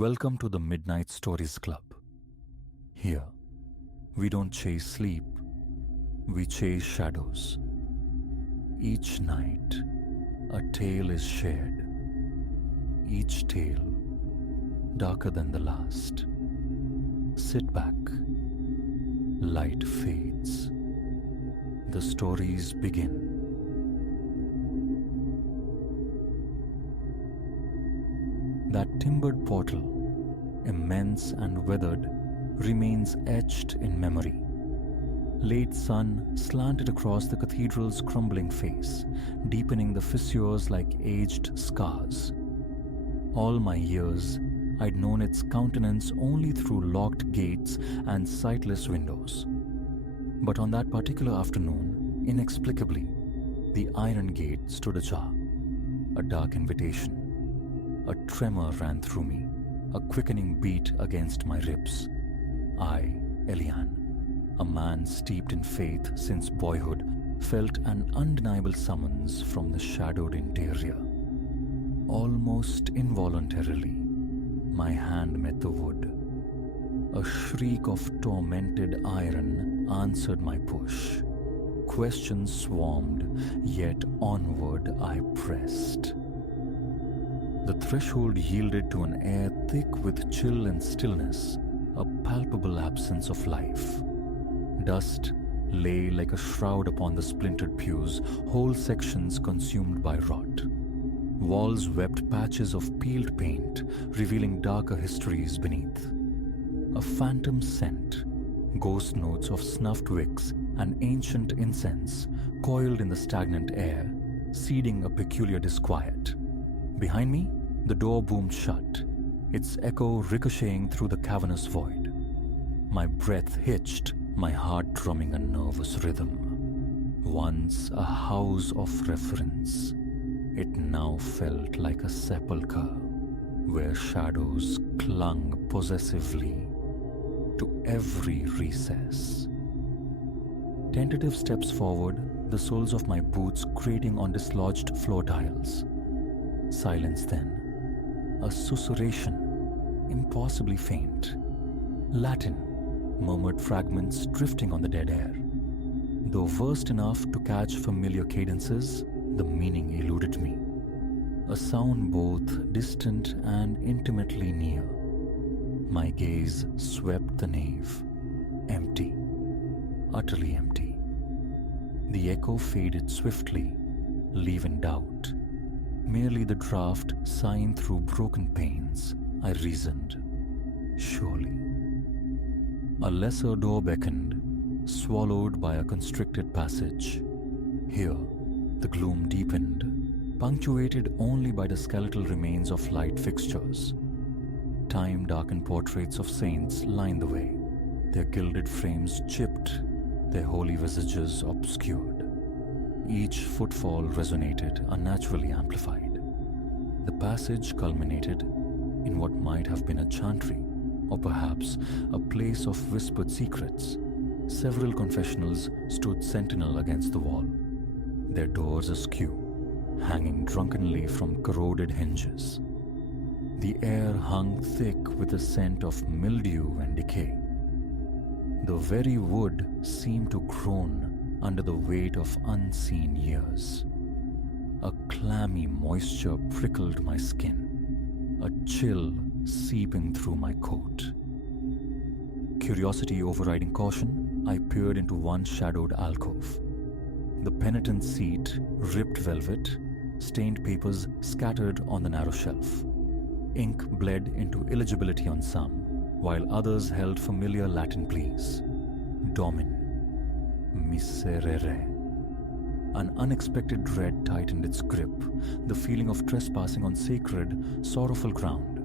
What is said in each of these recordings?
Welcome to the Midnight Stories Club. Here, we don't chase sleep, we chase shadows. Each night, a tale is shared. Each tale darker than the last. Sit back. Light fades. The stories begin. That timbered portal, immense and weathered, remains etched in memory. Late sun slanted across the cathedral's crumbling face, deepening the fissures like aged scars. All my years, I'd known its countenance only through locked gates and sightless windows. But on that particular afternoon, inexplicably, the iron gate stood ajar, a dark invitation. A tremor ran through me, a quickening beat against my ribs. I, Elian, a man steeped in faith since boyhood, felt an undeniable summons from the shadowed interior. Almost involuntarily, my hand met the wood. A shriek of tormented iron answered my push. Questions swarmed, yet onward I pressed. The threshold yielded to an air thick with chill and stillness, a palpable absence of life. Dust lay like a shroud upon the splintered pews, whole sections consumed by rot. Walls wept patches of peeled paint, revealing darker histories beneath. A phantom scent, ghost notes of snuffed wicks and ancient incense, coiled in the stagnant air, seeding a peculiar disquiet. Behind me, the door boomed shut, its echo ricocheting through the cavernous void. My breath hitched, my heart drumming a nervous rhythm. Once a house of reference, it now felt like a sepulchre where shadows clung possessively to every recess. Tentative steps forward, the soles of my boots grating on dislodged floor tiles. Silence then. A susurration, impossibly faint. Latin, murmured fragments drifting on the dead air. Though versed enough to catch familiar cadences, the meaning eluded me. A sound both distant and intimately near. My gaze swept the nave. Empty. Utterly empty. The echo faded swiftly, leaving doubt. Merely the draft sighing through broken panes, I reasoned. Surely. A lesser door beckoned, swallowed by a constricted passage. Here, the gloom deepened, punctuated only by the skeletal remains of light fixtures. Time-darkened portraits of saints lined the way, their gilded frames chipped, their holy visages obscured. Each footfall resonated, unnaturally amplified. The passage culminated in what might have been a chantry, or perhaps a place of whispered secrets. Several confessionals stood sentinel against the wall, their doors askew, hanging drunkenly from corroded hinges. The air hung thick with the scent of mildew and decay. The very wood seemed to groan under the weight of unseen years. A clammy moisture prickled my skin, a chill seeping through my coat. Curiosity overriding caution, I peered into one shadowed alcove. The penitent seat, ripped velvet, stained papers scattered on the narrow shelf. Ink bled into illegibility on some, while others held familiar Latin pleas. Domin. Miserere. An unexpected dread tightened its grip, the feeling of trespassing on sacred, sorrowful ground.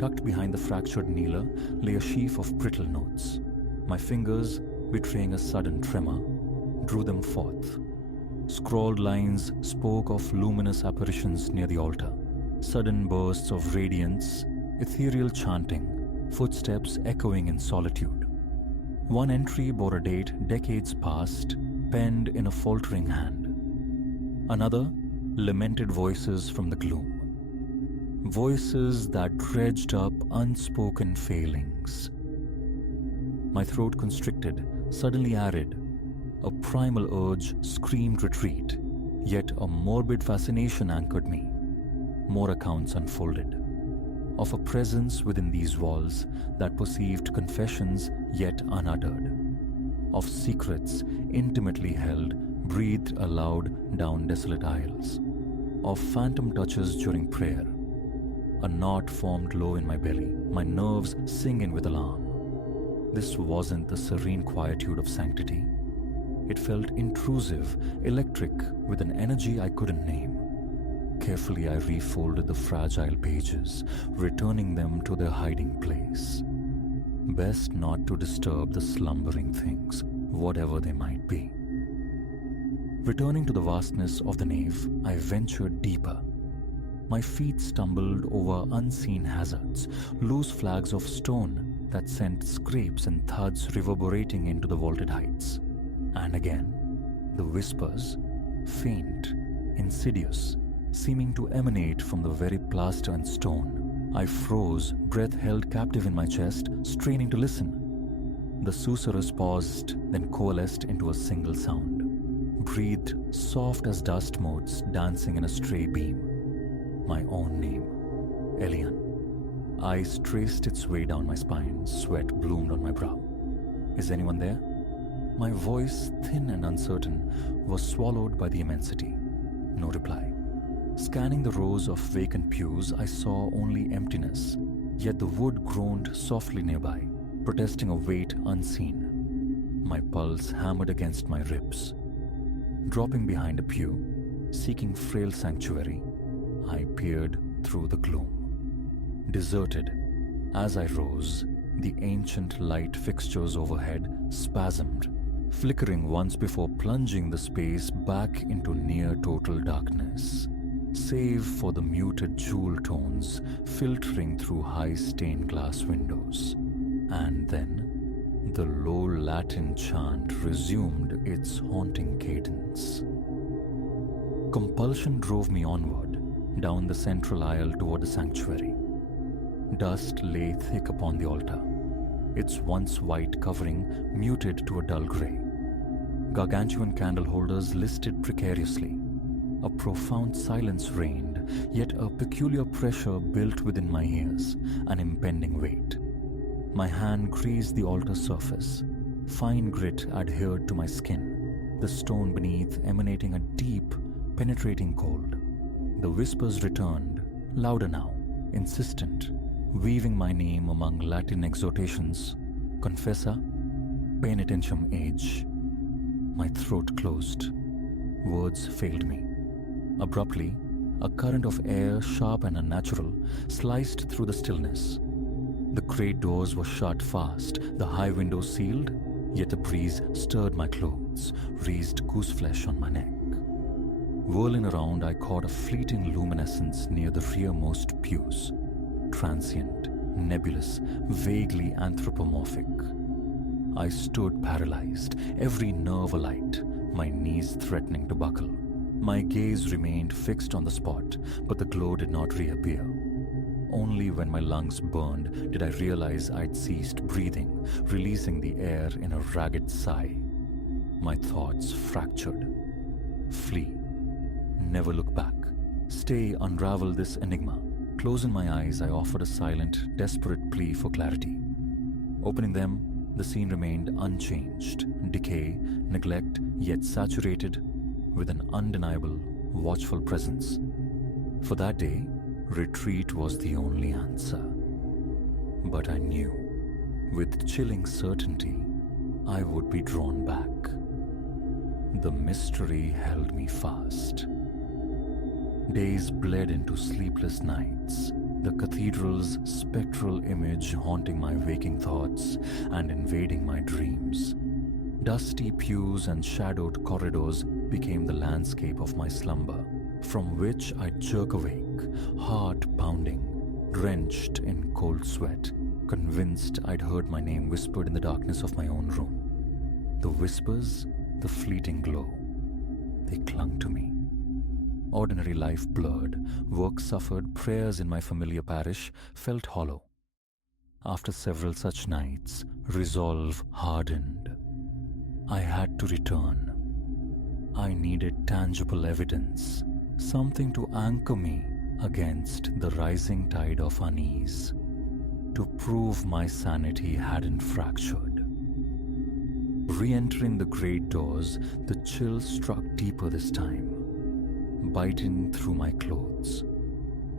Tucked behind the fractured kneeler lay a sheaf of brittle notes. My fingers, betraying a sudden tremor, drew them forth. Scrawled lines spoke of luminous apparitions near the altar, sudden bursts of radiance, ethereal chanting, footsteps echoing in solitude. One entry bore a date decades past, penned in a faltering hand. Another, lamented voices from the gloom. voices that dredged up unspoken failings. My throat constricted, suddenly arid. A primal urge screamed retreat, yet a morbid fascination anchored me. More accounts unfolded, of a presence within these walls that perceived confessions yet unuttered, of secrets intimately held, breathed aloud down desolate aisles, of phantom touches during prayer. A knot formed low in my belly, my nerves singing with alarm. This wasn't the serene quietude of sanctity. It felt intrusive, electric, with an energy I couldn't name. Carefully, I refolded the fragile pages, returning them to their hiding place. Best not to disturb the slumbering things, whatever they might be. Returning to the vastness of the nave, I ventured deeper. My feet stumbled over unseen hazards, loose flags of stone that sent scrapes and thuds reverberating into the vaulted heights. And again, the whispers, faint, insidious, seeming to emanate from the very plaster and stone. I froze, breath held captive in my chest, straining to listen. The susurrus paused, then coalesced into a single sound. Breathed soft as dust motes dancing in a stray beam. My own name, Elian. Ice traced its way down my spine, sweat bloomed on my brow. Is anyone there? My voice, thin and uncertain, was swallowed by the immensity. No reply. Scanning the rows of vacant pews, I saw only emptiness, yet the wood groaned softly nearby, protesting a weight unseen. My pulse hammered against my ribs. Dropping behind a pew, seeking frail sanctuary, I peered through the gloom. Deserted, as I rose, the ancient light fixtures overhead spasmed, flickering once before plunging the space back into near total darkness, save for the muted jewel tones filtering through high stained glass windows. And then, the low Latin chant resumed its haunting cadence. Compulsion drove me onward, down the central aisle toward the sanctuary. Dust lay thick upon the altar, its once white covering muted to a dull grey. Gargantuan candle holders listed precariously. A profound silence reigned, yet a peculiar pressure built within my ears, an impending weight. My hand grazed the altar surface. Fine grit adhered to my skin, the stone beneath emanating a deep, penetrating cold. The whispers returned, louder now, insistent, weaving my name among Latin exhortations. Confessa, penitentiam age. My throat closed. Words failed me. Abruptly, a current of air, sharp and unnatural, sliced through the stillness. The great doors were shut fast, the high windows sealed, yet a breeze stirred my clothes, raised gooseflesh on my neck. Whirling around, I caught a fleeting luminescence near the rearmost pews. Transient, nebulous, vaguely anthropomorphic. I stood paralyzed, every nerve alight, my knees threatening to buckle. My gaze remained fixed on the spot, but the glow did not reappear. Only when my lungs burned did I realize I'd ceased breathing, releasing the air in a ragged sigh. My thoughts fractured. Flee. Never look back. Stay, unravel this enigma. Closing my eyes, I offered a silent, desperate plea for clarity. Opening them, the scene remained unchanged. Decay, neglect, yet saturated with an undeniable, watchful presence. For that day, retreat was the only answer. But I knew, with chilling certainty, I would be drawn back. The mystery held me fast. Days bled into sleepless nights, the cathedral's spectral image haunting my waking thoughts and invading my dreams. Dusty pews and shadowed corridors became the landscape of my slumber, from which I'd jerk awake, heart pounding, drenched in cold sweat, convinced I'd heard my name whispered in the darkness of my own room. The whispers, the fleeting glow, they clung to me. Ordinary life blurred, work suffered, prayers in my familiar parish felt hollow. After several such nights, resolve hardened. I had to return. I needed tangible evidence, something to anchor me against the rising tide of unease, to prove my sanity hadn't fractured. Re-entering the great doors, the chill struck deeper this time, biting through my clothes.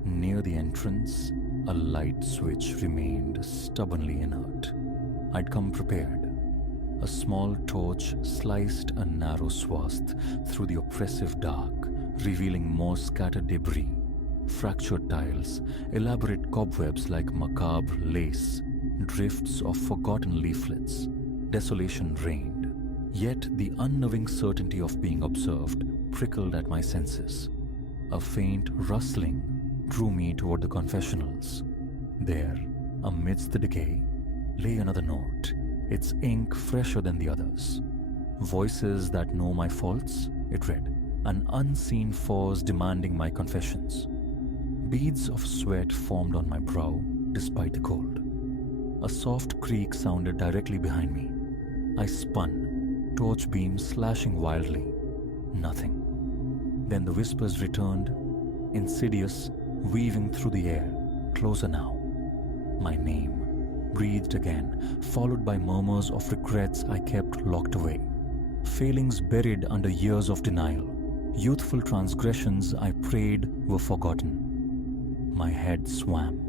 Near the entrance, a light switch remained stubbornly inert. I'd come prepared. A small torch sliced a narrow swath through the oppressive dark, revealing more scattered debris, fractured tiles, elaborate cobwebs like macabre lace, drifts of forgotten leaflets. Desolation reigned, yet the unnerving certainty of being observed prickled at my senses. A faint rustling drew me toward the confessionals. There, amidst the decay, lay another note, its ink fresher than the others. Voices that know my faults, it read, an unseen force demanding my confessions. Beads of sweat formed on my brow despite the cold. A soft creak sounded directly behind me. I spun, torch beams slashing wildly. Nothing. Then the whispers returned, insidious, weaving through the air, closer now. My name, breathed again, followed by murmurs of regrets I kept locked away. Failings buried under years of denial. Youthful transgressions I prayed were forgotten. My head swam.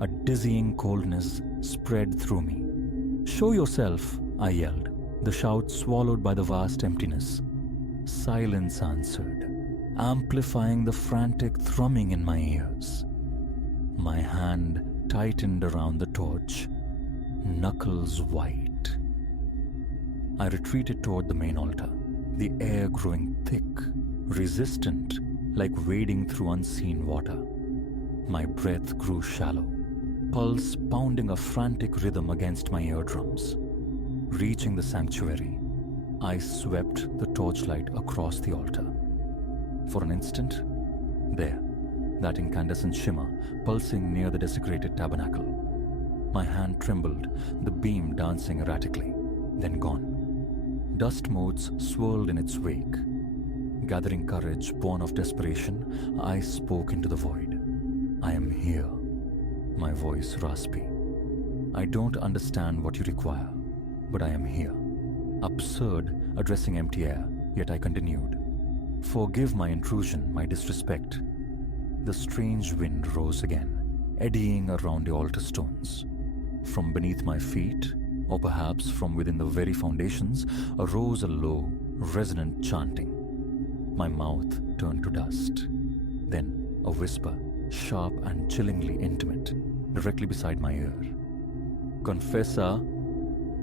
A dizzying coldness spread through me. "Show yourself," I yelled, the shout swallowed by the vast emptiness. Silence answered, amplifying the frantic thrumming in my ears. My hand tightened around the torch, knuckles white. I retreated toward the main altar, the air growing thick, resistant, like wading through unseen water. My breath grew shallow, pulse pounding a frantic rhythm against my eardrums. Reaching the sanctuary, I swept the torchlight across the altar. For an instant, there, that incandescent shimmer pulsing near the desecrated tabernacle. My hand trembled, the beam dancing erratically, then gone. Dust motes swirled in its wake. Gathering courage born of desperation, I spoke into the void. "I am here," my voice raspy. "I don't understand what you require, but I am here." Absurd, addressing empty air, yet I continued. "Forgive my intrusion, my disrespect." The strange wind rose again, eddying around the altar stones. From beneath my feet, or perhaps from within the very foundations, arose a low, resonant chanting. My mouth turned to dust. Then a whisper, sharp and chillingly intimate, directly beside my ear. "Confessa."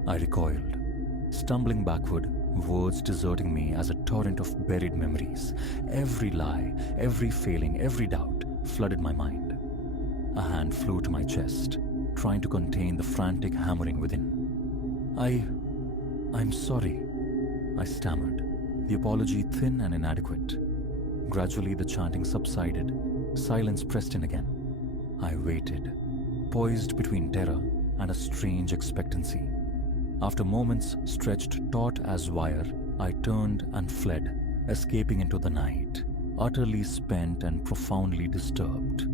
I recoiled, stumbling backward, words deserting me as a torrent of buried memories. Every lie, every failing, every doubt flooded my mind. A hand flew to my chest, trying to contain the frantic hammering within. I'm sorry," I stammered, the apology thin and inadequate. Gradually the chanting subsided, silence pressed in again. I waited, poised between terror and a strange expectancy. After moments stretched taut as wire, I turned and fled, escaping into the night, utterly spent and profoundly disturbed.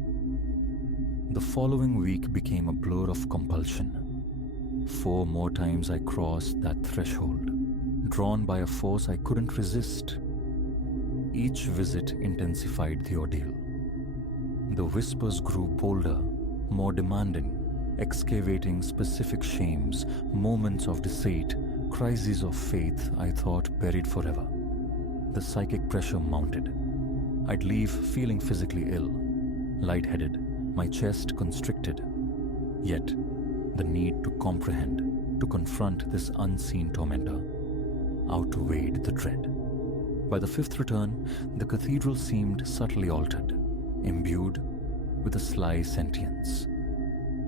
The following week became a blur of compulsion. 4 more times I crossed that threshold, drawn by a force I couldn't resist. Each visit intensified the ordeal. The whispers grew bolder, more demanding, excavating specific shames, moments of deceit, crises of faith I thought buried forever. The psychic pressure mounted. I'd leave feeling physically ill, lightheaded, my chest constricted. Yet, the need to comprehend, to confront this unseen tormentor, outweighed the dread. By the 5th return, the cathedral seemed subtly altered, imbued with a sly sentience.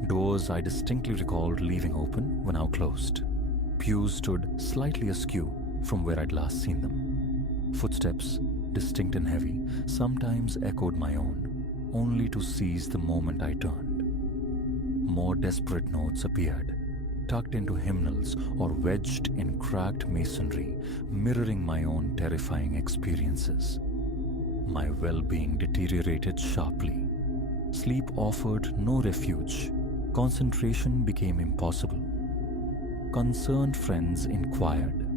Doors I distinctly recalled leaving open were now closed. Pews stood slightly askew from where I'd last seen them. Footsteps, distinct and heavy, sometimes echoed my own, only to cease the moment I turned. More desperate notes appeared, tucked into hymnals or wedged in cracked masonry, mirroring my own terrifying experiences. My well-being deteriorated sharply. Sleep offered no refuge. Concentration became impossible. Concerned friends inquired.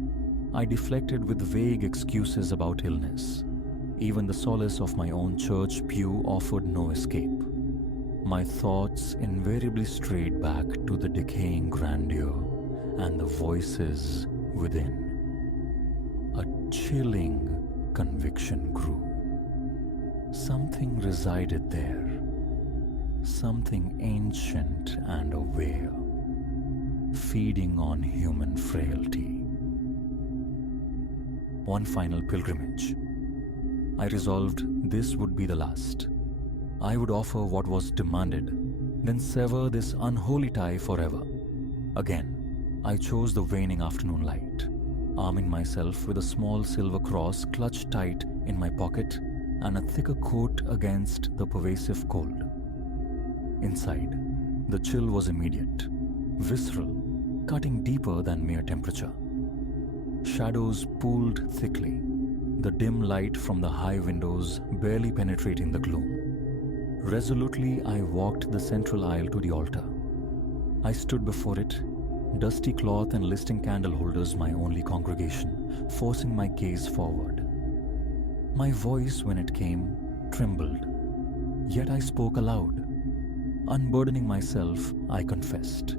I deflected with vague excuses about illness. Even the solace of my own church pew offered no escape. My thoughts invariably strayed back to the decaying grandeur and the voices within. A chilling conviction grew. Something resided there, something ancient and aware, feeding on human frailty. One final pilgrimage. I resolved this would be the last. I would offer what was demanded, then sever this unholy tie forever. Again, I chose the waning afternoon light, arming myself with a small silver cross clutched tight in my pocket and a thicker coat against the pervasive cold. Inside, the chill was immediate, visceral, cutting deeper than mere temperature. Shadows pooled thickly, the dim light from the high windows barely penetrating the gloom. Resolutely, I walked the central aisle to the altar. I stood before it, dusty cloth and listing candle holders my only congregation, forcing my gaze forward. My voice, when it came, trembled, yet I spoke aloud. Unburdening myself, I confessed.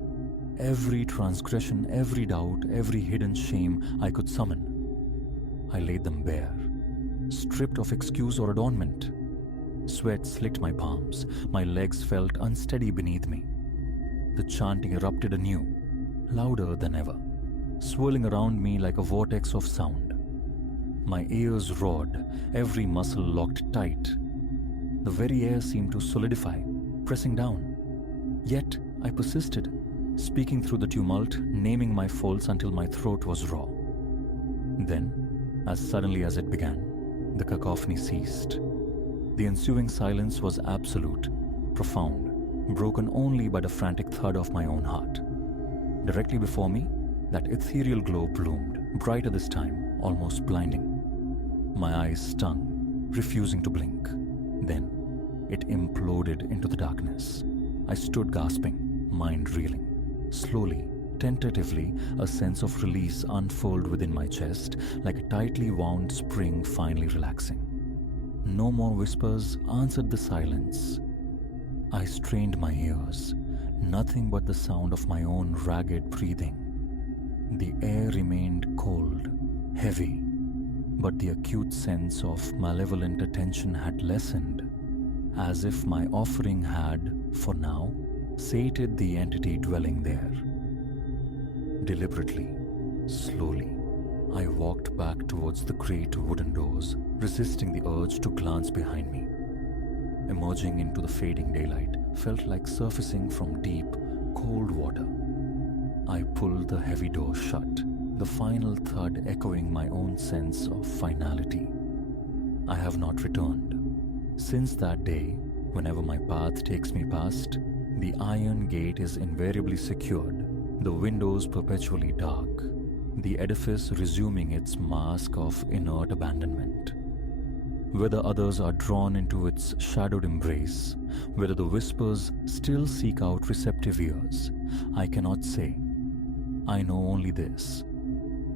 Every transgression, every doubt, every hidden shame I could summon. I laid them bare, stripped of excuse or adornment. Sweat slicked my palms, my legs felt unsteady beneath me. The chanting erupted anew, louder than ever, swirling around me like a vortex of sound. My ears roared, every muscle locked tight. The very air seemed to solidify, pressing down. Yet I persisted, speaking through the tumult, naming my faults until my throat was raw. Then, as suddenly as it began, the cacophony ceased. The ensuing silence was absolute, profound, broken only by the frantic thud of my own heart. Directly before me, that ethereal glow bloomed, brighter this time, almost blinding. My eyes stung, refusing to blink. Then, it imploded into the darkness. I stood gasping, mind reeling. Slowly, tentatively, a sense of release unfolded within my chest, like a tightly wound spring finally relaxing. No more whispers answered the silence. I strained my ears, nothing but the sound of my own ragged breathing. The air remained cold, heavy, but the acute sense of malevolent attention had lessened, as if my offering had, for now, sated the entity dwelling there. Deliberately, slowly, I walked back towards the great wooden doors, resisting the urge to glance behind me. Emerging into the fading daylight felt like surfacing from deep, cold water. I pulled the heavy door shut, the final thud echoing my own sense of finality. I have not returned. Since that day, whenever my path takes me past, the iron gate is invariably secured, the windows perpetually dark, the edifice resuming its mask of inert abandonment. Whether others are drawn into its shadowed embrace, whether the whispers still seek out receptive ears, I cannot say. I know only this.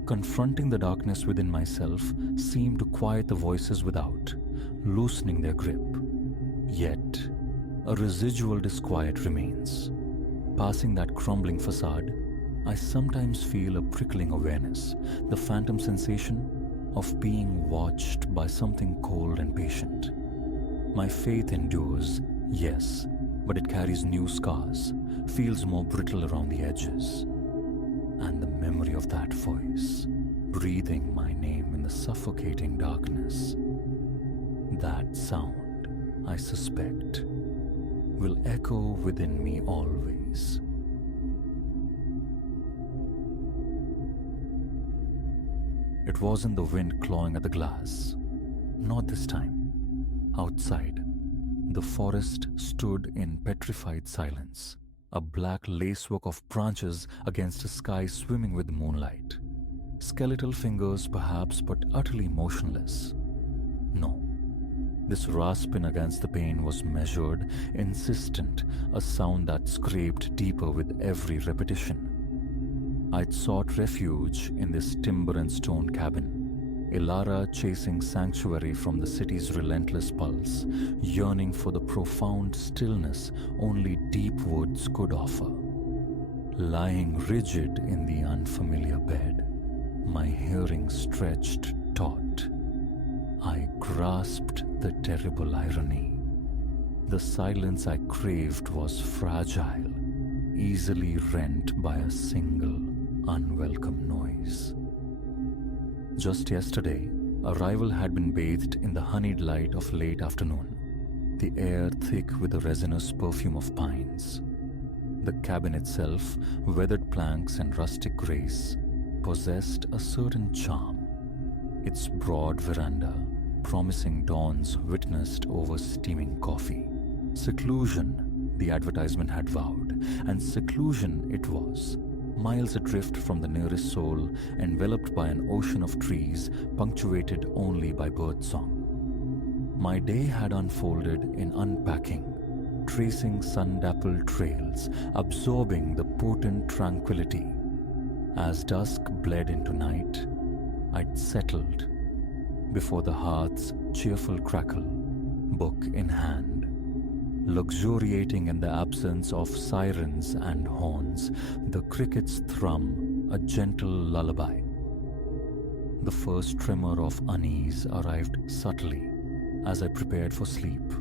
Confronting the darkness within myself seemed to quiet the voices without, loosening their grip. Yet, a residual disquiet remains. Passing that crumbling facade, I sometimes feel a prickling awareness, the phantom sensation of being watched by something cold and patient. My faith endures, yes, but it carries new scars, feels more brittle around the edges. And the memory of that voice, breathing my name in the suffocating darkness, that sound, I suspect, will echo within me always. It wasn't the wind clawing at the glass. Not this time. Outside, the forest stood in petrified silence, a black lacework of branches against a sky swimming with moonlight. Skeletal fingers, perhaps, but utterly motionless. No. This rasping against the pane was measured, insistent, a sound that scraped deeper with every repetition. I'd sought refuge in this timber and stone cabin, Ilara chasing sanctuary from the city's relentless pulse, yearning for the profound stillness only deep woods could offer. Lying rigid in the unfamiliar bed, my hearing stretched taut, I grasped the terrible irony. The silence I craved was fragile, easily rent by a single unwelcome noise. Just yesterday, a rival had been bathed in the honeyed light of late afternoon, the air thick with the resinous perfume of pines. The cabin itself, weathered planks and rustic grace, possessed a certain charm. Its broad veranda, promising dawns witnessed over steaming coffee. Seclusion, the advertisement had vowed, and seclusion it was, miles adrift from the nearest soul, enveloped by an ocean of trees, punctuated only by birdsong. My day had unfolded in unpacking, tracing sun-dappled trails, absorbing the potent tranquility. As dusk bled into night, I'd settled before the hearth's cheerful crackle, book in hand, luxuriating in the absence of sirens and horns, the crickets thrum a gentle lullaby. The first tremor of unease arrived subtly as I prepared for sleep,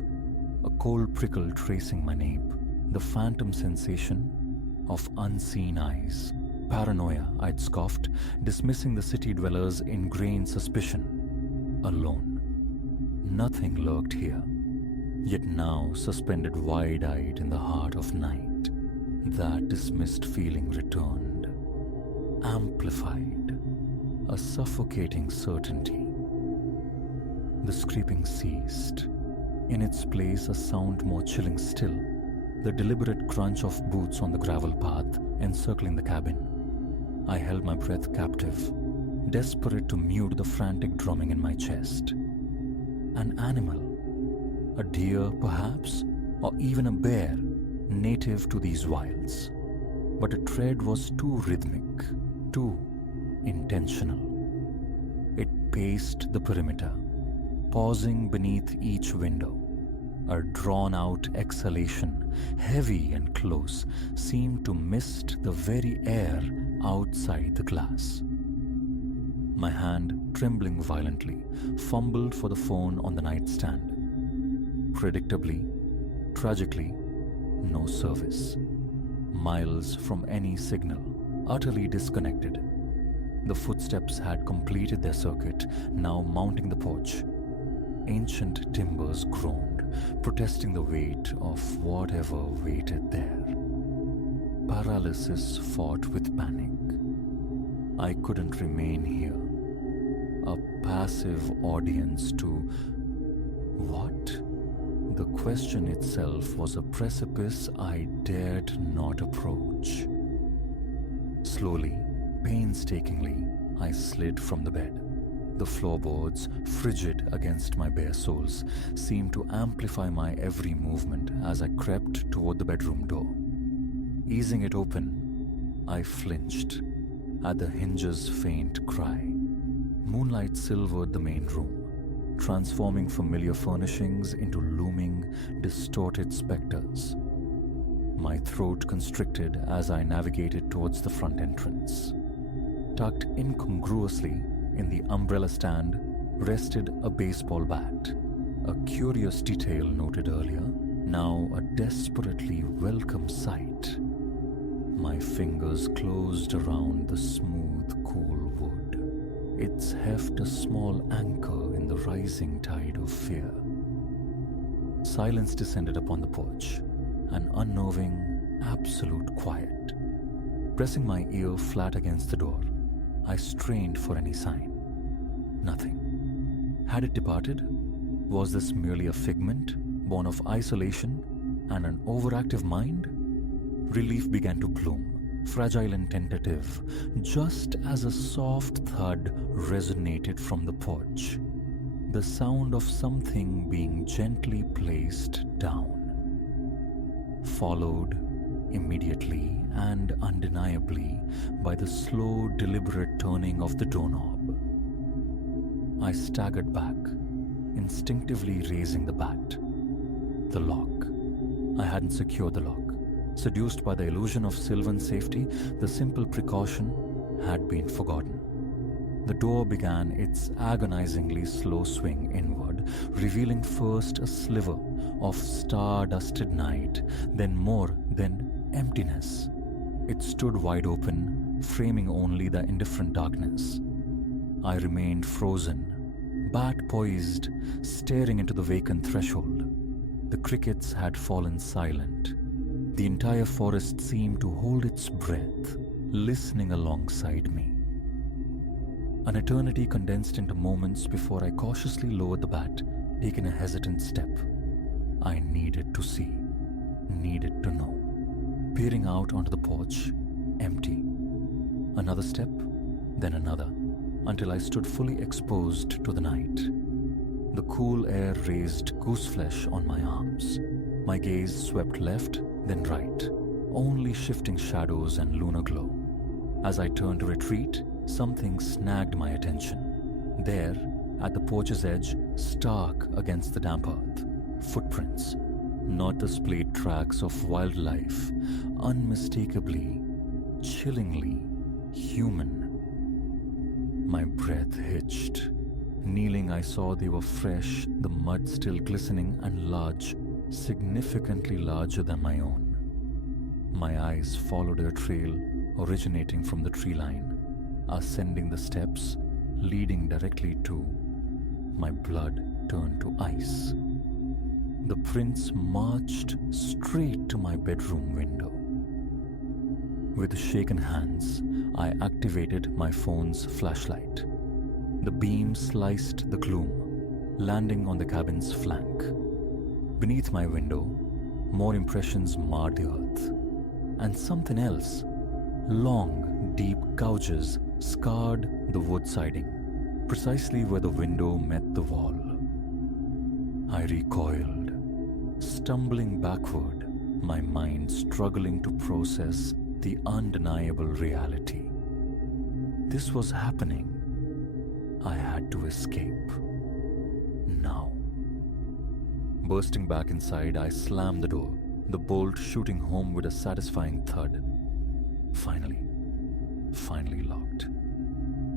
a cold prickle tracing my nape, the phantom sensation of unseen eyes. Paranoia, I'd scoffed, dismissing the city dwellers' ingrained suspicion. Alone. Nothing lurked here. Yet now, suspended wide-eyed in the heart of night, that dismissed feeling returned, amplified, a suffocating certainty. The scraping ceased. In its place, a sound more chilling still, the deliberate crunch of boots on the gravel path encircling the cabin. I held my breath captive, desperate to mute the frantic drumming in my chest. An animal, a deer perhaps, or even a bear, native to these wilds. But the tread was too rhythmic, too intentional. It paced the perimeter, pausing beneath each window. A drawn-out exhalation, heavy and close, seemed to mist the very air outside the glass. My hand, trembling violently, fumbled for the phone on the nightstand. Predictably, tragically, no service. Miles from any signal, utterly disconnected. The footsteps had completed their circuit, now mounting the porch. Ancient timbers groaned, protesting the weight of whatever waited there. Paralysis fought with panic. I couldn't remain here, a passive audience to what? The question itself was a precipice I dared not approach. Slowly, painstakingly, I slid from the bed. The floorboards, frigid against my bare soles, seemed to amplify my every movement as I crept toward the bedroom door. Easing it open, I flinched at the hinge's faint cry. Moonlight silvered the main room, transforming familiar furnishings into looming, distorted specters. My throat constricted as I navigated towards the front entrance. Tucked incongruously in the umbrella stand rested a baseball bat, a curious detail noted earlier, now a desperately welcome sight. My fingers closed around the smooth, cool wood, its heft a small anchor in the rising tide of fear. Silence descended upon the porch, an unnerving, absolute quiet. Pressing my ear flat against the door, I strained for any sign. Nothing. Had it departed? Was this merely a figment, born of isolation and an overactive mind? Relief began to bloom, fragile and tentative, just as a soft thud resonated from the porch. The sound of something being gently placed down, followed immediately and undeniably by the slow, deliberate turning of the doorknob. I staggered back, instinctively raising the bat. The lock. I hadn't secured the lock. Seduced by the illusion of Sylvan safety, the simple precaution had been forgotten. The door began its agonizingly slow swing inward, revealing first a sliver of star-dusted night, then more, then emptiness. It stood wide open, framing only the indifferent darkness. I remained frozen, bat poised, staring into the vacant threshold. The crickets had fallen silent. The entire forest seemed to hold its breath, listening alongside me. An eternity condensed into moments before I cautiously lowered the bat, taking a hesitant step. I needed to see, needed to know. Peering out onto the porch, empty. Another step, then another, until I stood fully exposed to the night. The cool air raised gooseflesh on my arms. My gaze swept left, then right, only shifting shadows and lunar glow. As I turned to retreat, something snagged my attention. There, at the porch's edge, stark against the damp earth, footprints, not the splayed tracks of wildlife, unmistakably, chillingly human. My breath hitched. Kneeling, I saw they were fresh, the mud still glistening and large, significantly larger than my own. My eyes followed a trail originating from the tree line, ascending the steps, leading directly to. My blood turned to ice. The prints marched straight to my bedroom window. With shaken hands, I activated my phone's flashlight. The beam sliced the gloom, landing on the cabin's flank. Beneath my window, more impressions marred the earth. And something else. Long, deep gouges scarred the wood siding, precisely where the window met the wall. I recoiled, stumbling backward, my mind struggling to process the undeniable reality. This was happening. I had to escape. Now. Bursting back inside, I slammed the door, the bolt shooting home with a satisfying thud. Finally locked.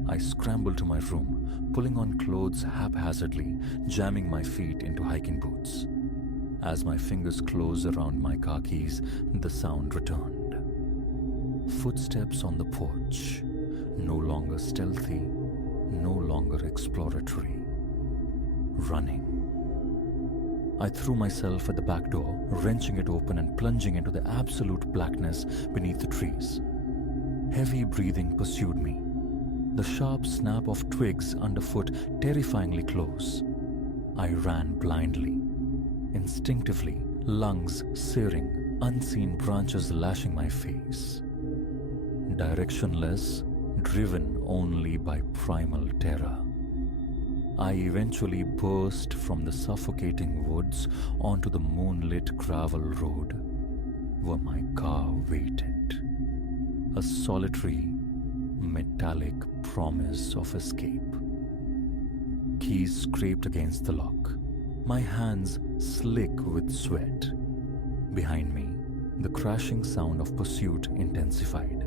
I scrambled to my room, pulling on clothes haphazardly, jamming my feet into hiking boots. As my fingers closed around my car keys, the sound returned. Footsteps on the porch, no longer stealthy, no longer exploratory. Running. I threw myself at the back door, wrenching it open and plunging into the absolute blackness beneath the trees. Heavy breathing pursued me. The sharp snap of twigs underfoot terrifyingly close. I ran blindly. Instinctively, lungs searing, unseen branches lashing my face. Directionless, driven only by primal terror. I eventually burst from the suffocating woods onto the moonlit gravel road where my car waited. A solitary, metallic promise of escape. Keys scraped against the lock, my hands slick with sweat. Behind me, the crashing sound of pursuit intensified,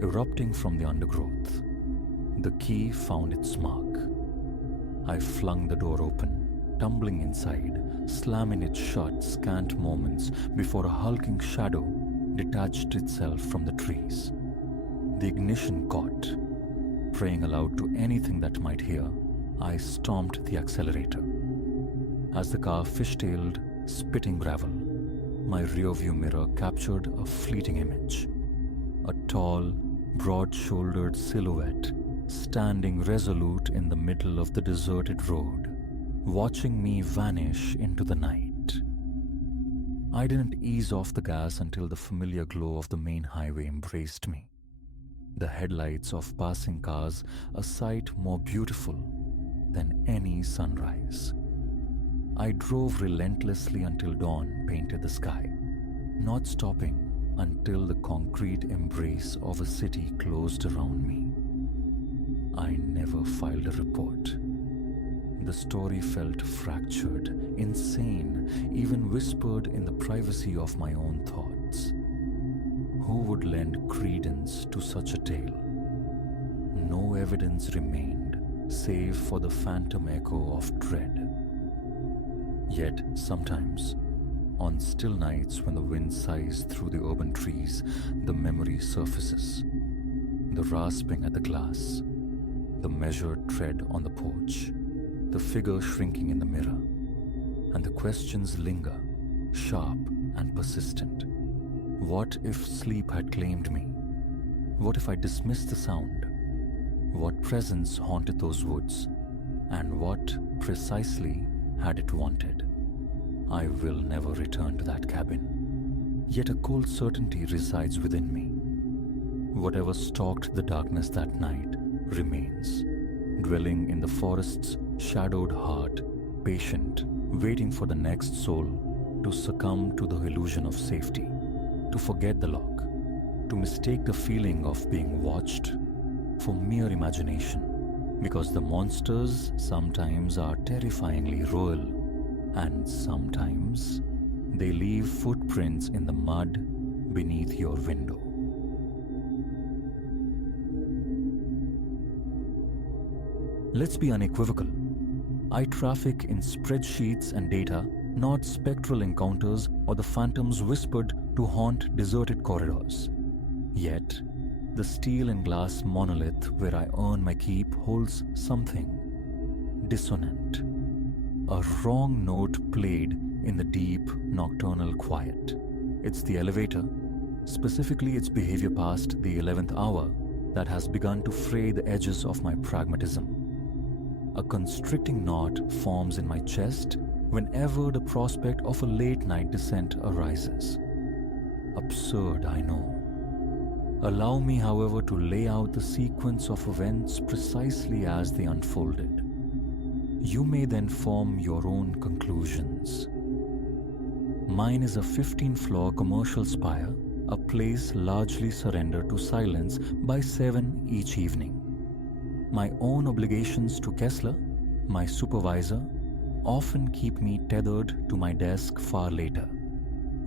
erupting from the undergrowth. The key found its mark. I flung the door open, tumbling inside, slamming it shut scant moments before a hulking shadow detached itself from the trees. The ignition caught. Praying aloud to anything that might hear, I stomped the accelerator. As the car fishtailed, spitting gravel, my rearview mirror captured a fleeting image. A tall, broad-shouldered silhouette standing resolute in the middle of the deserted road, watching me vanish into the night. I didn't ease off the gas until the familiar glow of the main highway embraced me. The headlights of passing cars, a sight more beautiful than any sunrise. I drove relentlessly until dawn painted the sky, not stopping until the concrete embrace of a city closed around me. I never filed a report. The story felt fractured, insane, even whispered in the privacy of my own thoughts. Who would lend credence to such a tale? No evidence remained, save for the phantom echo of dread. Yet sometimes, on still nights when the wind sighs through the urban trees, the memory surfaces. The rasping at the glass, the measured tread on the porch, the figure shrinking in the mirror, and the questions linger, sharp and persistent. What if sleep had claimed me? What if I dismissed the sound? What presence haunted those woods? And what, precisely, had it wanted? I will never return to that cabin. Yet a cold certainty resides within me. Whatever stalked the darkness that night remains, dwelling in the forest's shadowed heart, patient, waiting for the next soul to succumb to the illusion of safety, to forget the lock, to mistake the feeling of being watched for mere imagination, because the monsters sometimes are terrifyingly real, and sometimes they leave footprints in the mud beneath your window. Let's be unequivocal. I traffic in spreadsheets and data, not spectral encounters or the phantoms whispered to haunt deserted corridors. Yet, the steel and glass monolith where I earn my keep holds something dissonant. A wrong note played in the deep nocturnal quiet. It's the elevator, specifically its behavior past the 11th hour, that has begun to fray the edges of my pragmatism. A constricting knot forms in my chest whenever the prospect of a late-night descent arises. Absurd, I know. Allow me, however, to lay out the sequence of events precisely as they unfolded. You may then form your own conclusions. Mine is a 15-floor commercial spire, a place largely surrendered to silence by 7 each evening. My own obligations to Kessler, my supervisor, often keep me tethered to my desk far later,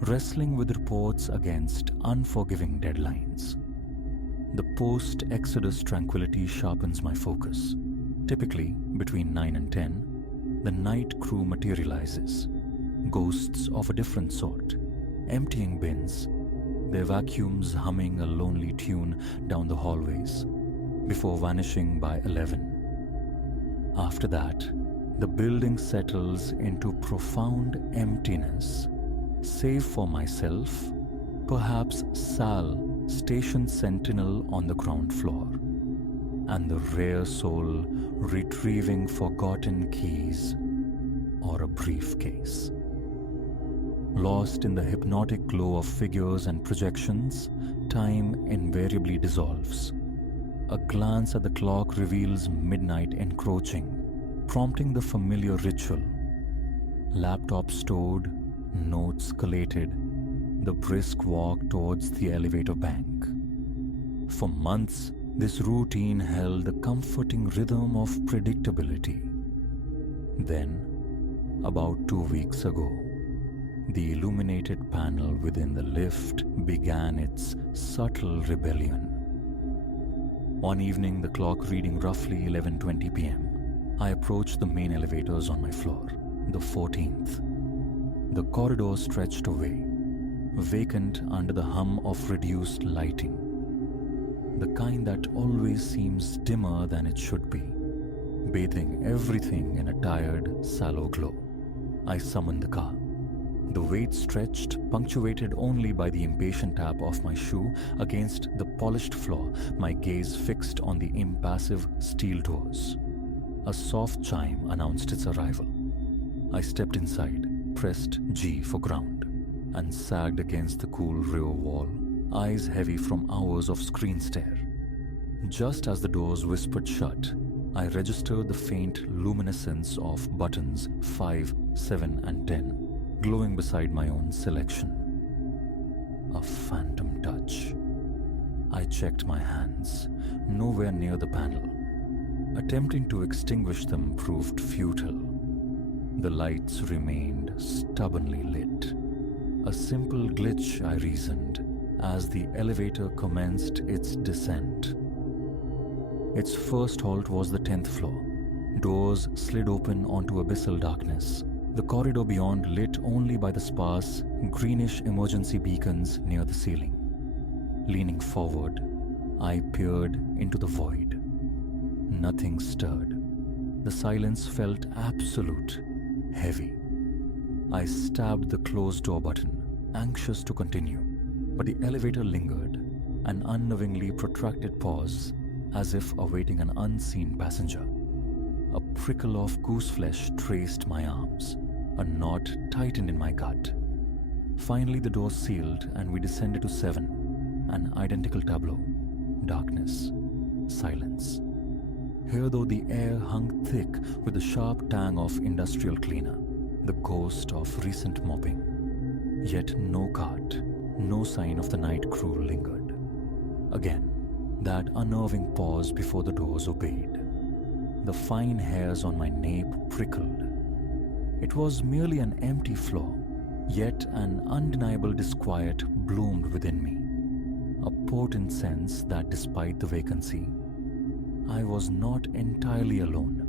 wrestling with reports against unforgiving deadlines. The post-Exodus tranquility sharpens my focus. Typically, between 9 and 10, the night crew materializes, ghosts of a different sort, emptying bins, their vacuums humming a lonely tune down the hallways, before vanishing by 11. After that, the building settles into profound emptiness, save for myself, perhaps Sal, station sentinel on the ground floor, and the rare soul retrieving forgotten keys or a briefcase. Lost in the hypnotic glow of figures and projections, time invariably dissolves. A glance at the clock reveals midnight encroaching, prompting the familiar ritual. Laptop stored, notes collated, the brisk walk towards the elevator bank. For months, this routine held the comforting rhythm of predictability. Then, about 2 weeks ago, the illuminated panel within the lift began its subtle rebellion. One evening, the clock reading roughly 11:20 p.m., I approached the main elevators on my floor, the 14th. The corridor stretched away, vacant under the hum of reduced lighting, the kind that always seems dimmer than it should be, bathing everything in a tired, sallow glow. I summoned the car. The wait stretched, punctuated only by the impatient tap of my shoe against the polished floor, my gaze fixed on the impassive steel doors. A soft chime announced its arrival. I stepped inside, pressed G for ground, and sagged against the cool rear wall, eyes heavy from hours of screen stare. Just as the doors whispered shut, I registered the faint luminescence of buttons 5, 7, and 10 glowing beside my own selection. A phantom touch. I checked my hands, nowhere near the panel. Attempting to extinguish them proved futile. The lights remained stubbornly lit. A simple glitch, I reasoned, as the elevator commenced its descent. Its first halt was the 10th floor. Doors slid open onto abyssal darkness, the corridor beyond lit only by the sparse, greenish emergency beacons near the ceiling. Leaning forward, I peered into the void. Nothing stirred. The silence felt absolute, heavy. I stabbed the closed door button, anxious to continue, but the elevator lingered, an unnervingly protracted pause, as if awaiting an unseen passenger. A prickle of gooseflesh traced my arms. A knot tightened in my gut. Finally, the door sealed and we descended to 7, an identical tableau. Darkness. Silence. Here, though, the air hung thick with the sharp tang of industrial cleaner, the ghost of recent mopping. Yet no cart, no sign of the night crew lingered. Again, that unnerving pause before the doors obeyed. The fine hairs on my nape prickled. It was merely an empty floor, yet an undeniable disquiet bloomed within me. A potent sense that despite the vacancy, I was not entirely alone.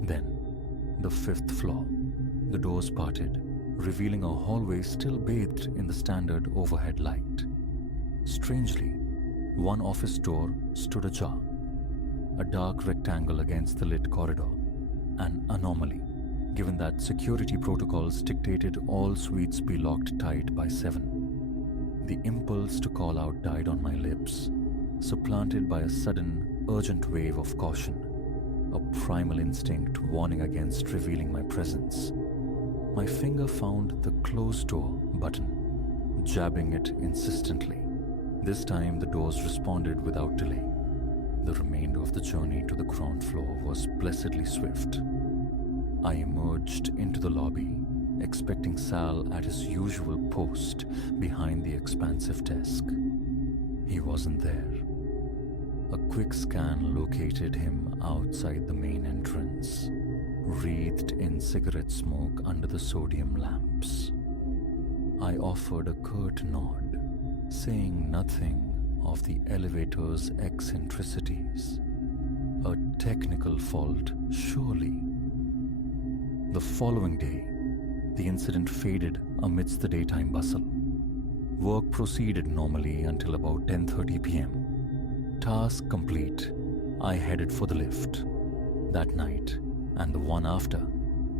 Then, the 5th floor. The doors parted, revealing a hallway still bathed in the standard overhead light. Strangely, one office door stood ajar, a dark rectangle against the lit corridor, an anomaly, given that security protocols dictated all suites be locked tight by 7. The impulse to call out died on my lips, supplanted by a sudden, urgent wave of caution, a primal instinct warning against revealing my presence. My finger found the closed door button, jabbing it insistently. This time the doors responded without delay. The remainder of the journey to the ground floor was blessedly swift. I emerged into the lobby, expecting Sal at his usual post behind the expansive desk. He wasn't there. A quick scan located him outside the main entrance, wreathed in cigarette smoke under the sodium lamps. I offered a curt nod, saying nothing of the elevator's eccentricities. A technical fault, surely. The following day, the incident faded amidst the daytime bustle. Work proceeded normally until about 10:30 p.m. Task complete, I headed for the lift. That night, and the one after,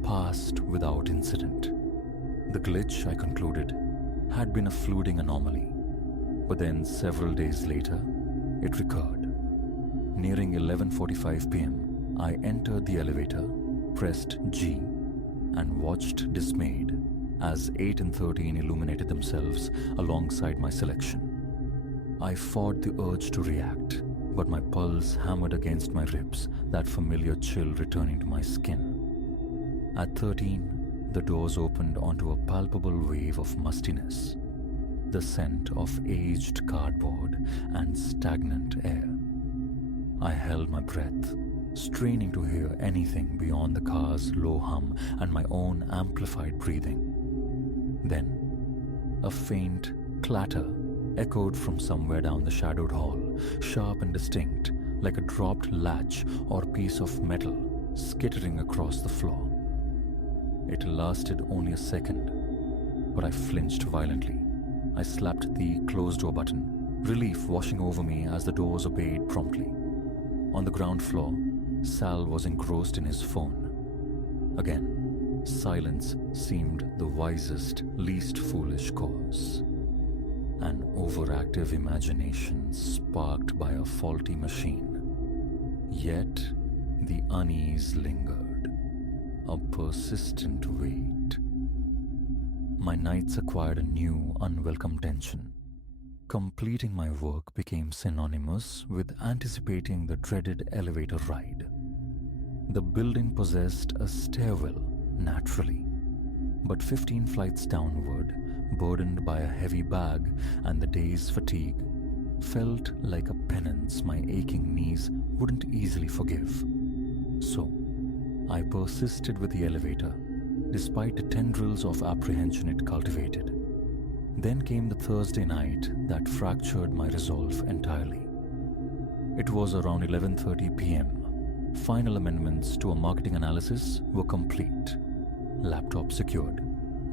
passed without incident. The glitch, I concluded, had been a fluting anomaly. But then, several days later, it recurred. Nearing 11:45 p.m., I entered the elevator, pressed G, and watched dismayed as 8 and 13 illuminated themselves alongside my selection. I fought the urge to react, but my pulse hammered against my ribs, that familiar chill returning to my skin. At 13, the doors opened onto a palpable wave of mustiness, the scent of aged cardboard and stagnant air. I held my breath, straining to hear anything beyond the car's low hum and my own amplified breathing. Then, a faint clatter echoed from somewhere down the shadowed hall, sharp and distinct, like a dropped latch or piece of metal skittering across the floor. It lasted only a second, but I flinched violently. I slapped the closed door button, relief washing over me as the doors obeyed promptly. On the ground floor, Sal was engrossed in his phone. Again, silence seemed the wisest, least foolish course. An overactive imagination sparked by a faulty machine. Yet, the unease lingered. a persistent weight. My nights acquired a new, unwelcome tension. Completing my work became synonymous with anticipating the dreaded elevator ride. The building possessed a stairwell, naturally, but 15 flights downward, burdened by a heavy bag and the day's fatigue, felt like a penance my aching knees wouldn't easily forgive. So, I persisted with the elevator, despite the tendrils of apprehension it cultivated. Then came the Thursday night that fractured my resolve entirely. It was around 11:30 p.m. Final amendments to a marketing analysis were complete. Laptop secured.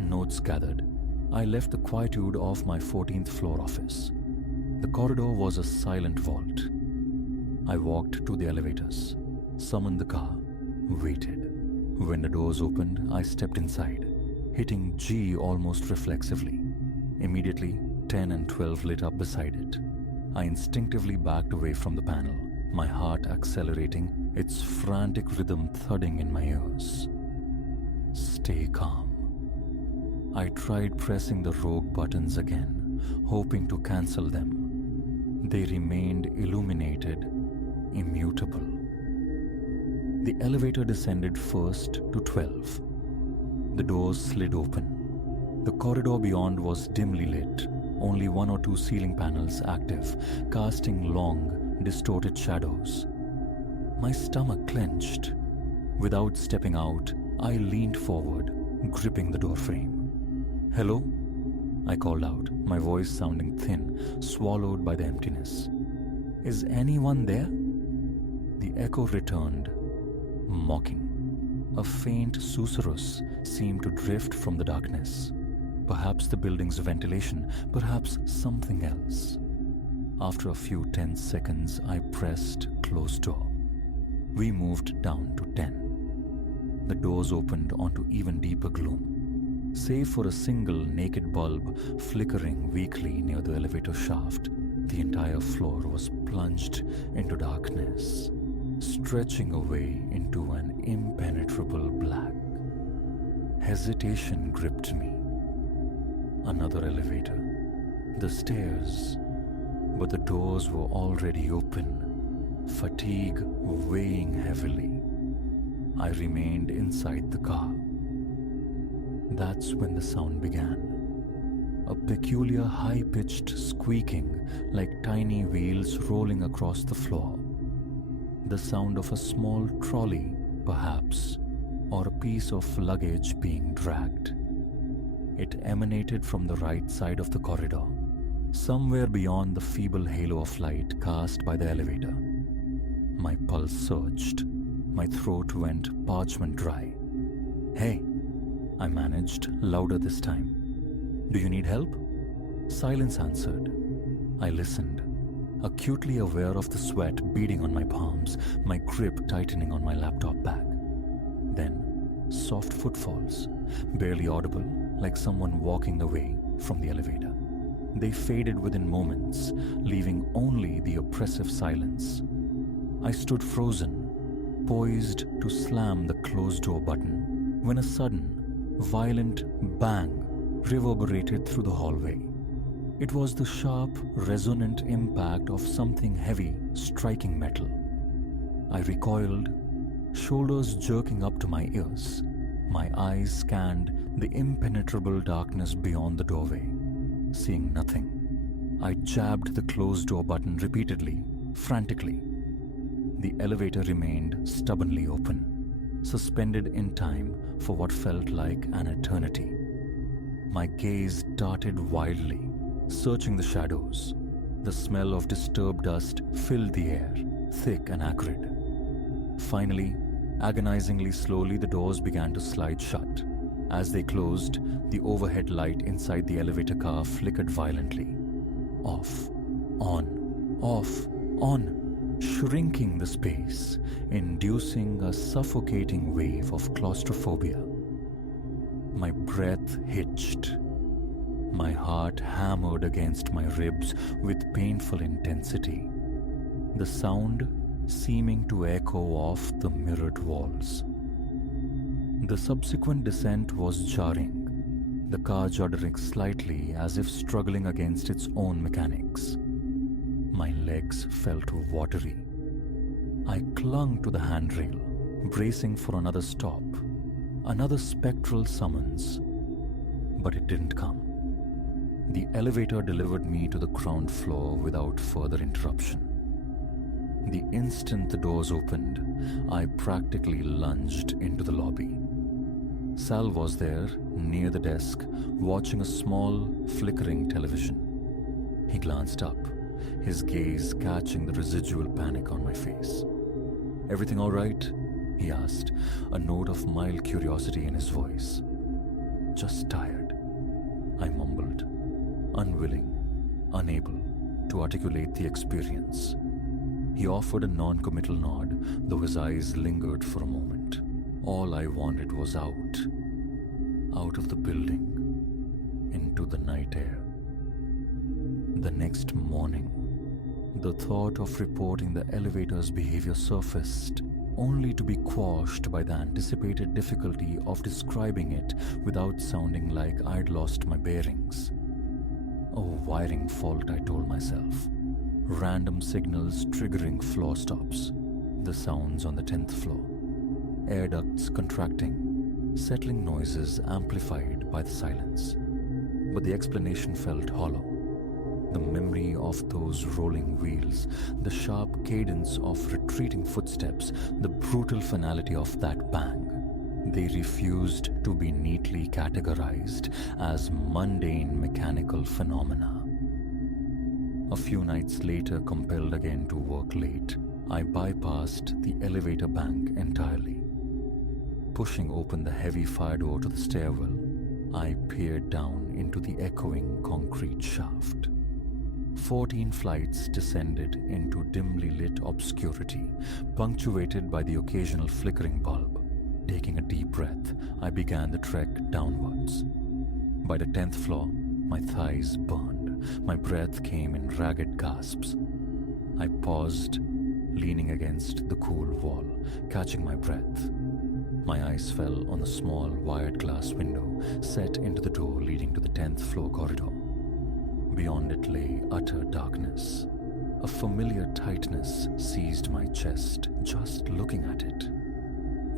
Notes gathered. I left the quietude of my 14th floor office. The corridor was a silent vault. I walked to the elevators, summoned the car, waited. When the doors opened, I stepped inside, hitting G almost reflexively. Immediately, 10 and 12 lit up beside it. I instinctively backed away from the panel, my heart accelerating, its frantic rhythm thudding in my ears. Stay calm. I tried pressing the rogue buttons again, hoping to cancel them. They remained illuminated, immutable. The elevator descended first to 12. The doors slid open. The corridor beyond was dimly lit, only 1 or 2 ceiling panels active, casting long, distorted shadows. My stomach clenched. Without stepping out, I leaned forward, gripping the doorframe. "Hello?" I called out, my voice sounding thin, swallowed by the emptiness. "Is anyone there?" The echo returned, mocking. A faint susurrus seemed to drift from the darkness. Perhaps the building's ventilation, perhaps something else. After a few tense seconds, I pressed close door. We moved down to 10. The doors opened onto even deeper gloom. Save for a single naked bulb flickering weakly near the elevator shaft, the entire floor was plunged into darkness, stretching away into an impenetrable black. Hesitation gripped me. Another elevator. The stairs. But the doors were already open, fatigue weighing heavily. I remained inside the car. That's when the sound began. A peculiar high-pitched squeaking like tiny wheels rolling across the floor. The sound of a small trolley, perhaps, or a piece of luggage being dragged. It emanated from the right side of the corridor, somewhere beyond the feeble halo of light cast by the elevator. My pulse surged. My throat went parchment dry. "Hey," I managed, louder this time. "Do you need help?" Silence answered. I listened, acutely aware of the sweat beading on my palms, my grip tightening on my laptop bag. Then, soft footfalls, barely audible, like someone walking away from the elevator. They faded within moments, leaving only the oppressive silence. I stood frozen, poised to slam the closed door button, when a sudden, violent bang reverberated through the hallway. It was the sharp, resonant impact of something heavy striking metal. I recoiled, shoulders jerking up to my ears. My eyes scanned the impenetrable darkness beyond the doorway. Seeing nothing, I jabbed the closed door button repeatedly, frantically. The elevator remained stubbornly open, suspended in time for what felt like an eternity. My gaze darted wildly, searching the shadows. The smell of disturbed dust filled the air, thick and acrid. Finally, agonizingly slowly, the doors began to slide shut. As they closed, the overhead light inside the elevator car flickered violently. Off, on, shrinking the space, inducing a suffocating wave of claustrophobia. My breath hitched. My heart hammered against my ribs with painful intensity. The sound seeming to echo off the mirrored walls. The subsequent descent was jarring, the car juddering slightly as if struggling against its own mechanics. My legs felt watery. I clung to the handrail, bracing for another stop, another spectral summons. But it didn't come. The elevator delivered me to the ground floor without further interruption. The instant the doors opened, I practically lunged into the lobby. Sal was there, near the desk, watching a small, flickering television. He glanced up, his gaze catching the residual panic on my face. "Everything all right?" he asked, a note of mild curiosity in his voice. "Just tired," I mumbled, unwilling, unable to articulate the experience. He offered a non-committal nod, though his eyes lingered for a moment. All I wanted was out of the building, into the night air. The next morning, the thought of reporting the elevator's behavior surfaced, only to be quashed by the anticipated difficulty of describing it without sounding like I'd lost my bearings. A wiring fault, I told myself. Random signals triggering floor stops. The sounds on the 10th floor. Air ducts contracting. Settling noises amplified by the silence. But the explanation felt hollow. The memory of those rolling wheels, the sharp cadence of retreating footsteps, the brutal finality of that bang. They refused to be neatly categorized as mundane mechanical phenomena. A few nights later, compelled again to work late, I bypassed the elevator bank entirely. Pushing open the heavy fire door to the stairwell, I peered down into the echoing concrete shaft. 14 flights descended into dimly lit obscurity, punctuated by the occasional flickering bulb. Taking a deep breath, I began the trek downwards. By the 10th floor, my thighs burned. My breath came in ragged gasps. I paused, leaning against the cool wall, catching my breath. My eyes fell on the small wired glass window set into the door leading to the 10th floor corridor. Beyond it lay utter darkness. A familiar tightness seized my chest just looking at it.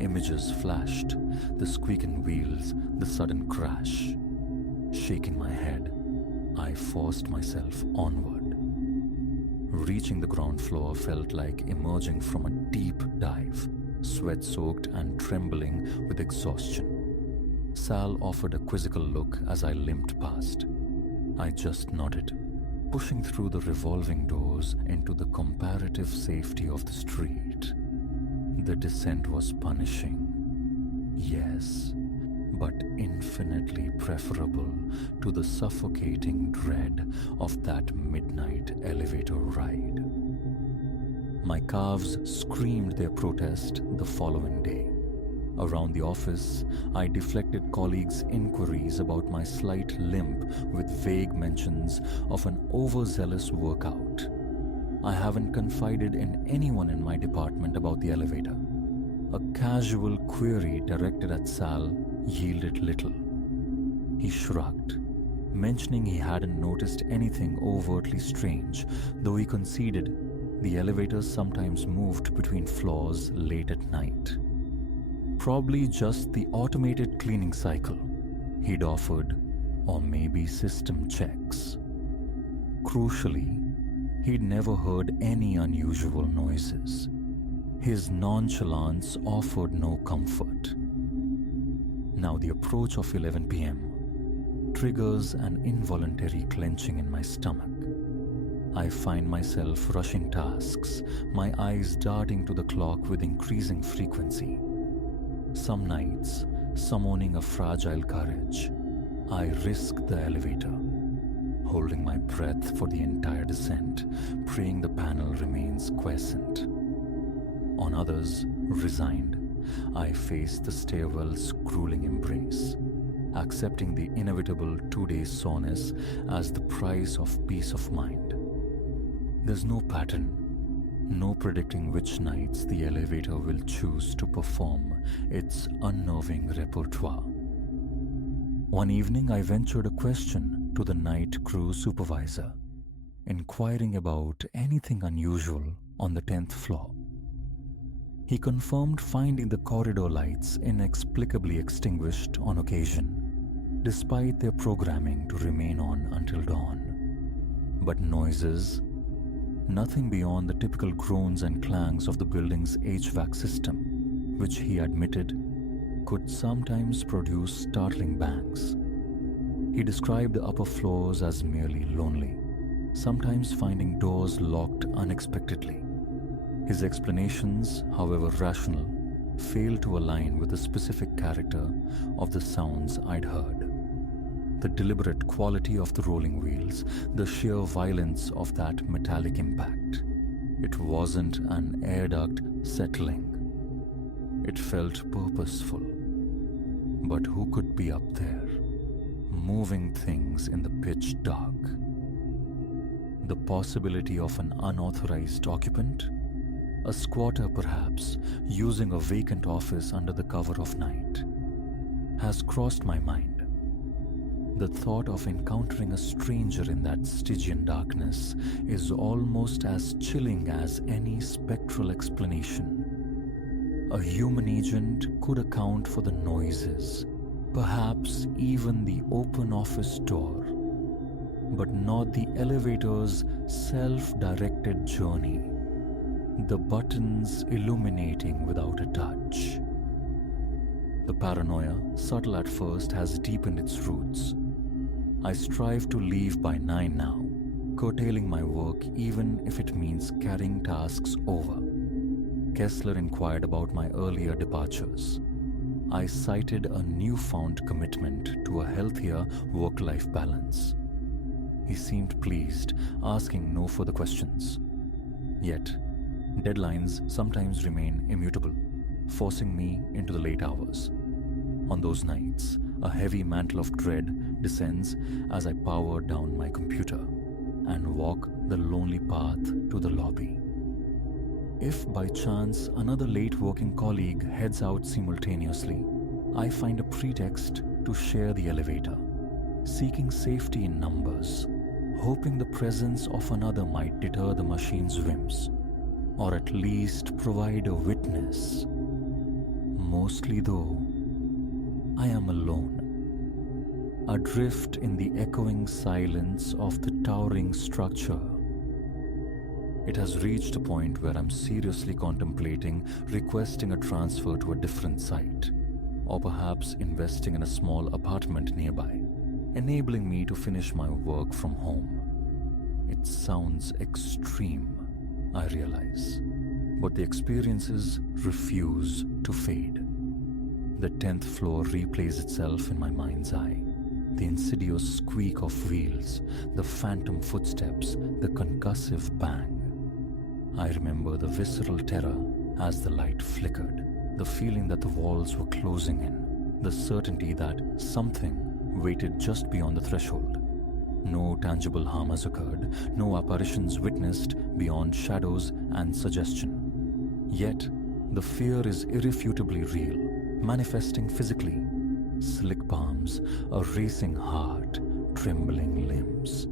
Images flashed, the squeaking wheels, the sudden crash. Shaking my head, I forced myself onward. Reaching the ground floor felt like emerging from a deep dive, sweat-soaked and trembling with exhaustion. Sal offered a quizzical look as I limped past. I just nodded, pushing through the revolving doors into the comparative safety of the street. The descent was punishing, yes, but infinitely preferable to the suffocating dread of that midnight elevator ride. My calves screamed their protest the following day. Around the office, I deflected colleagues' inquiries about my slight limp with vague mentions of an overzealous workout. I haven't confided in anyone in my department about the elevator. A casual query directed at Sal yielded little. He shrugged, mentioning he hadn't noticed anything overtly strange, though he conceded the elevators sometimes moved between floors late at night. Probably just the automated cleaning cycle, he'd offered, or maybe system checks. Crucially, he'd never heard any unusual noises. His nonchalance offered no comfort. Now the approach of 11 p.m. triggers an involuntary clenching in my stomach. I find myself rushing tasks, my eyes darting to the clock with increasing frequency. Some nights, summoning a fragile courage, I risk the elevator, holding my breath for the entire descent, praying the panel remains quiescent. On others, resigned, I face the stairwell's grueling embrace, accepting the inevitable 2-day soreness as the price of peace of mind. There's no pattern, no predicting which nights the elevator will choose to perform its unnerving repertoire. One evening, I ventured a question to the night crew supervisor, inquiring about anything unusual on the 10th floor. He confirmed finding the corridor lights inexplicably extinguished on occasion, despite their programming to remain on until dawn. But noises, nothing beyond the typical groans and clangs of the building's HVAC system, which he admitted could sometimes produce startling bangs. He described the upper floors as merely lonely, sometimes finding doors locked unexpectedly. His explanations, however rational, failed to align with the specific character of the sounds I'd heard. The deliberate quality of the rolling wheels, the sheer violence of that metallic impact. It wasn't an air duct settling. It felt purposeful. But who could be up there, moving things in the pitch dark? The possibility of an unauthorized occupant? A squatter perhaps, using a vacant office under the cover of night, has crossed my mind. The thought of encountering a stranger in that Stygian darkness is almost as chilling as any spectral explanation. A human agent could account for the noises, perhaps even the open office door, but not the elevator's self-directed journey, the buttons illuminating without a touch. The paranoia, subtle at first, has deepened its roots. I strive to leave by 9 now, curtailing my work even if it means carrying tasks over. Kessler inquired about my earlier departures. I cited a newfound commitment to a healthier work-life balance. He seemed pleased, asking no further questions. Yet, deadlines sometimes remain immutable, forcing me into the late hours. On those nights, a heavy mantle of dread descends as I power down my computer and walk the lonely path to the lobby. If by chance another late working colleague heads out simultaneously, I find a pretext to share the elevator, seeking safety in numbers, hoping the presence of another might deter the machine's whims, or at least provide a witness. Mostly though, I am alone, adrift in the echoing silence of the towering structure. It has reached a point where I'm seriously contemplating requesting a transfer to a different site, or perhaps investing in a small apartment nearby, enabling me to finish my work from home. It sounds extreme, I realize, but the experiences refuse to fade. The 10th floor replays itself in my mind's eye. The insidious squeak of wheels, the phantom footsteps, the concussive bang. I remember the visceral terror as the light flickered, the feeling that the walls were closing in, the certainty that something waited just beyond the threshold. No tangible harm has occurred, no apparitions witnessed beyond shadows and suggestion. Yet, the fear is irrefutably real, manifesting physically. Slick palms, a racing heart, trembling limbs.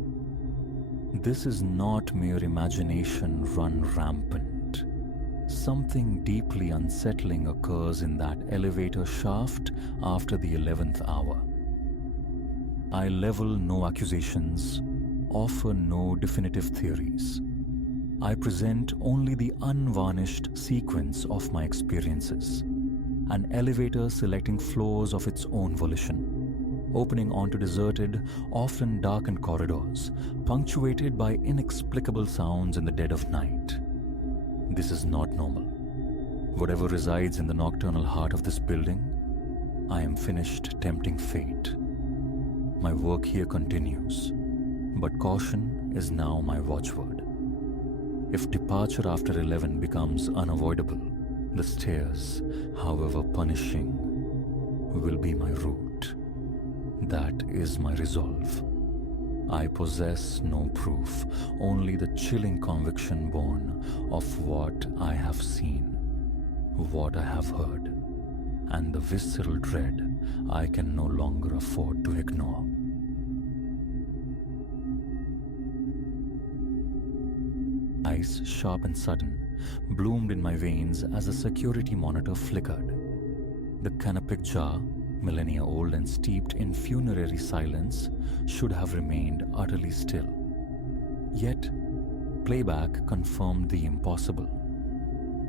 This is not mere imagination run rampant. Something deeply unsettling occurs in that elevator shaft after the 11th hour. I level no accusations, offer no definitive theories. I present only the unvarnished sequence of my experiences. An elevator selecting floors of its own volition, opening onto deserted, often darkened corridors, punctuated by inexplicable sounds in the dead of night. This is not normal. Whatever resides in the nocturnal heart of this building, I am finished tempting fate. My work here continues, but caution is now my watchword. If departure after 11 becomes unavoidable, the stairs, however punishing, will be my route. That is my resolve. I possess no proof, only the chilling conviction born of what I have seen, what I have heard, and the visceral dread I can no longer afford to ignore. Ice, sharp and sudden, bloomed in my veins as the security monitor flickered. The canopic jar, millennia old and steeped in funerary silence, should have remained utterly still. Yet, playback confirmed the impossible.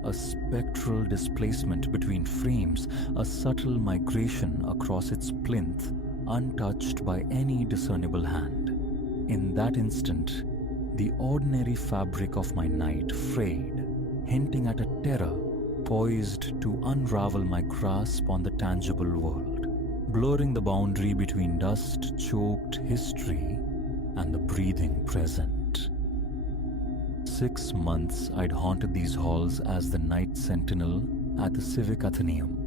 A spectral displacement between frames, a subtle migration across its plinth, untouched by any discernible hand. In that instant, the ordinary fabric of my night frayed, hinting at a terror poised to unravel my grasp on the tangible world, blurring the boundary between dust-choked history and the breathing present. 6 months I'd haunted these halls as the night sentinel at the Civic Athenaeum,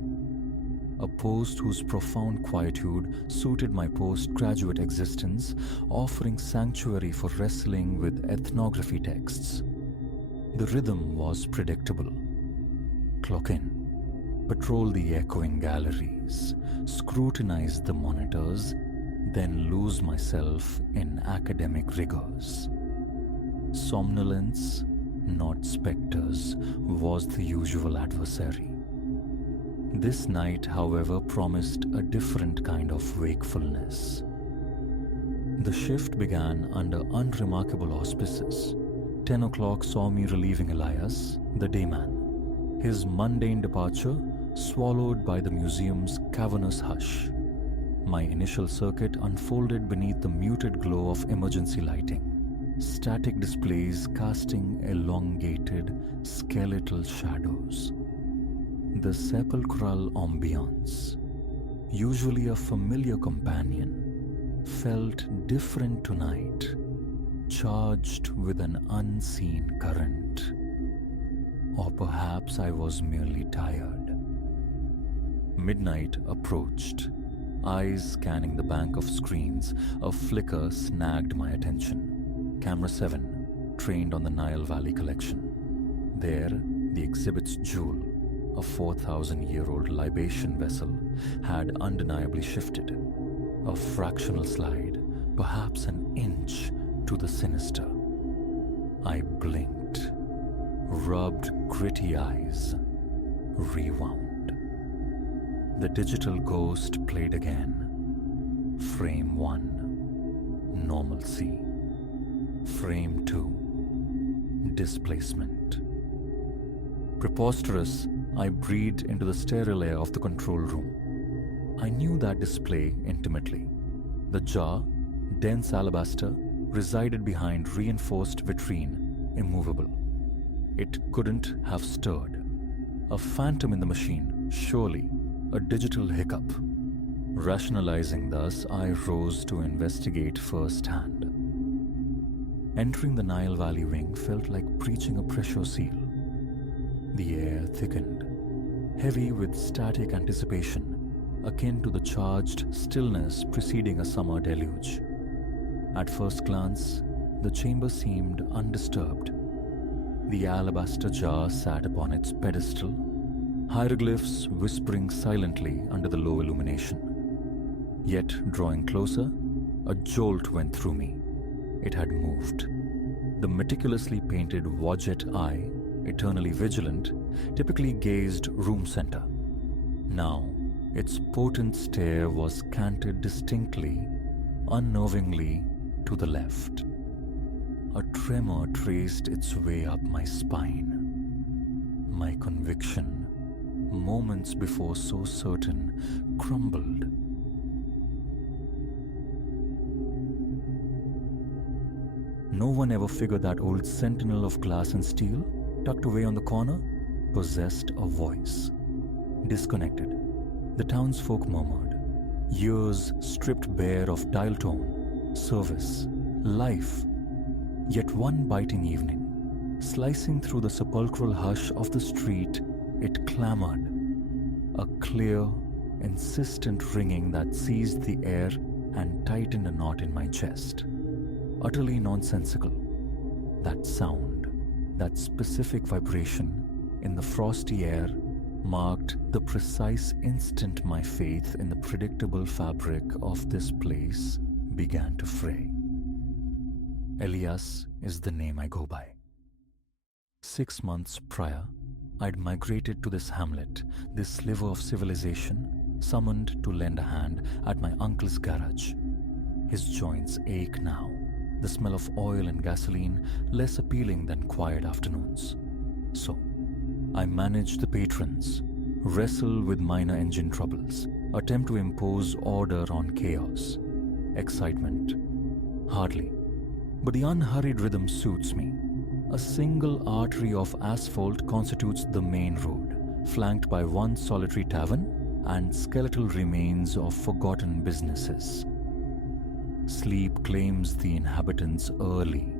a post whose profound quietude suited my postgraduate existence, offering sanctuary for wrestling with ethnography texts. The rhythm was predictable. Clock in, patrol the echoing galleries, scrutinize the monitors, then lose myself in academic rigors. Somnolence, not specters, was the usual adversary. This night, however, promised a different kind of wakefulness. The shift began under unremarkable auspices. 10 o'clock saw me relieving Elias, the dayman, his mundane departure swallowed by the museum's cavernous hush. My initial circuit unfolded beneath the muted glow of emergency lighting, static displays casting elongated, skeletal shadows. The sepulchral ambience, usually a familiar companion, felt different tonight, charged with an unseen current. Or perhaps I was merely tired. Midnight approached. Eyes scanning the bank of screens, a flicker snagged my attention. Camera 7, trained on the Nile Valley collection. There, the exhibit's jewel, a 4,000-year-old libation vessel, had undeniably shifted. A fractional slide, perhaps an inch to the sinister. I blinked, rubbed gritty eyes, rewound. The digital ghost played again. Frame 1, normalcy. Frame 2, displacement. Preposterous, I breathed into the sterile air of the control room. I knew that display intimately. The jar, dense alabaster, resided behind reinforced vitrine, immovable. It couldn't have stirred. A phantom in the machine, surely, a digital hiccup. Rationalizing thus, I rose to investigate firsthand. Entering the Nile Valley wing felt like breaching a pressure seal. The air thickened, heavy with static anticipation, akin to the charged stillness preceding a summer deluge. At first glance, the chamber seemed undisturbed. The alabaster jar sat upon its pedestal, hieroglyphs whispering silently under the low illumination. Yet, drawing closer, a jolt went through me. It had moved. The meticulously painted Wadjet eye, eternally vigilant, typically gazed room center. Now, its potent stare was canted distinctly, unnervingly to the left. A tremor traced its way up my spine. My conviction, moments before so certain, crumbled. No one ever figured that old sentinel of glass and steel, tucked away on the corner, possessed a voice. Disconnected, the townsfolk murmured, years stripped bare of dial tone, service, life. Yet one biting evening, slicing through the sepulchral hush of the street, it clamored, a clear, insistent ringing that seized the air and tightened a knot in my chest. utterly nonsensical. That sound, that specific vibration in the frosty air marked the precise instant my faith in the predictable fabric of this place began to fray. Elias is the name I go by. 6 months prior, I'd migrated to this hamlet, this sliver of civilization, summoned to lend a hand at my uncle's garage. His joints ache now, the smell of oil and gasoline less appealing than quiet afternoons. So, I manage the patrons, wrestle with minor engine troubles, attempt to impose order on chaos. Excitement? Hardly. But the unhurried rhythm suits me. A single artery of asphalt constitutes the main road, flanked by one solitary tavern and skeletal remains of forgotten businesses. Sleep claims the inhabitants early,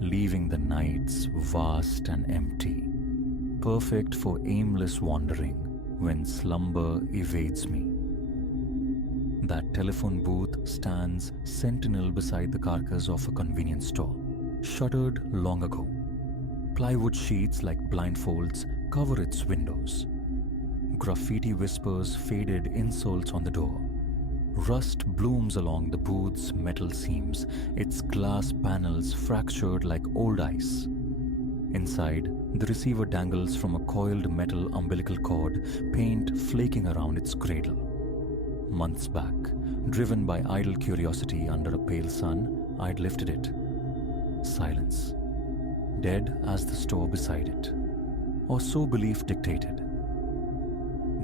leaving the nights vast and empty, perfect for aimless wandering when slumber evades me. That telephone booth stands sentinel beside the carcass of a convenience store, shuttered long ago. Plywood sheets like blindfolds cover its windows. Graffiti whispers faded insults on the door. Rust blooms along the booth's metal seams, its glass panels fractured like old ice. Inside, the receiver dangles from a coiled metal umbilical cord, paint flaking around its cradle. Months back, driven by idle curiosity under a pale sun, I'd lifted it. Silence. Dead as the store beside it. Or so belief dictated.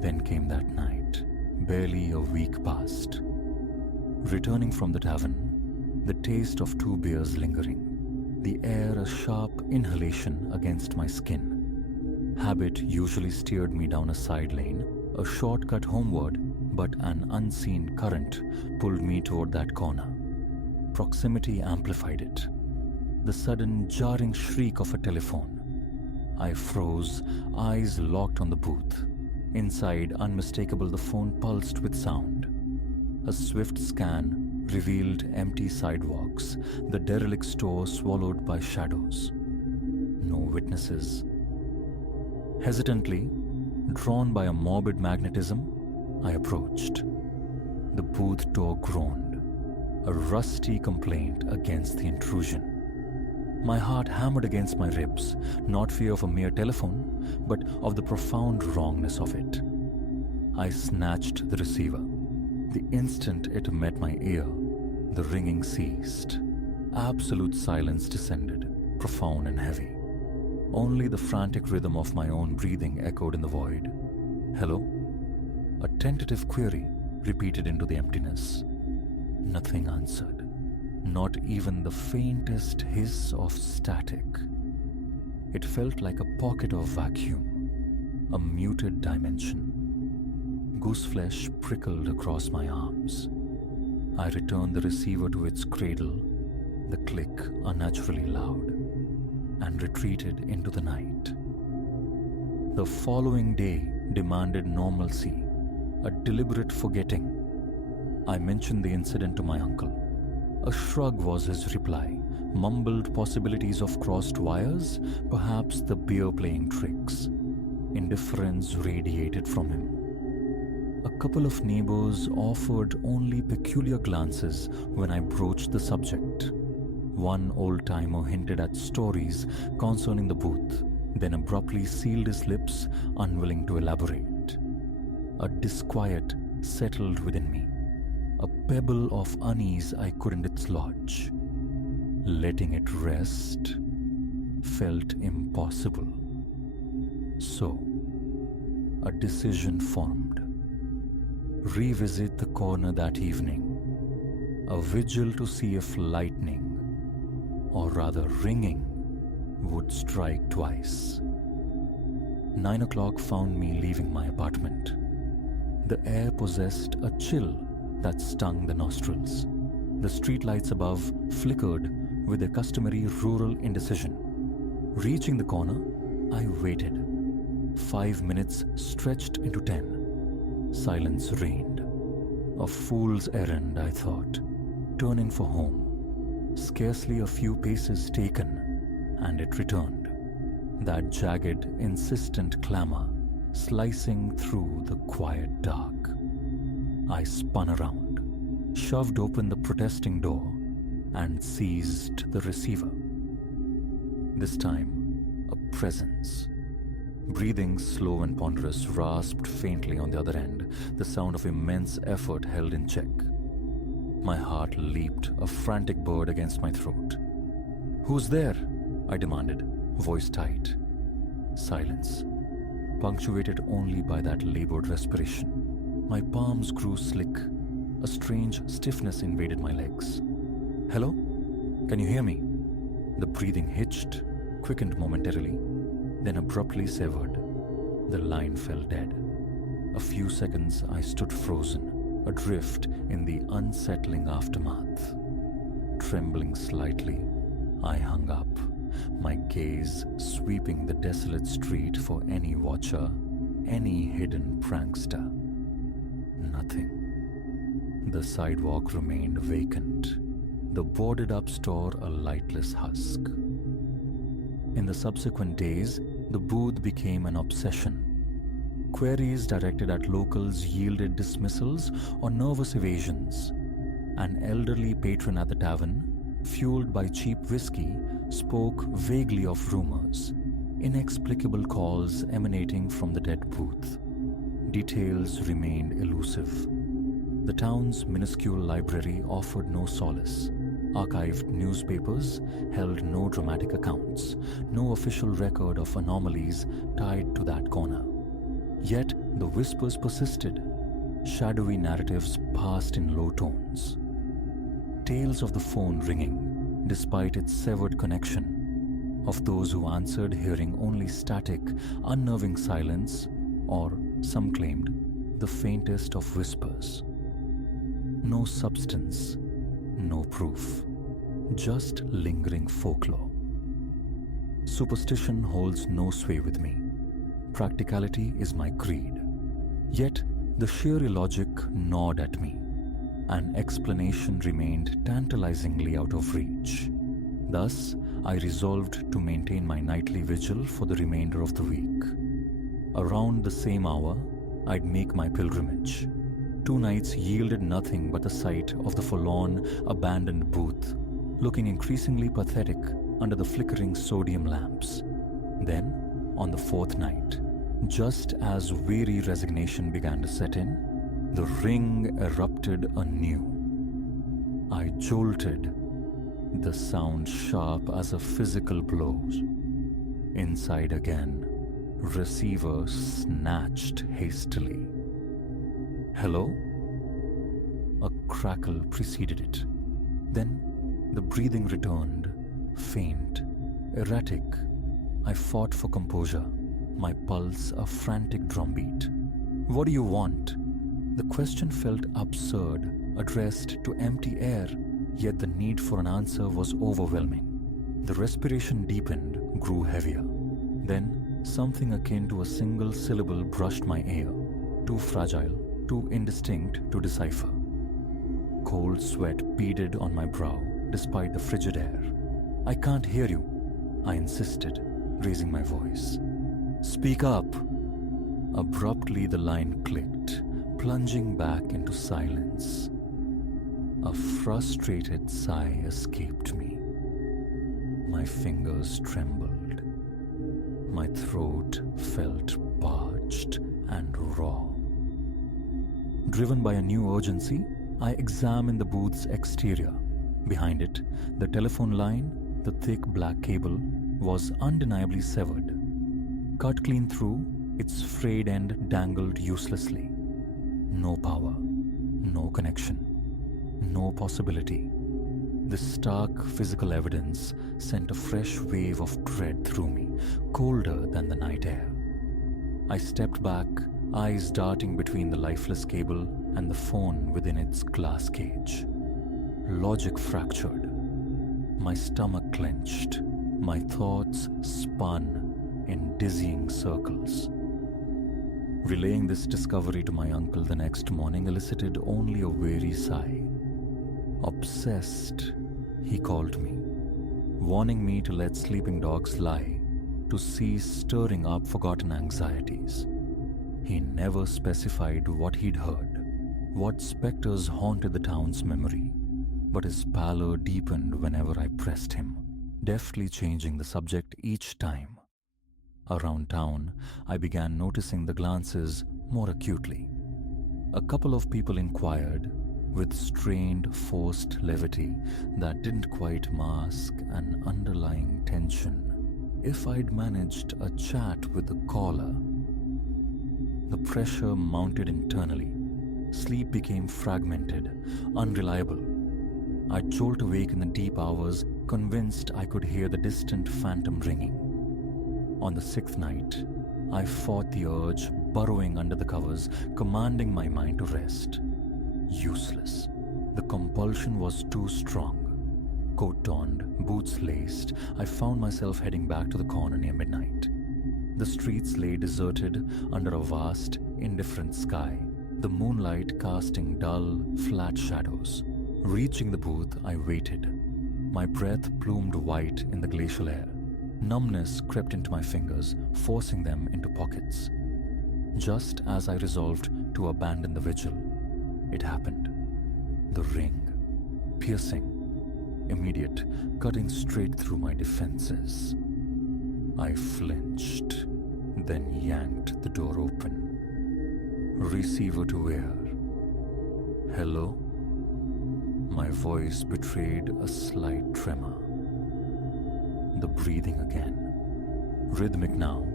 Then came that night, barely a week past. Returning from the tavern, the taste of 2 beers lingering, the air a sharp inhalation against my skin. Habit usually steered me down a side lane, a shortcut homeward, but an unseen current pulled me toward that corner. Proximity amplified it. The sudden jarring shriek of a telephone. I froze, eyes locked on the booth. Inside, unmistakable, the phone pulsed with sound. A swift scan revealed empty sidewalks, the derelict store swallowed by shadows. No witnesses. Hesitantly, drawn by a morbid magnetism, I approached. The booth door groaned, a rusty complaint against the intrusion. My heart hammered against my ribs, not fear of a mere telephone, but of the profound wrongness of it. I snatched the receiver. The instant it met my ear, the ringing ceased. Absolute silence descended, profound and heavy. Only the frantic rhythm of my own breathing echoed in the void. Hello? A tentative query repeated into the emptiness. Nothing answered. Not even the faintest hiss of static. It felt like a pocket of vacuum, a muted dimension. Gooseflesh prickled across my arms. I returned the receiver to its cradle, the click unnaturally loud, and retreated into the night. The following day demanded normalcy, a deliberate forgetting. I mentioned the incident to my uncle. A shrug was his reply, mumbled possibilities of crossed wires, perhaps the beer playing tricks. Indifference radiated from him. A couple of neighbors offered only peculiar glances when I broached the subject. One old-timer hinted at stories concerning the booth, then abruptly sealed his lips, unwilling to elaborate. A disquiet settled within me, a pebble of unease I couldn't dislodge. Letting it rest felt impossible. So, a decision formed. Revisit the corner that evening. A vigil to see if lightning, or rather ringing, would strike twice. 9 o'clock found me leaving my apartment. The air possessed a chill that stung the nostrils. The streetlights above flickered with their customary rural indecision. Reaching the corner, I waited. 5 minutes stretched into 10. Silence reigned. A fool's errand, I thought, turning for home. Scarcely a few paces taken, and it returned. That jagged, insistent clamor slicing through the quiet dark. I spun around, shoved open the protesting door, and seized the receiver. This time, a presence. Breathing slow and ponderous rasped faintly on the other end, the sound of immense effort held in check. My heart leaped, a frantic bird against my throat. "Who's there?" I demanded, voice tight. Silence, punctuated only by that labored respiration. My palms grew slick. A strange stiffness invaded my legs. "Hello? Can you hear me?" The breathing hitched, quickened momentarily, then abruptly severed. The line fell dead. A few seconds I stood frozen, adrift in the unsettling aftermath. Trembling slightly, I hung up, my gaze sweeping the desolate street for any watcher, any hidden prankster. Nothing. The sidewalk remained vacant, the boarded-up store a lightless husk. In the subsequent days, the booth became an obsession. Queries directed at locals yielded dismissals or nervous evasions. An elderly patron at the tavern, fueled by cheap whiskey, spoke vaguely of rumors, inexplicable calls emanating from the dead booth. Details remained elusive. The town's minuscule library offered no solace. Archived newspapers held no dramatic accounts, no official record of anomalies tied to that corner. Yet the whispers persisted. Shadowy narratives passed in low tones. Tales of the phone ringing, despite its severed connection, of those who answered hearing only static, unnerving silence, or, some claimed, the faintest of whispers. No substance, no proof, just lingering folklore. Superstition holds no sway with me. Practicality is my creed. Yet the sheer illogic gnawed at me. An explanation remained tantalizingly out of reach. Thus, I resolved to maintain my nightly vigil for the remainder of the week. Around the same hour, I'd make my pilgrimage. 2 nights yielded nothing but the sight of the forlorn, abandoned booth, looking increasingly pathetic under the flickering sodium lamps. Then, on the 4th night, just as weary resignation began to set in, the ring erupted anew. I jolted, the sound sharp as a physical blow. Inside again, receiver snatched hastily. "Hello?" A crackle preceded it. Then the breathing returned, faint, erratic. I fought for composure, my pulse a frantic drumbeat. "What do you want?" The question felt absurd, addressed to empty air, yet the need for an answer was overwhelming. The respiration deepened, grew heavier. Then something akin to a single syllable brushed my ear, too fragile, too indistinct to decipher. Cold sweat beaded on my brow, despite the frigid air. "I can't hear you," I insisted, raising my voice. "Speak up." Abruptly the line clicked, plunging back into silence. A frustrated sigh escaped me. My fingers trembled. My throat felt parched and raw. Driven by a new urgency, I examined the booth's exterior. Behind it, the telephone line, the thick black cable, was undeniably severed. Cut clean through, its frayed end dangled uselessly. No power, no connection, no possibility. This stark physical evidence sent a fresh wave of dread through me, colder than the night air. I stepped back, eyes darting between the lifeless cable and the phone within its glass cage. Logic fractured. My stomach clenched. My thoughts spun in dizzying circles. Relaying this discovery to my uncle the next morning elicited only a weary sigh. Obsessed, He called me, warning me to let sleeping dogs lie, to cease stirring up forgotten anxieties. He never specified what he'd heard, what specters haunted the town's memory, but his pallor deepened whenever I pressed him, deftly changing the subject each time. Around town, I began noticing the glances more acutely. A couple of people inquired, with strained, forced levity that didn't quite mask an underlying tension, if I'd managed a chat with the caller. The pressure mounted internally. Sleep became fragmented, unreliable. I'd jolt awake in the deep hours, convinced I could hear the distant phantom ringing. On the sixth night, I fought the urge, burrowing under the covers, commanding my mind to rest. Useless. The compulsion was too strong. Coat donned, boots laced, I found myself heading back to the corner near midnight. The streets lay deserted under a vast, indifferent sky, the moonlight casting dull, flat shadows. Reaching the booth, I waited. My breath plumed white in the glacial air. Numbness crept into my fingers, forcing them into pockets. Just as I resolved to abandon the vigil, it happened. The ring. Piercing. Immediate, cutting straight through my defenses. I flinched, then yanked the door open. Receiver to ear. Hello? My voice betrayed a slight tremor. The breathing again. Rhythmic now,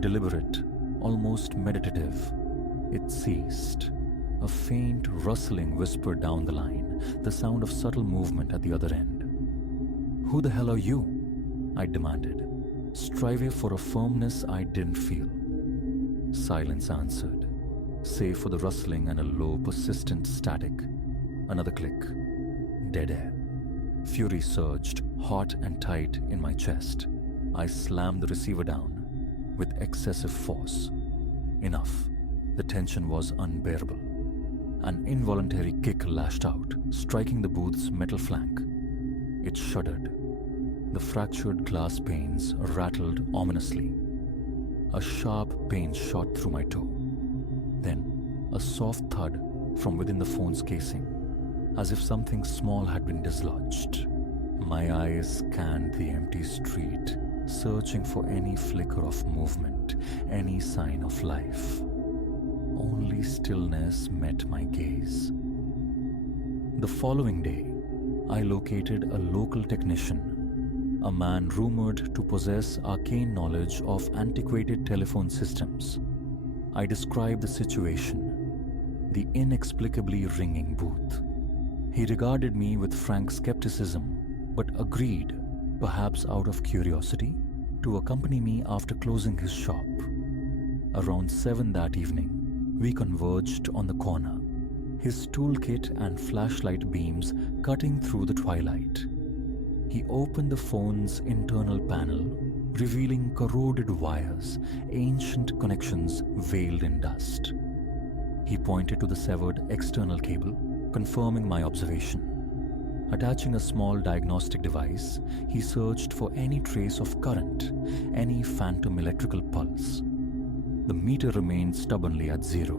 deliberate, almost meditative. It ceased. A faint rustling whispered down the line, the sound of subtle movement at the other end. Who the hell are you? I demanded, striving for a firmness I didn't feel. Silence answered, save for the rustling and a low, persistent static. Another click. Dead air. Fury surged, hot and tight, in my chest. I slammed the receiver down with excessive force. Enough. The tension was unbearable. An involuntary kick lashed out, striking the booth's metal flank. It shuddered. The fractured glass panes rattled ominously. A sharp pain shot through my toe. Then, a soft thud from within the phone's casing, as if something small had been dislodged. My eyes scanned the empty street, searching for any flicker of movement, any sign of life. Only stillness met my gaze. The following day, I located a local technician, a man rumored to possess arcane knowledge of antiquated telephone systems. I described the situation, the inexplicably ringing booth. He regarded me with frank skepticism, but agreed, perhaps out of curiosity, to accompany me after closing his shop. Around 7 that evening, we converged on the corner, his toolkit and flashlight beams cutting through the twilight. He opened the phone's internal panel, revealing corroded wires, ancient connections veiled in dust. He pointed to the severed external cable, confirming my observation. Attaching a small diagnostic device, he searched for any trace of current, any phantom electrical pulse. The meter remained stubbornly at 0.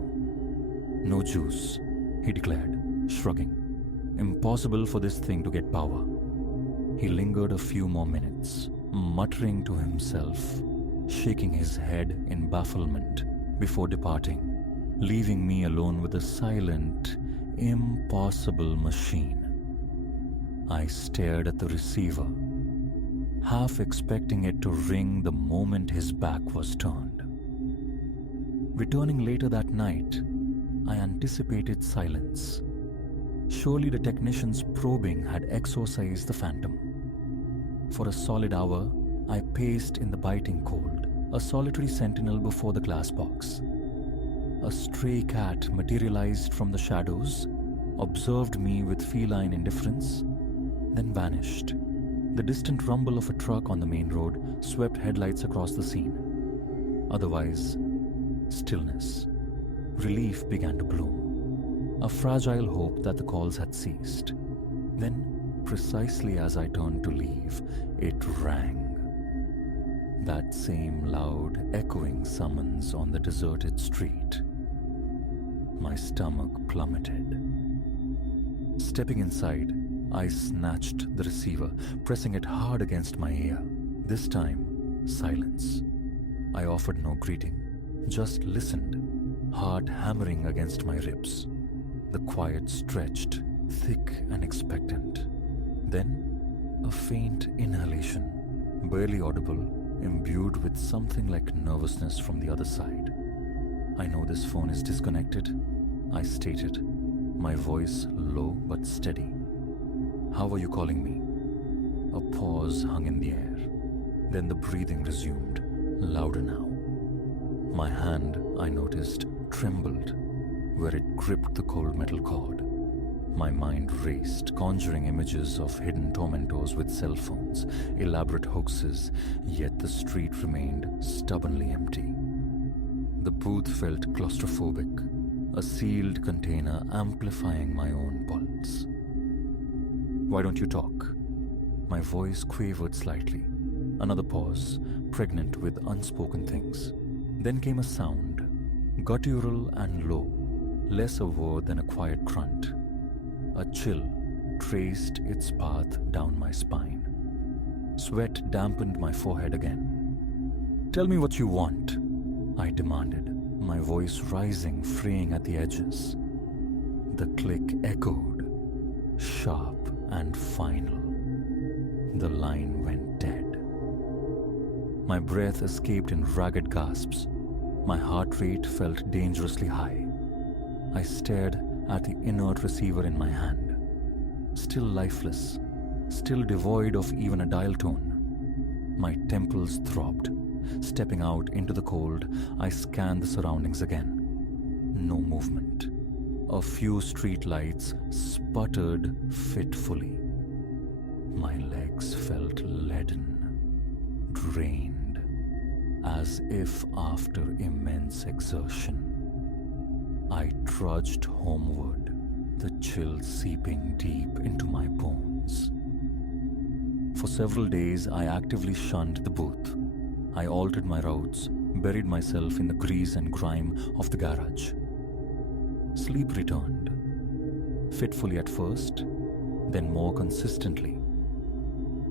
No juice, he declared, shrugging. Impossible for this thing to get power. He lingered a few more minutes, muttering to himself, shaking his head in bafflement before departing, leaving me alone with a silent, impossible machine. I stared at the receiver, half expecting it to ring the moment his back was turned. Returning later that night, I anticipated silence. Surely the technician's probing had exorcised the phantom. For a solid hour, I paced in the biting cold, a solitary sentinel before the glass box. A stray cat materialized from the shadows, observed me with feline indifference, then vanished. The distant rumble of a truck on the main road swept headlights across the scene. Otherwise, stillness. Relief began to bloom. A fragile hope that the calls had ceased. Then, precisely as I turned to leave, it rang. That same loud, echoing summons on the deserted street. My stomach plummeted. Stepping inside, I snatched the receiver, pressing it hard against my ear. This time, silence. I offered no greeting, just listened, heart hammering against my ribs. The quiet stretched, thick and expectant. Then, a faint inhalation, barely audible, imbued with something like nervousness from the other side. "I know this phone is disconnected," I stated, my voice low but steady. "How are you calling me?" A pause hung in the air. Then the breathing resumed, louder now. My hand, I noticed, trembled where it gripped the cold metal cord. My mind raced, conjuring images of hidden tormentors with cell phones, elaborate hoaxes, yet the street remained stubbornly empty. The booth felt claustrophobic, a sealed container amplifying my own pulse. "Why don't you talk?" My voice quavered slightly. Another pause, pregnant with unspoken things. Then came a sound, guttural and low, less a word than a quiet grunt. A chill traced its path down my spine. Sweat dampened my forehead again. "Tell me what you want," I demanded, my voice rising, fraying at the edges. The click echoed, sharp and final. The line went dead. My breath escaped in ragged gasps. My heart rate felt dangerously high. I stared at the inert receiver in my hand. Still lifeless, still devoid of even a dial tone. My temples throbbed. Stepping out into the cold, I scanned the surroundings again. No movement. A few street lights sputtered fitfully. My legs felt leaden, drained, as if after immense exertion. I trudged homeward, the chill seeping deep into my bones. For several days, I actively shunned the booth. I altered my routes, buried myself in the grease and grime of the garage. Sleep returned, fitfully at first, then more consistently.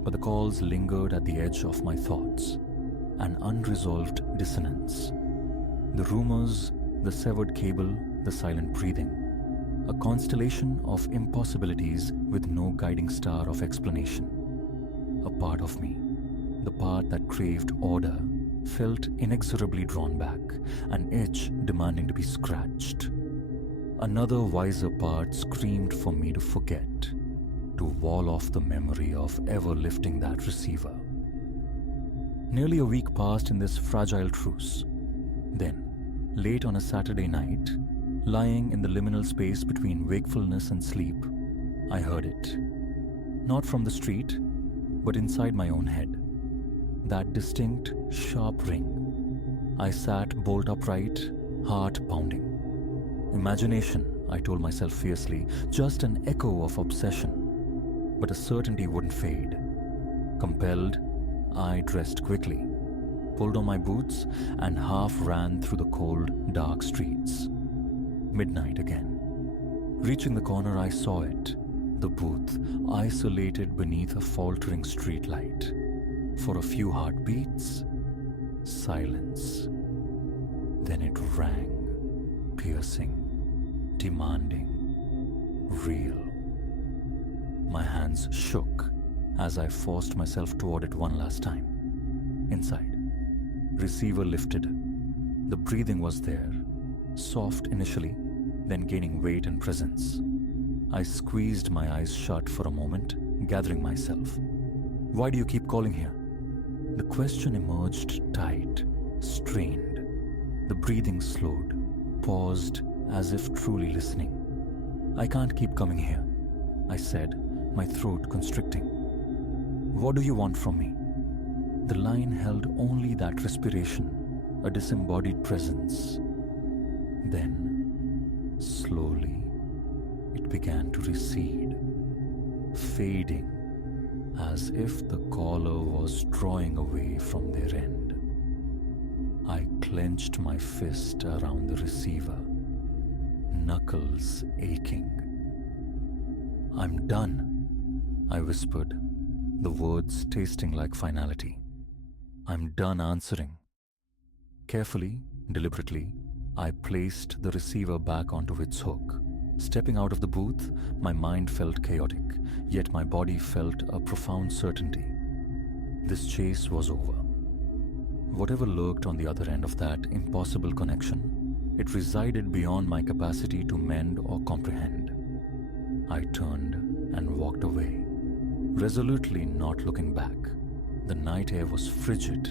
But the calls lingered at the edge of my thoughts, an unresolved dissonance. The rumors, the severed cable, the silent breathing, a constellation of impossibilities with no guiding star of explanation. A part of me, the part that craved order, felt inexorably drawn back, an itch demanding to be scratched. Another wiser part screamed for me to forget, to wall off the memory of ever lifting that receiver. Nearly a week passed in this fragile truce. Then, late on a Saturday night, lying in the liminal space between wakefulness and sleep, I heard it. Not from the street, but inside my own head. That distinct, sharp ring. I sat bolt upright, heart pounding. Imagination, I told myself fiercely, just an echo of obsession. But a certainty wouldn't fade. Compelled, I dressed quickly, pulled on my boots, and half ran through the cold, dark streets. Midnight again. Reaching the corner, I saw it, the booth, isolated beneath a faltering streetlight. For a few heartbeats, silence. Then it rang, piercing, demanding, real. My hands shook as I forced myself toward it one last time. Inside, receiver lifted. The breathing was there, soft initially, then gaining weight and presence. I squeezed my eyes shut for a moment, gathering myself. "Why do you keep calling here?" The question emerged tight, strained. The breathing slowed, paused as if truly listening. "I can't keep coming here," I said, my throat constricting. "What do you want from me?" The line held only that respiration, a disembodied presence. Then, slowly, it began to recede. fading, as if the caller was drawing away from their end. I clenched my fist around the receiver, knuckles aching. "I'm done," I whispered, the words tasting like finality. "I'm done answering." Carefully, deliberately, I placed the receiver back onto its hook. Stepping out of the booth, my mind felt chaotic, yet my body felt a profound certainty. This chase was over. Whatever lurked on the other end of that impossible connection, it resided beyond my capacity to mend or comprehend. I turned and walked away, resolutely not looking back. The night air was frigid,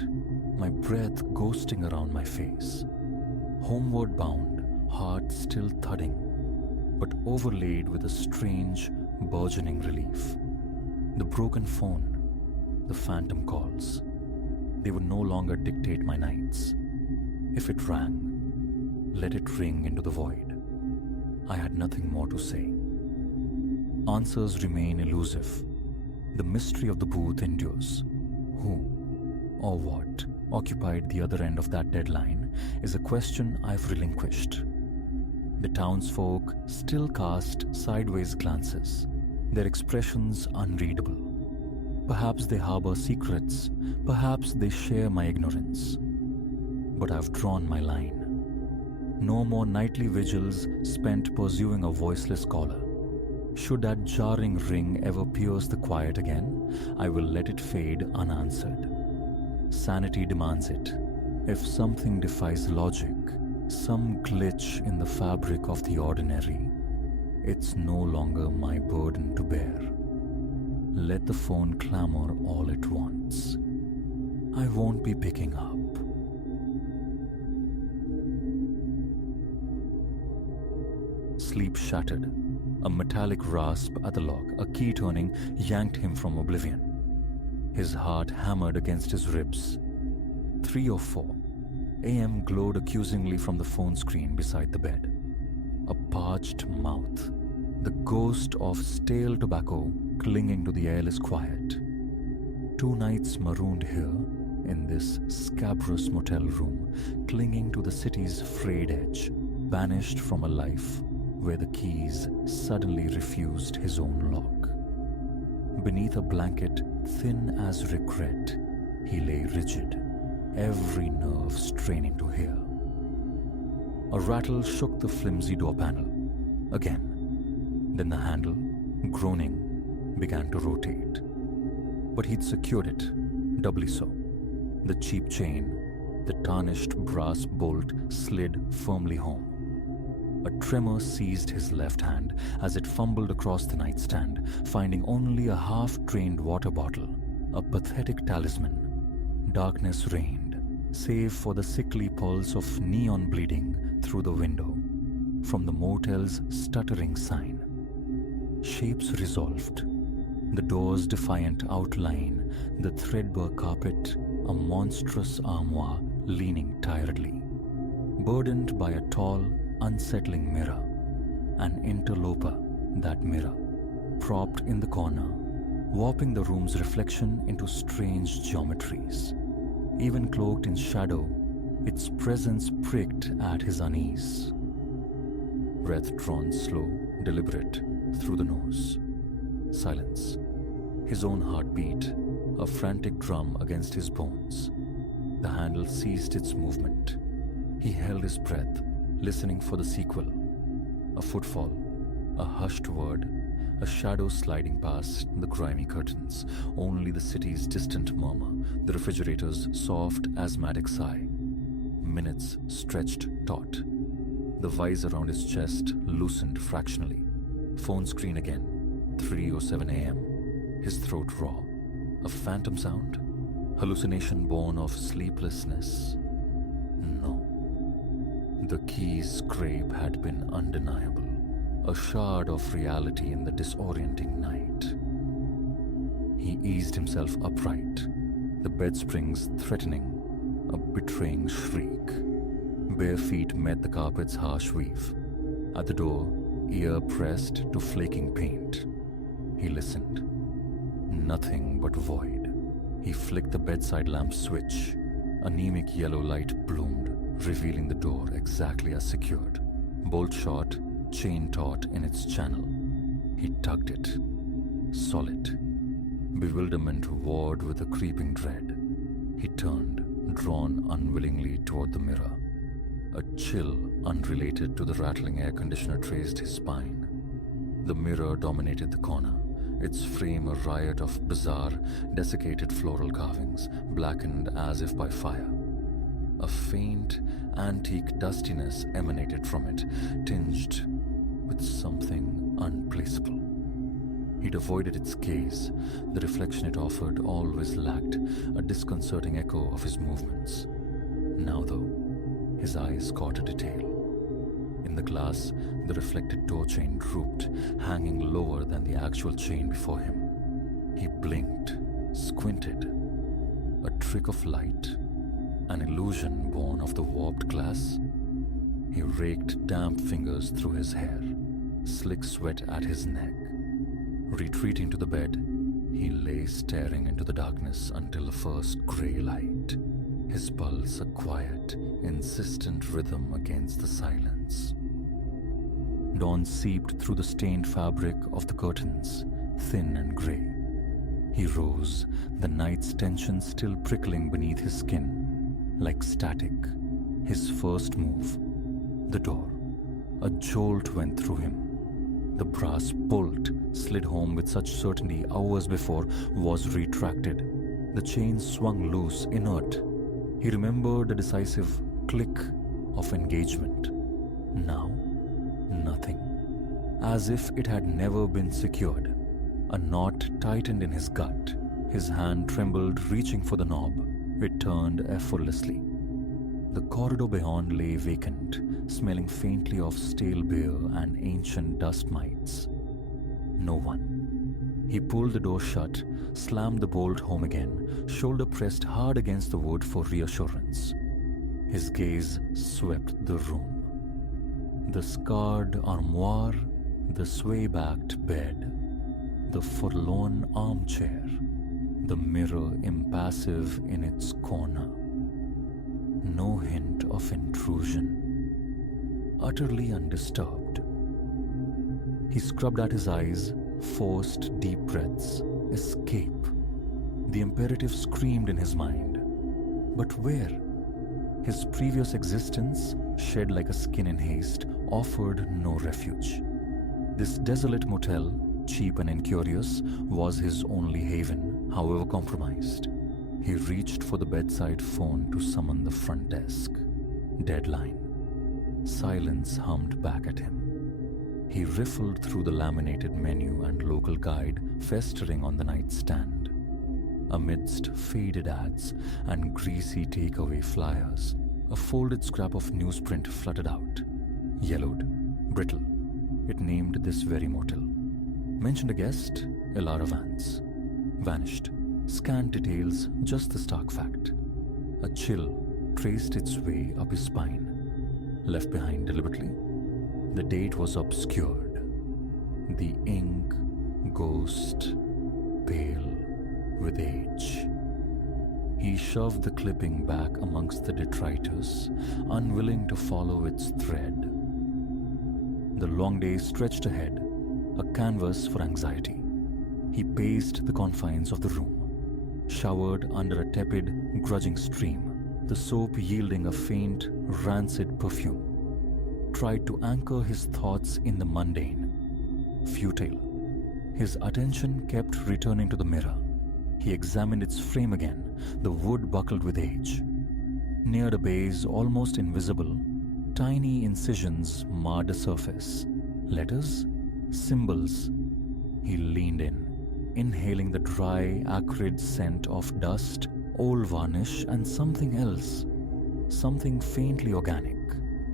my breath ghosting around my face. Homeward bound, heart still thudding, but overlaid with a strange, burgeoning relief. The broken phone, the phantom calls, they would no longer dictate my nights. If it rang, let it ring into the void. I had nothing more to say. Answers remain elusive. The mystery of the booth endures. Who or what occupied the other end of that deadline is a question I've relinquished. The townsfolk still cast sideways glances, their expressions unreadable. Perhaps they harbor secrets, perhaps they share my ignorance. But I've drawn my line. No more nightly vigils spent pursuing a voiceless caller. Should that jarring ring ever pierce the quiet again, I will let it fade unanswered. Sanity demands it. If something defies logic, some glitch in the fabric of the ordinary, it's no longer my burden to bear. Let the phone clamor all it wants. I won't be picking up. Sleep shattered. A metallic rasp at the lock, a key turning, yanked him from oblivion. His heart hammered against his ribs. 3 or 4 a.m. glowed accusingly from the phone screen beside the bed. A parched mouth, the ghost of stale tobacco clinging to the airless quiet. 2 nights marooned here, in this scabrous motel room, clinging to the city's frayed edge, banished from a life where the keys suddenly refused his own lock. Beneath a blanket thin as regret, he lay rigid, every nerve straining to hear. A rattle shook the flimsy door panel. Again. Then the handle, groaning, began to rotate. But he'd secured it, doubly so. The cheap chain, the tarnished brass bolt slid firmly home. A tremor seized his left hand as it fumbled across the nightstand, finding only a half-drained water bottle, a pathetic talisman. Darkness reigned, save for the sickly pulse of neon bleeding through the window, from the motel's stuttering sign. Shapes resolved, the door's defiant outline, the threadbare carpet, a monstrous armoire leaning tiredly, burdened by a tall, unsettling mirror, an interloper, that mirror, propped in the corner, warping the room's reflection into strange geometries. Even cloaked in shadow, its presence pricked at his unease. Breath drawn slow, deliberate, through the nose. Silence. His own heartbeat, a frantic drum against his bones. The handle ceased its movement. He held his breath, listening for the sequel. A footfall, a hushed word, a shadow sliding past the grimy curtains, only the city's distant murmur, the refrigerator's soft, asthmatic sigh. Minutes stretched taut. The vise around his chest loosened fractionally. Phone screen again, 3:07 a.m. His throat raw. A phantom sound? Hallucination born of sleeplessness? No. The key's scrape had been undeniable, a shard of reality in the disorienting night. He eased himself upright, the bed springs threatening, a betraying shriek. Bare feet met the carpet's harsh weave. At the door, ear pressed to flaking paint. He listened. Nothing but void. He flicked the bedside lamp switch. Anemic yellow light bloomed, revealing the door exactly as secured. Bolt shot, chain taut in its channel. He tugged it. Solid. Bewilderment warred with a creeping dread. He turned, drawn unwillingly toward the mirror. A chill unrelated to the rattling air conditioner traced his spine. The mirror dominated the corner, its frame a riot of bizarre, desiccated floral carvings, blackened as if by fire. A faint, antique dustiness emanated from it, tinged with something unplaceable. He'd avoided its gaze. The reflection it offered always lacked a disconcerting echo of his movements. Now, though, his eyes caught a detail. In the glass, the reflected door chain drooped, hanging lower than the actual chain before him. He blinked, squinted. A trick of light, an illusion born of the warped glass. He raked damp fingers through his hair, slick sweat at his neck. Retreating to the bed, he lay staring into the darkness until the first grey light, his pulse a quiet, insistent rhythm against the silence. Dawn seeped through the stained fabric of the curtains, thin and grey. He rose, the night's tension still prickling beneath his skin, like static. His first move, the door. A jolt went through him. The brass bolt, slid home with such certainty hours before, was retracted. The chain swung loose, inert. He remembered a decisive click of engagement. Now, nothing. As if it had never been secured. A knot tightened in his gut. His hand trembled, reaching for the knob. It turned effortlessly. The corridor beyond lay vacant, smelling faintly of stale beer and ancient dust mites. No one. He pulled the door shut, slammed the bolt home again, shoulder pressed hard against the wood for reassurance. His gaze swept the room. The scarred armoire, the sway-backed bed, the forlorn armchair, the mirror impassive in its corner. No hint of intrusion. Utterly undisturbed. He scrubbed at his eyes, forced deep breaths. Escape. The imperative screamed in his mind. But where? His previous existence, shed like a skin in haste, offered no refuge. This desolate motel, cheap and incurious, was his only haven, however compromised. He reached for the bedside phone to summon the front desk. Deadline. Silence hummed back at him. He riffled through the laminated menu and local guide festering on the nightstand. Amidst faded ads and greasy takeaway flyers, a folded scrap of newsprint fluttered out. Yellowed, brittle. It named this very motel. Mentioned a guest, Elara Vance. Vanished. Scant details, just the stark fact. A chill traced its way up his spine. Left behind deliberately. The date was obscured. The ink, ghost, pale with age. He shoved the clipping back amongst the detritus, unwilling to follow its thread. The long day stretched ahead, a canvas for anxiety. He paced the confines of the room. Showered under a tepid, grudging stream, the soap yielding a faint, rancid perfume. Tried to anchor his thoughts in the mundane. Futile. His attention kept returning to the mirror. He examined its frame again, the wood buckled with age. Near the base, almost invisible, tiny incisions marred the surface. Letters? Symbols. He leaned in, inhaling the dry, acrid scent of dust, old varnish, and something else. Something faintly organic,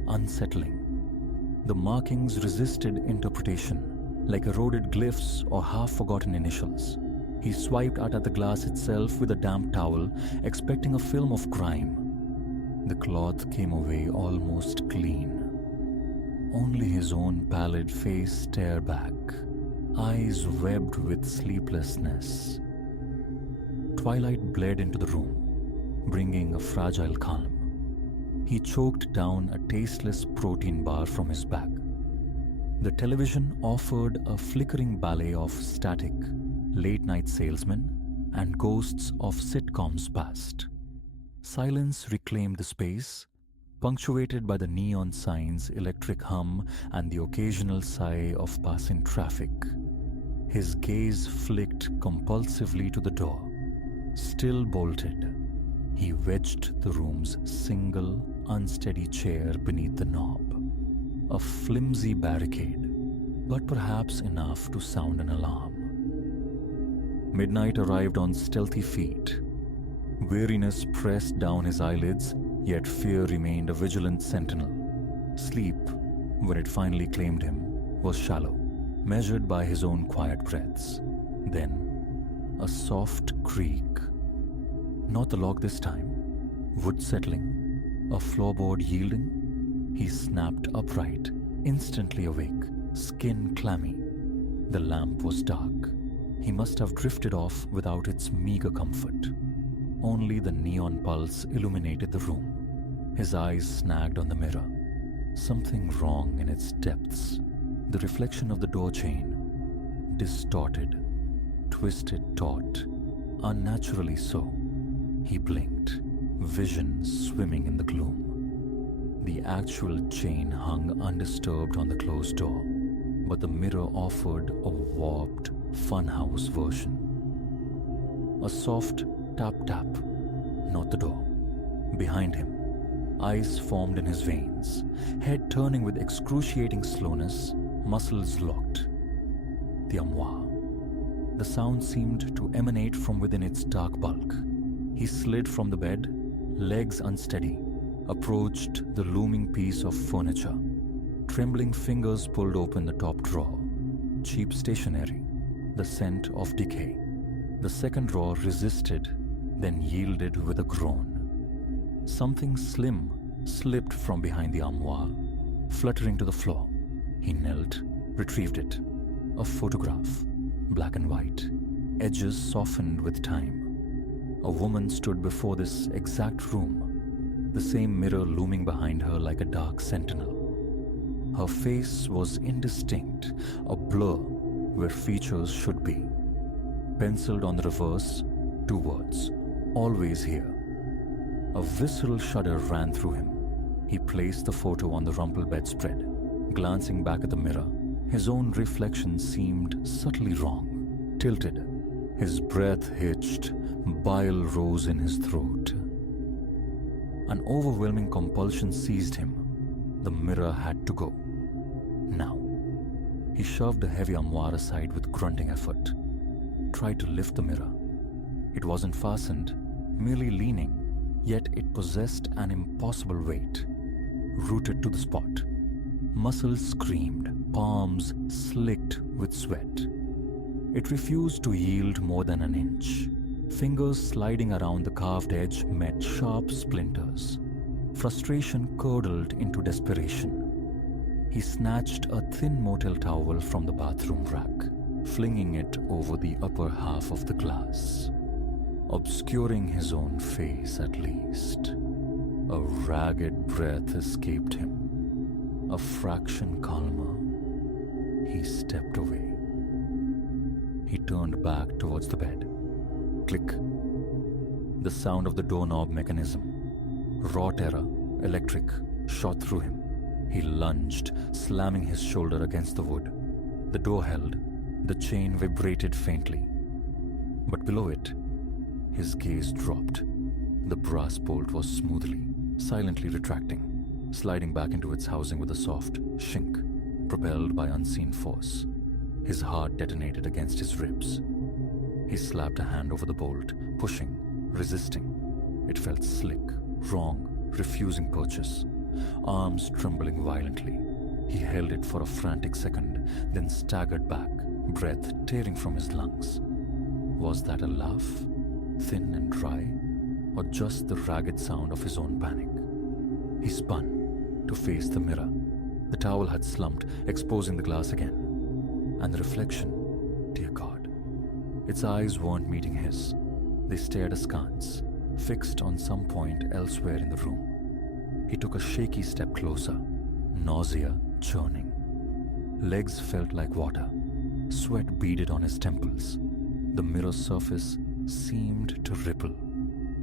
unsettling. The markings resisted interpretation, like eroded glyphs or half-forgotten initials. He swiped at the glass itself with a damp towel, expecting a film of crime. The cloth came away almost clean. Only his own pallid face stared back, eyes webbed with sleeplessness. Twilight bled into the room, bringing a fragile calm. He choked down a tasteless protein bar from his bag. The television offered a flickering ballet of static, late-night salesmen and ghosts of sitcoms past. Silence reclaimed the space, punctuated by the neon signs' electric hum and the occasional sigh of passing traffic. His gaze flicked compulsively to the door. Still bolted, he wedged the room's single, unsteady chair beneath the knob. A flimsy barricade, but perhaps enough to sound an alarm. Midnight arrived on stealthy feet. Weariness pressed down his eyelids, yet fear remained a vigilant sentinel. Sleep, when it finally claimed him, was shallow, measured by his own quiet breaths. Then, a soft creak. Not the lock this time. Wood settling, a floorboard yielding. He snapped upright, instantly awake, skin clammy. The lamp was dark. He must have drifted off without its meager comfort. Only the neon pulse illuminated the room. His eyes snagged on the mirror. Something wrong in its depths. The reflection of the door chain, distorted, twisted taut, unnaturally so. He blinked, vision swimming in the gloom. The actual chain hung undisturbed on the closed door, but the mirror offered a warped, funhouse version. A soft tap-tap, not the door. Behind him, ice formed in his veins, head turning with excruciating slowness, muscles locked. The armoire. The sound seemed to emanate from within its dark bulk. He slid from the bed, legs unsteady, approached the looming piece of furniture. Trembling fingers pulled open the top drawer. Cheap stationery, the scent of decay. The second drawer resisted, then yielded with a groan. Something slim slipped from behind the armoire, fluttering to the floor. He knelt, retrieved it. A photograph, black and white, edges softened with time. A woman stood before this exact room, the same mirror looming behind her like a dark sentinel. Her face was indistinct, a blur where features should be. Penciled on the reverse, 2 words, always here. A visceral shudder ran through him. He placed the photo on the rumpled bedspread. Glancing back at the mirror, his own reflection seemed subtly wrong. Tilted, his breath hitched, bile rose in his throat. An overwhelming compulsion seized him. The mirror had to go. Now. He shoved the heavy armoire aside with grunting effort. Tried to lift the mirror. It wasn't fastened, merely leaning, yet it possessed an impossible weight. Rooted to the spot. Muscles screamed, palms slicked with sweat. It refused to yield more than an inch. Fingers sliding around the carved edge met sharp splinters. Frustration curdled into desperation. He snatched a thin motel towel from the bathroom rack, flinging it over the upper half of the glass, obscuring his own face at least. A ragged breath escaped him. A fraction calmer, he stepped away. He turned back towards the bed. Click. The sound of the doorknob mechanism, raw terror, electric, shot through him. He lunged, slamming his shoulder against the wood. The door held. The chain vibrated faintly. But below it, his gaze dropped. The brass bolt was smoothly, silently retracting, sliding back into its housing with a soft shink, propelled by unseen force. His heart detonated against his ribs. He slapped a hand over the bolt, pushing, resisting. It felt slick, wrong, refusing purchase. Arms trembling violently. He held it for a frantic second, then staggered back, breath tearing from his lungs. Was that a laugh, thin and dry, or just the ragged sound of his own panic? He spun to face the mirror. The towel had slumped, exposing the glass again, and the reflection dear God. Its eyes weren't meeting his. They stared askance, fixed on some point elsewhere in the room. He took a shaky step closer, nausea churning. Legs felt like water. Sweat beaded on his temples. The mirror surface seemed to ripple,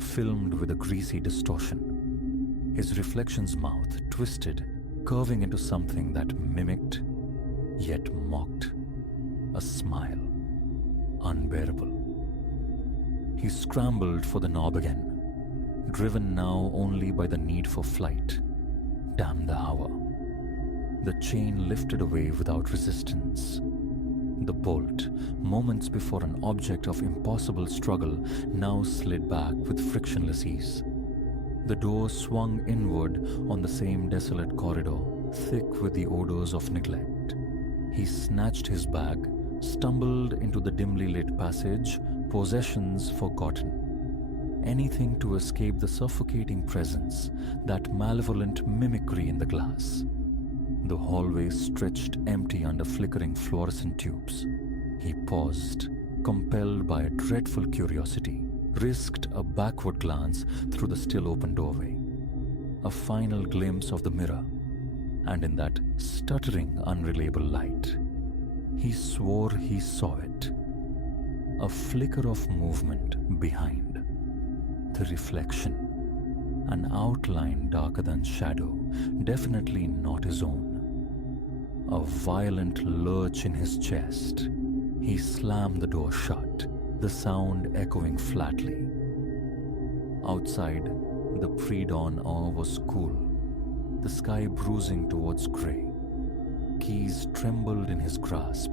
filmed with a greasy distortion. His reflection's mouth twisted, curving into something that mimicked, yet mocked, a smile, unbearable. He scrambled for the knob again, driven now only by the need for flight. Damn the hour. The chain lifted away without resistance. The bolt, moments before an object of impossible struggle, now slid back with frictionless ease. The door swung inward on the same desolate corridor, thick with the odors of neglect. He snatched his bag, stumbled into the dimly lit passage, possessions forgotten. Anything to escape the suffocating presence, that malevolent mimicry in the glass. The hallway stretched empty under flickering fluorescent tubes. He paused, compelled by a dreadful curiosity, risked a backward glance through the still open doorway. A final glimpse of the mirror, and in that stuttering, unreliable light, he swore he saw it. A flicker of movement behind. The reflection. An outline darker than shadow, definitely not his own. A violent lurch in his chest. He slammed the door shut, the sound echoing flatly. Outside, the pre-dawn air was cool, the sky bruising towards grey. Keys trembled in his grasp.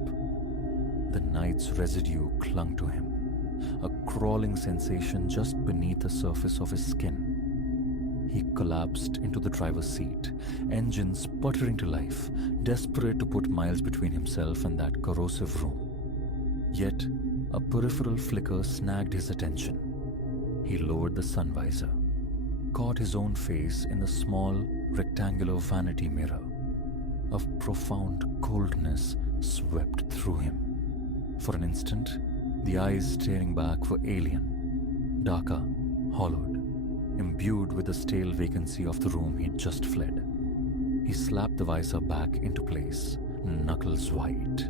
The night's residue clung to him, a crawling sensation just beneath the surface of his skin. He collapsed into the driver's seat, engine sputtering to life, desperate to put miles between himself and that corrosive room. Yet, a peripheral flicker snagged his attention. He lowered the sun visor, caught his own face in the small, rectangular vanity mirror. A profound coldness swept through him. For an instant, the eyes staring back were alien, darker, hollowed, imbued with the stale vacancy of the room he'd just fled. He slapped the visor back into place, knuckles white.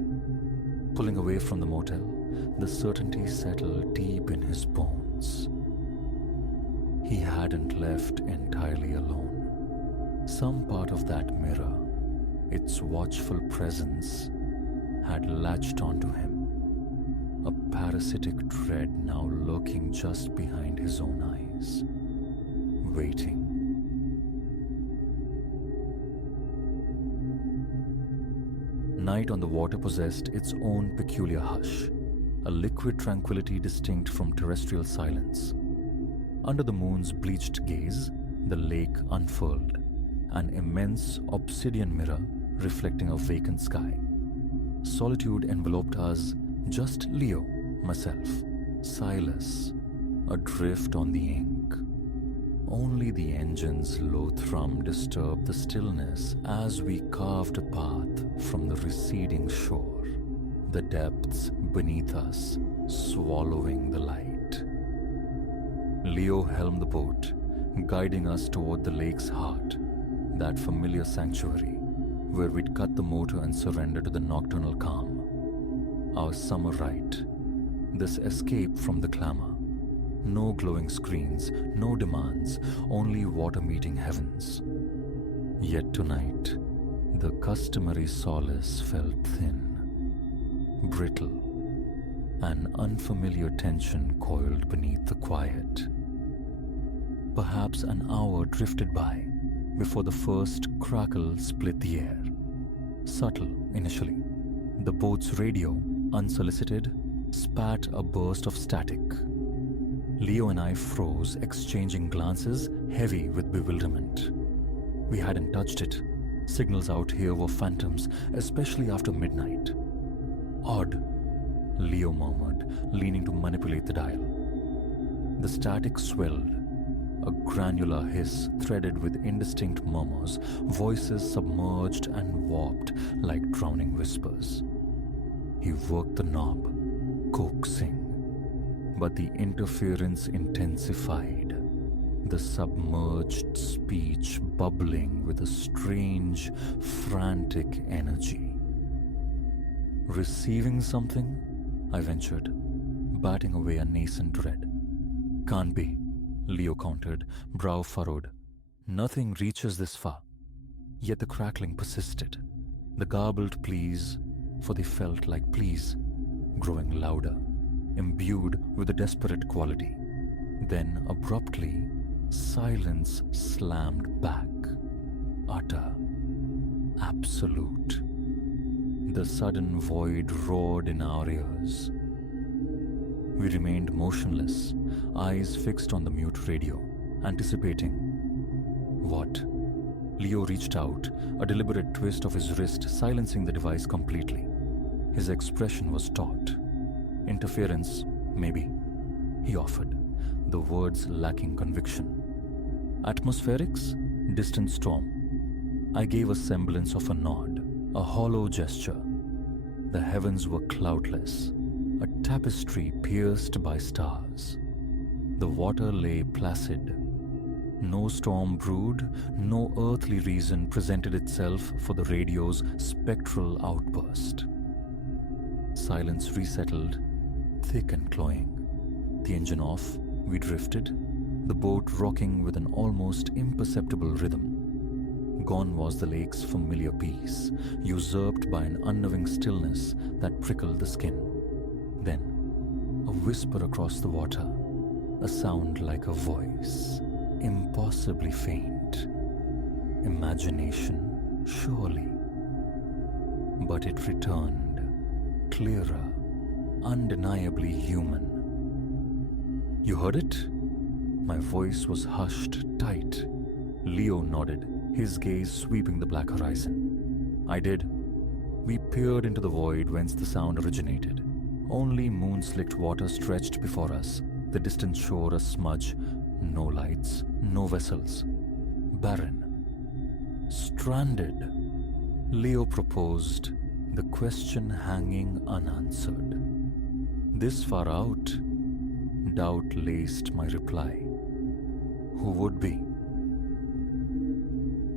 Pulling away from the motel, the certainty settled deep in his bones. He hadn't left entirely alone. Some part of that mirror, its watchful presence, had latched onto him. A parasitic dread now lurking just behind his own eyes. Waiting. Night on the water possessed its own peculiar hush, a liquid tranquility distinct from terrestrial silence. Under the moon's bleached gaze, the lake unfurled, an immense obsidian mirror reflecting a vacant sky. Solitude enveloped us, just Leo, myself, Silas, adrift on the ink. Only the engine's low thrum disturbed the stillness as we carved a path from the receding shore, the depths beneath us swallowing the light. Leo helmed the boat, guiding us toward the lake's heart, that familiar sanctuary where we'd cut the motor and surrender to the nocturnal calm. Our summer rite, this escape from the clamor. No glowing screens, no demands, only water meeting heavens. Yet tonight, the customary solace felt thin, brittle. An unfamiliar tension coiled beneath the quiet. Perhaps an hour drifted by before the first crackle split the air. Subtle initially, the boat's radio, unsolicited, spat a burst of static. Leo and I froze, exchanging glances heavy with bewilderment. We hadn't touched it. Signals out here were phantoms, especially after midnight. Odd, Leo murmured, leaning to manipulate the dial. The static swelled, a granular hiss threaded with indistinct murmurs, voices submerged and warped like drowning whispers. He worked the knob, coaxing. But the interference intensified, the submerged speech bubbling with a strange, frantic energy. Receiving something? I ventured, batting away a nascent dread. Can't be, Leo countered, brow furrowed. Nothing reaches this far. Yet the crackling persisted. The garbled pleas, for they felt like pleas, growing louder, imbued with a desperate quality. Then, abruptly, silence slammed back. Utter. Absolute. The sudden void roared in our ears. We remained motionless, eyes fixed on the mute radio, anticipating. What? Leo reached out, a deliberate twist of his wrist silencing the device completely. His expression was taut. Interference, maybe, he offered, the words lacking conviction. Atmospherics? Distant storm. I gave a semblance of a nod, a hollow gesture. The heavens were cloudless, a tapestry pierced by stars. The water lay placid. No storm brewed, no earthly reason presented itself for the radio's spectral outburst. Silence resettled, thick and cloying. The engine off, we drifted, the boat rocking with an almost imperceptible rhythm. Gone was the lake's familiar peace, usurped by an unknowing stillness that prickled the skin. Then, a whisper across the water, a sound like a voice, impossibly faint. Imagination, surely. But it returned, clearer, undeniably human. You heard it? My voice was hushed tight. Leo nodded, his gaze sweeping the black horizon. I did. We peered into the void whence the sound originated. Only moon-slicked water stretched before us, the distant shore a smudge, no lights, no vessels. Barren. Stranded. Leo proposed, the question hanging unanswered. This far out? Doubt laced my reply. Who would be?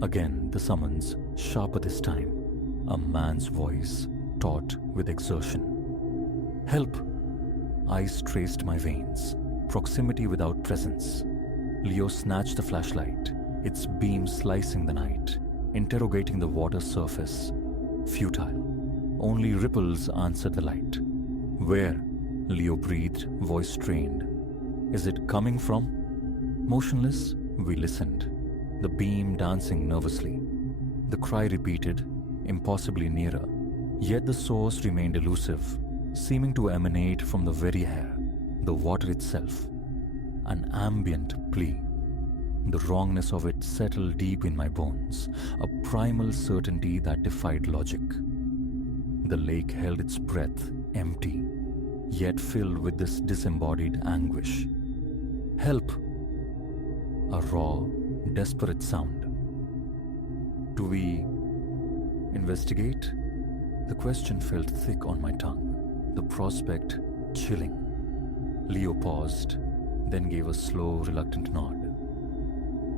Again the summons, sharper this time, a man's voice, taut with exertion. Help! Ice traced my veins, proximity without presence. Leo snatched the flashlight, its beam slicing the night, interrogating the water surface. Futile. Only ripples answered the light. Where? Leo breathed, voice strained. Is it coming from? Motionless, we listened, the beam dancing nervously. The cry repeated, impossibly nearer. Yet the source remained elusive, seeming to emanate from the very air, the water itself. An ambient plea. The wrongness of it settled deep in my bones, a primal certainty that defied logic. The lake held its breath, empty, yet filled with this disembodied anguish. Help! A raw, desperate sound. Do we investigate? The question felt thick on my tongue, the prospect chilling. Leo paused, then gave a slow, reluctant nod.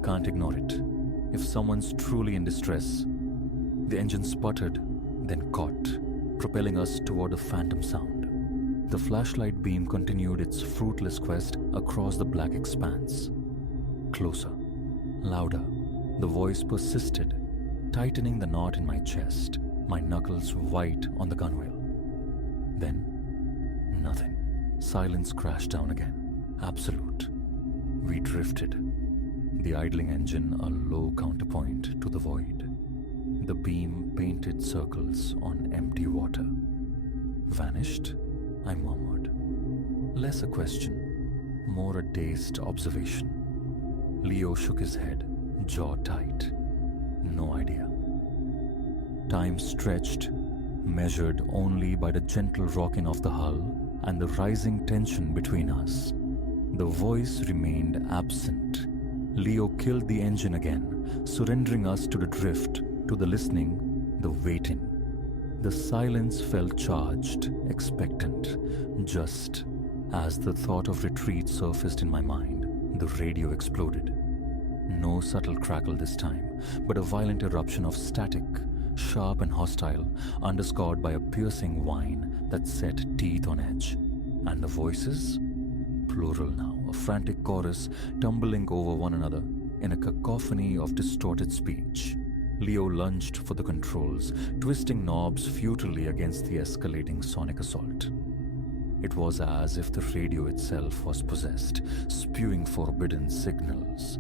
Can't ignore it. If someone's truly in distress. The engine sputtered, then caught, propelling us toward a phantom sound. The flashlight beam continued its fruitless quest across the black expanse. Closer, louder, the voice persisted, tightening the knot in my chest, my knuckles white on the gunwale. Then, nothing. Silence crashed down again, absolute. We drifted, the idling engine a low counterpoint to the void. The beam painted circles on empty water. Vanished? I murmured. Less a question, more a dazed observation. Leo shook his head, jaw tight. No idea. Time stretched, measured only by the gentle rocking of the hull and the rising tension between us. The voice remained absent. Leo killed the engine again, surrendering us to the drift, to the listening, the waiting. The silence felt charged, expectant. Just as the thought of retreat surfaced in my mind, the radio exploded. No subtle crackle this time, but a violent eruption of static, sharp and hostile, underscored by a piercing whine that set teeth on edge. And the voices? Plural now, a frantic chorus tumbling over one another in a cacophony of distorted speech. Leo lunged for the controls, twisting knobs futilely against the escalating sonic assault. It was as if the radio itself was possessed, spewing forbidden signals.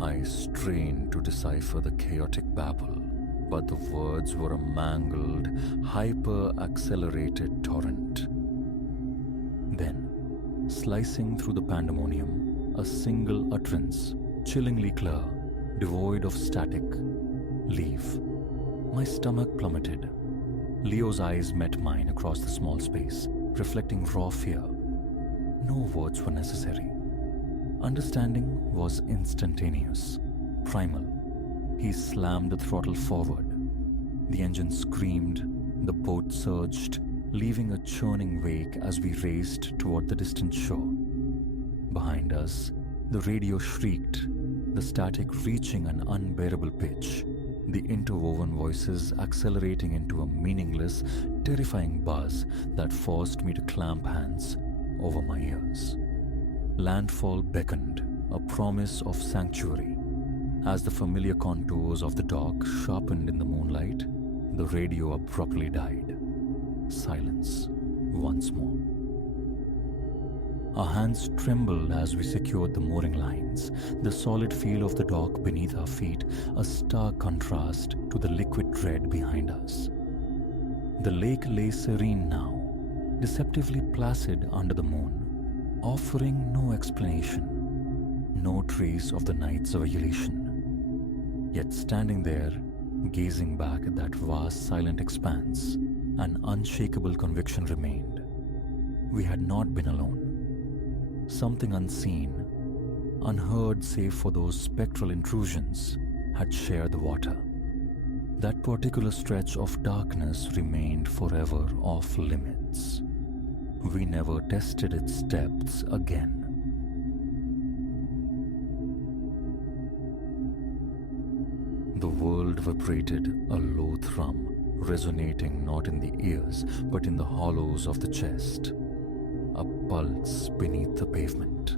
I strained to decipher the chaotic babble, but the words were a mangled, hyper-accelerated torrent. Then, slicing through the pandemonium, a single utterance, chillingly clear, devoid of static: leave. My stomach plummeted. Leo's eyes met mine across the small space, reflecting raw fear. No words were necessary. Understanding was instantaneous, primal. He slammed the throttle forward. The engine screamed, the boat surged, leaving a churning wake as we raced toward the distant shore. Behind us, the radio shrieked, the static reaching an unbearable pitch, the interwoven voices accelerating into a meaningless, terrifying buzz that forced me to clamp hands over my ears. Landfall beckoned, a promise of sanctuary. As the familiar contours of the dock sharpened in the moonlight, the radio abruptly died. Silence once more. Our hands trembled as we secured the mooring lines, the solid feel of the dock beneath our feet a stark contrast to the liquid red behind us. The lake lay serene now, deceptively placid under the moon, offering no explanation, no trace of the night's ovulation. Yet standing there, gazing back at that vast silent expanse, an unshakable conviction remained. We had not been alone. Something unseen, unheard save for those spectral intrusions, had shared the water. That particular stretch of darkness remained forever off limits. We never tested its depths again. The world vibrated, a low thrum, resonating not in the ears but in the hollows of the chest. A pulse beneath the pavement.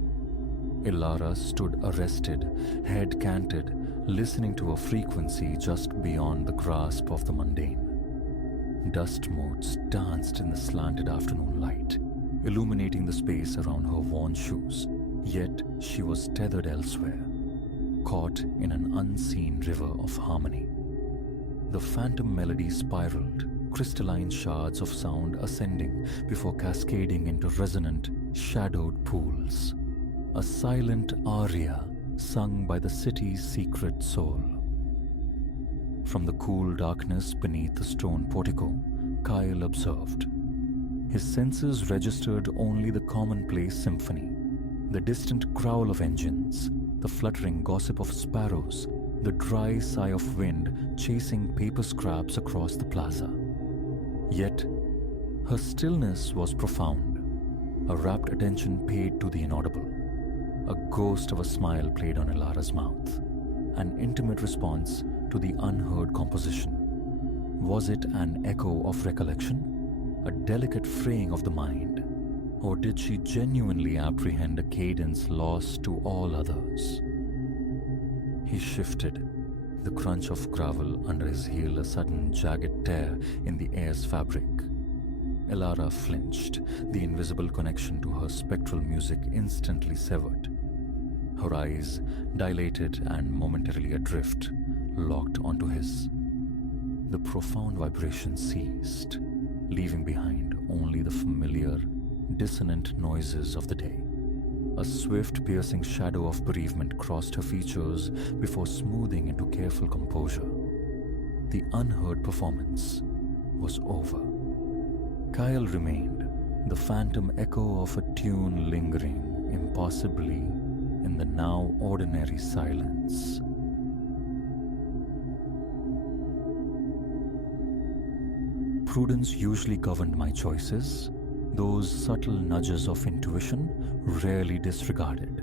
Ilara stood arrested, head canted, listening to a frequency just beyond the grasp of the mundane. Dust motes danced in the slanted afternoon light, illuminating the space around her worn shoes, yet she was tethered elsewhere, caught in an unseen river of harmony. The phantom melody spiraled, crystalline shards of sound ascending before cascading into resonant, shadowed pools. A silent aria sung by the city's secret soul. From the cool darkness beneath the stone portico, Kyle observed. His senses registered only the commonplace symphony, the distant growl of engines, the fluttering gossip of sparrows, the dry sigh of wind chasing paper scraps across the plaza. Yet, her stillness was profound, a rapt attention paid to the inaudible. A ghost of a smile played on Ilara's mouth, an intimate response to the unheard composition. Was it an echo of recollection, a delicate fraying of the mind, or did she genuinely apprehend a cadence lost to all others? He shifted, the crunch of gravel under his heel a sudden jagged tear in the air's fabric. Ilara flinched, the invisible connection to her spectral music instantly severed. Her eyes, dilated and momentarily adrift, locked onto his. The profound vibration ceased, leaving behind only the familiar, dissonant noises of the day. A swift, piercing shadow of bereavement crossed her features before smoothing into careful composure. The unheard performance was over. Kyle remained, the phantom echo of a tune lingering impossibly in the now ordinary silence. prudence usually governed my choices, those subtle nudges of intuition rarely disregarded.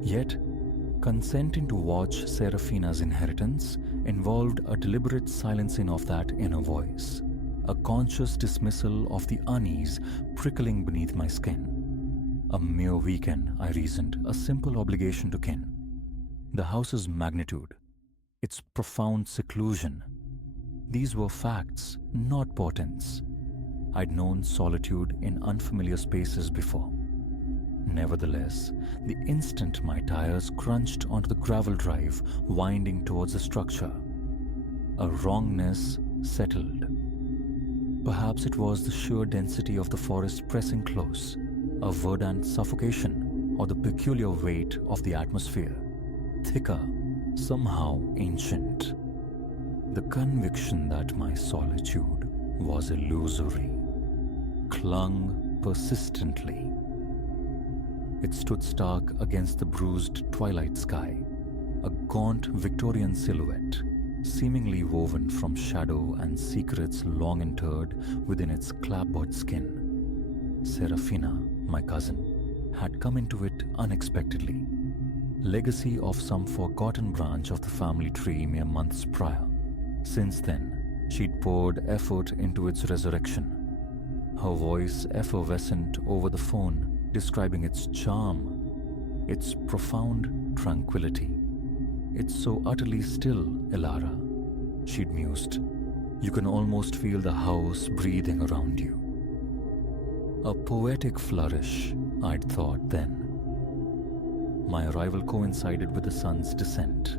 Yet, consenting to watch Serafina's inheritance involved a deliberate silencing of that inner voice, a conscious dismissal of the unease prickling beneath my skin. A mere weekend, I reasoned, a simple obligation to kin. The house's magnitude, its profound seclusion, these were facts, not portents. I'd known solitude in unfamiliar spaces before. Nevertheless, the instant my tires crunched onto the gravel drive winding towards the structure, a wrongness settled. Perhaps it was the sheer density of the forest pressing close, a verdant suffocation, or the peculiar weight of the atmosphere, thicker, somehow ancient. The conviction that my solitude was illusory clung persistently. It stood stark against the bruised twilight sky, a gaunt Victorian silhouette, seemingly woven from shadow and secrets long interred within its clapboard skin. Serafina, my cousin, had come into it unexpectedly, legacy of some forgotten branch of the family tree mere months prior. Since then, she'd poured effort into its resurrection, her voice effervescent over the phone, describing its charm, its profound tranquility. "It's so utterly still, Elara," she'd mused. "You can almost feel the house breathing around you." A poetic flourish, I'd thought then. My arrival coincided with the sun's descent,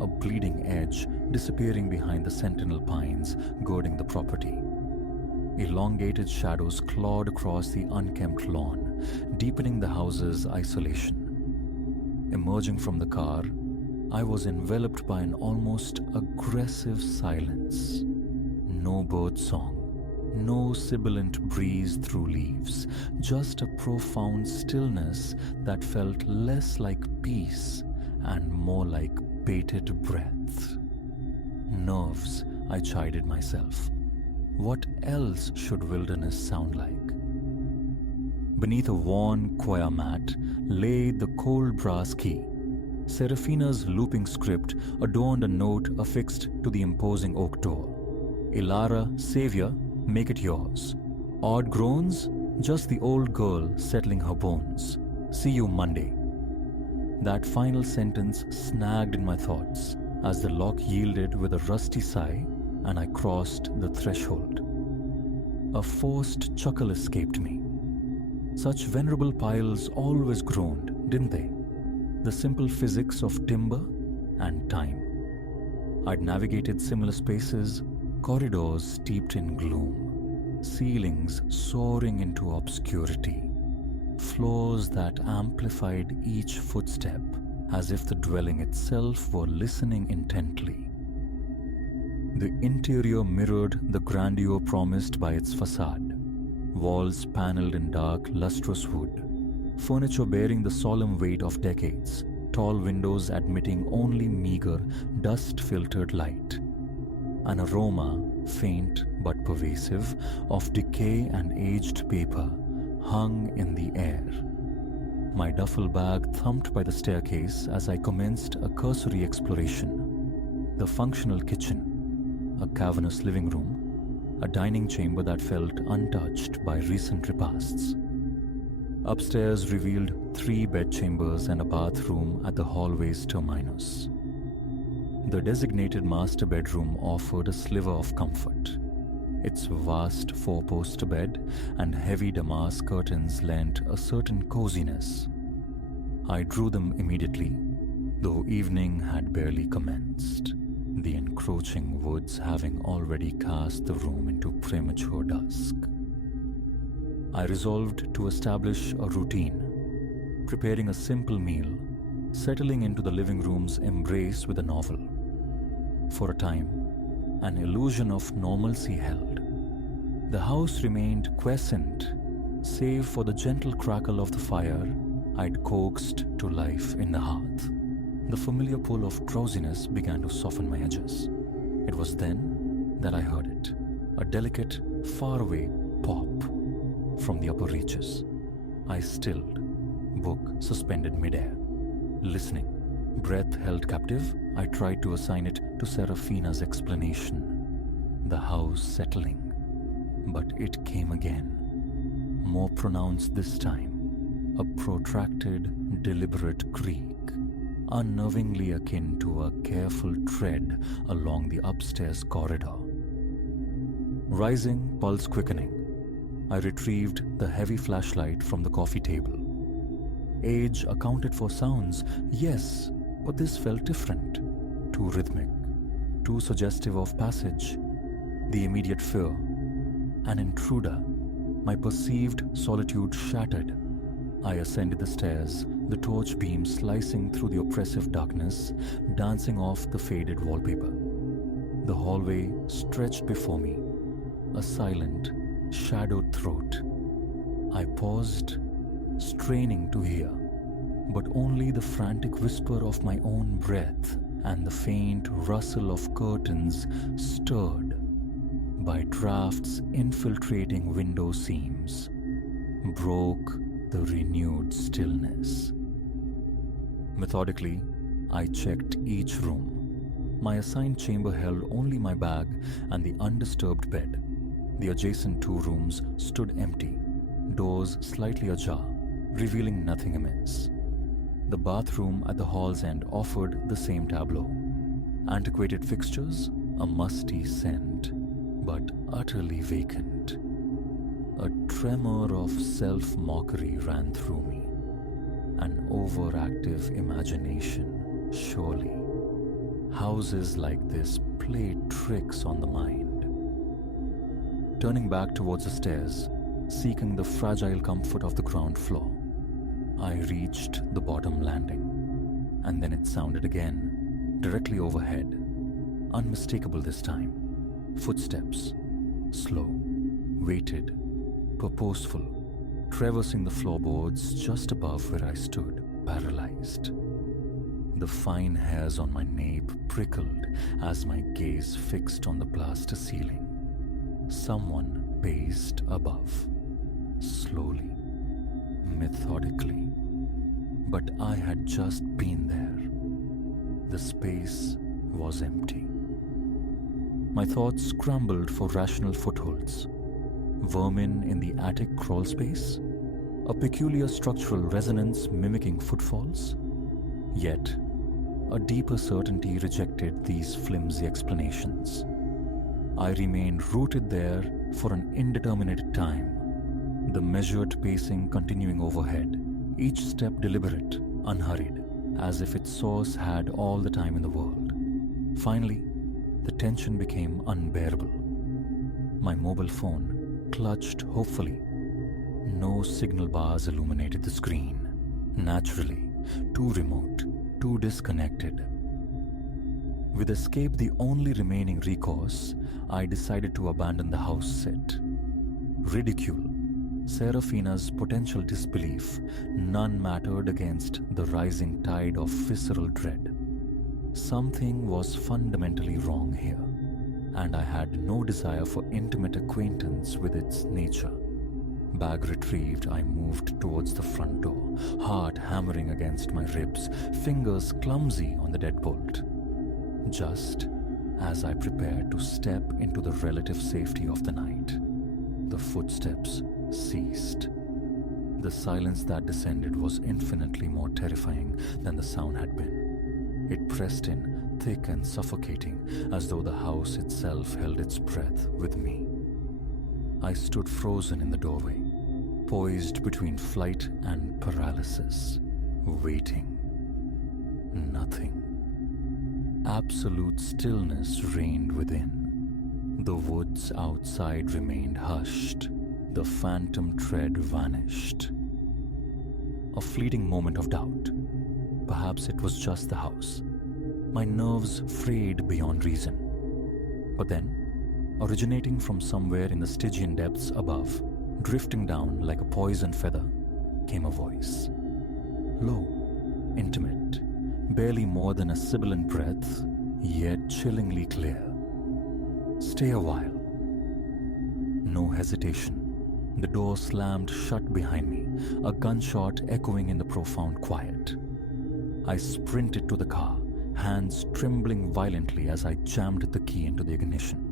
a bleeding edge disappearing behind the sentinel pines girding the property. Elongated shadows clawed across the unkempt lawn, deepening the house's isolation. Emerging from the car, I was enveloped by an almost aggressive silence. No bird song, no sibilant breeze through leaves, just a profound stillness that felt less like peace and more like bated breath. Nerves, I chided myself. What else should wilderness sound like? Beneath a worn choir mat lay the cold brass key. Serafina's looping script adorned a note affixed to the imposing oak door. "Elara, Savior, make it yours. Odd groans? Just the old girl settling her bones. See you Monday." That final sentence snagged in my thoughts as the lock yielded with a rusty sigh and I crossed the threshold. A forced chuckle escaped me. Such venerable piles always groaned, didn't they? The simple physics of timber and time. I'd navigated similar spaces, corridors steeped in gloom, ceilings soaring into obscurity, floors that amplified each footstep as if the dwelling itself were listening intently. The interior mirrored the grandeur promised by its facade. Walls paneled in dark, lustrous wood, furniture bearing the solemn weight of decades, tall windows admitting only meager, dust-filtered light. An aroma, faint but pervasive, of decay and aged paper hung in the air. My duffel bag thumped by the staircase as I commenced a cursory exploration. The functional kitchen, a cavernous living room, a dining chamber that felt untouched by recent repasts. Upstairs revealed 3 bedchambers and a bathroom at the hallway's terminus. The designated master bedroom offered a sliver of comfort. Its vast 4-poster bed and heavy damask curtains lent a certain coziness. I drew them immediately, though evening had barely commenced, the encroaching woods having already cast the room into premature dusk. I resolved to establish a routine, preparing a simple meal, settling into the living room's embrace with a novel. For a time, an illusion of normalcy held. The house remained quiescent, save for the gentle crackle of the fire I'd coaxed to life in the hearth. The familiar pull of drowsiness began to soften my edges. It was then that I heard it. a delicate, faraway pop from the upper reaches. I stilled, book suspended midair. Listening, breath held captive, I tried to assign it to Seraphina's explanation. The house settling. But it came again. More pronounced this time. A protracted, deliberate creak, unnervingly akin to a careful tread along the upstairs corridor. Rising, pulse quickening, I retrieved the heavy flashlight from the coffee table. Age accounted for sounds, yes, but this felt different. Too rhythmic, too suggestive of passage. The immediate fear, an intruder. My perceived solitude shattered. I ascended the stairs, the torch beam slicing through the oppressive darkness, dancing off the faded wallpaper. The hallway stretched before me, a silent, shadowed throat. I paused, straining to hear, but only the frantic whisper of my own breath and the faint rustle of curtains stirred by drafts infiltrating window seams, broke the renewed stillness. Methodically, I checked each room. My assigned chamber held only my bag and the undisturbed bed. The adjacent two rooms stood empty, doors slightly ajar, revealing nothing amiss. The bathroom at the hall's end offered the same tableau. Antiquated fixtures, a musty scent, but utterly vacant. A tremor of self-mockery ran through me. An overactive imagination, surely. Houses like this played tricks on the mind. Turning back towards the stairs, seeking the fragile comfort of the ground floor, I reached the bottom landing. And then it sounded again, directly overhead. Unmistakable this time. Footsteps, slow, weighted, purposeful, traversing the floorboards just above where I stood, paralyzed. The fine hairs on my nape prickled as my gaze fixed on the plaster ceiling. Someone paced above, slowly, methodically. But I had just been there. The space was empty. My thoughts scrambled for rational footholds. Vermin in the attic crawl space? A peculiar structural resonance mimicking footfalls? Yet, a deeper certainty rejected these flimsy explanations. I remained rooted there for an indeterminate time, the measured pacing continuing overhead, each step deliberate, unhurried, as if its source had all the time in the world. Finally, the tension became unbearable. My mobile phone clutched hopefully. No signal bars illuminated the screen. Naturally, too remote, too disconnected. With escape the only remaining recourse, I decided to abandon the house set. Ridicule, Seraphina's potential disbelief, none mattered against the rising tide of visceral dread. Something was fundamentally wrong here, and I had no desire for intimate acquaintance with its nature. Bag retrieved, I moved towards the front door, heart hammering against my ribs, fingers clumsy on the deadbolt. Just as I prepared to step into the relative safety of the night, the footsteps ceased. The silence that descended was infinitely more terrifying than the sound had been. It pressed in, thick and suffocating, as though the house itself held its breath with me. I stood frozen in the doorway, poised between flight and paralysis, waiting. Nothing. Absolute stillness reigned within. The woods outside remained hushed. The phantom tread vanished. A fleeting moment of doubt. Perhaps it was just the house. My nerves frayed beyond reason. But then, originating from somewhere in the Stygian depths above, drifting down like a poison feather, came a voice. Low, intimate, barely more than a sibilant breath, yet chillingly clear. Stay a while. No hesitation. The door slammed shut behind me, a gunshot echoing in the profound quiet. I sprinted to the car, hands trembling violently as I jammed the key into the ignition.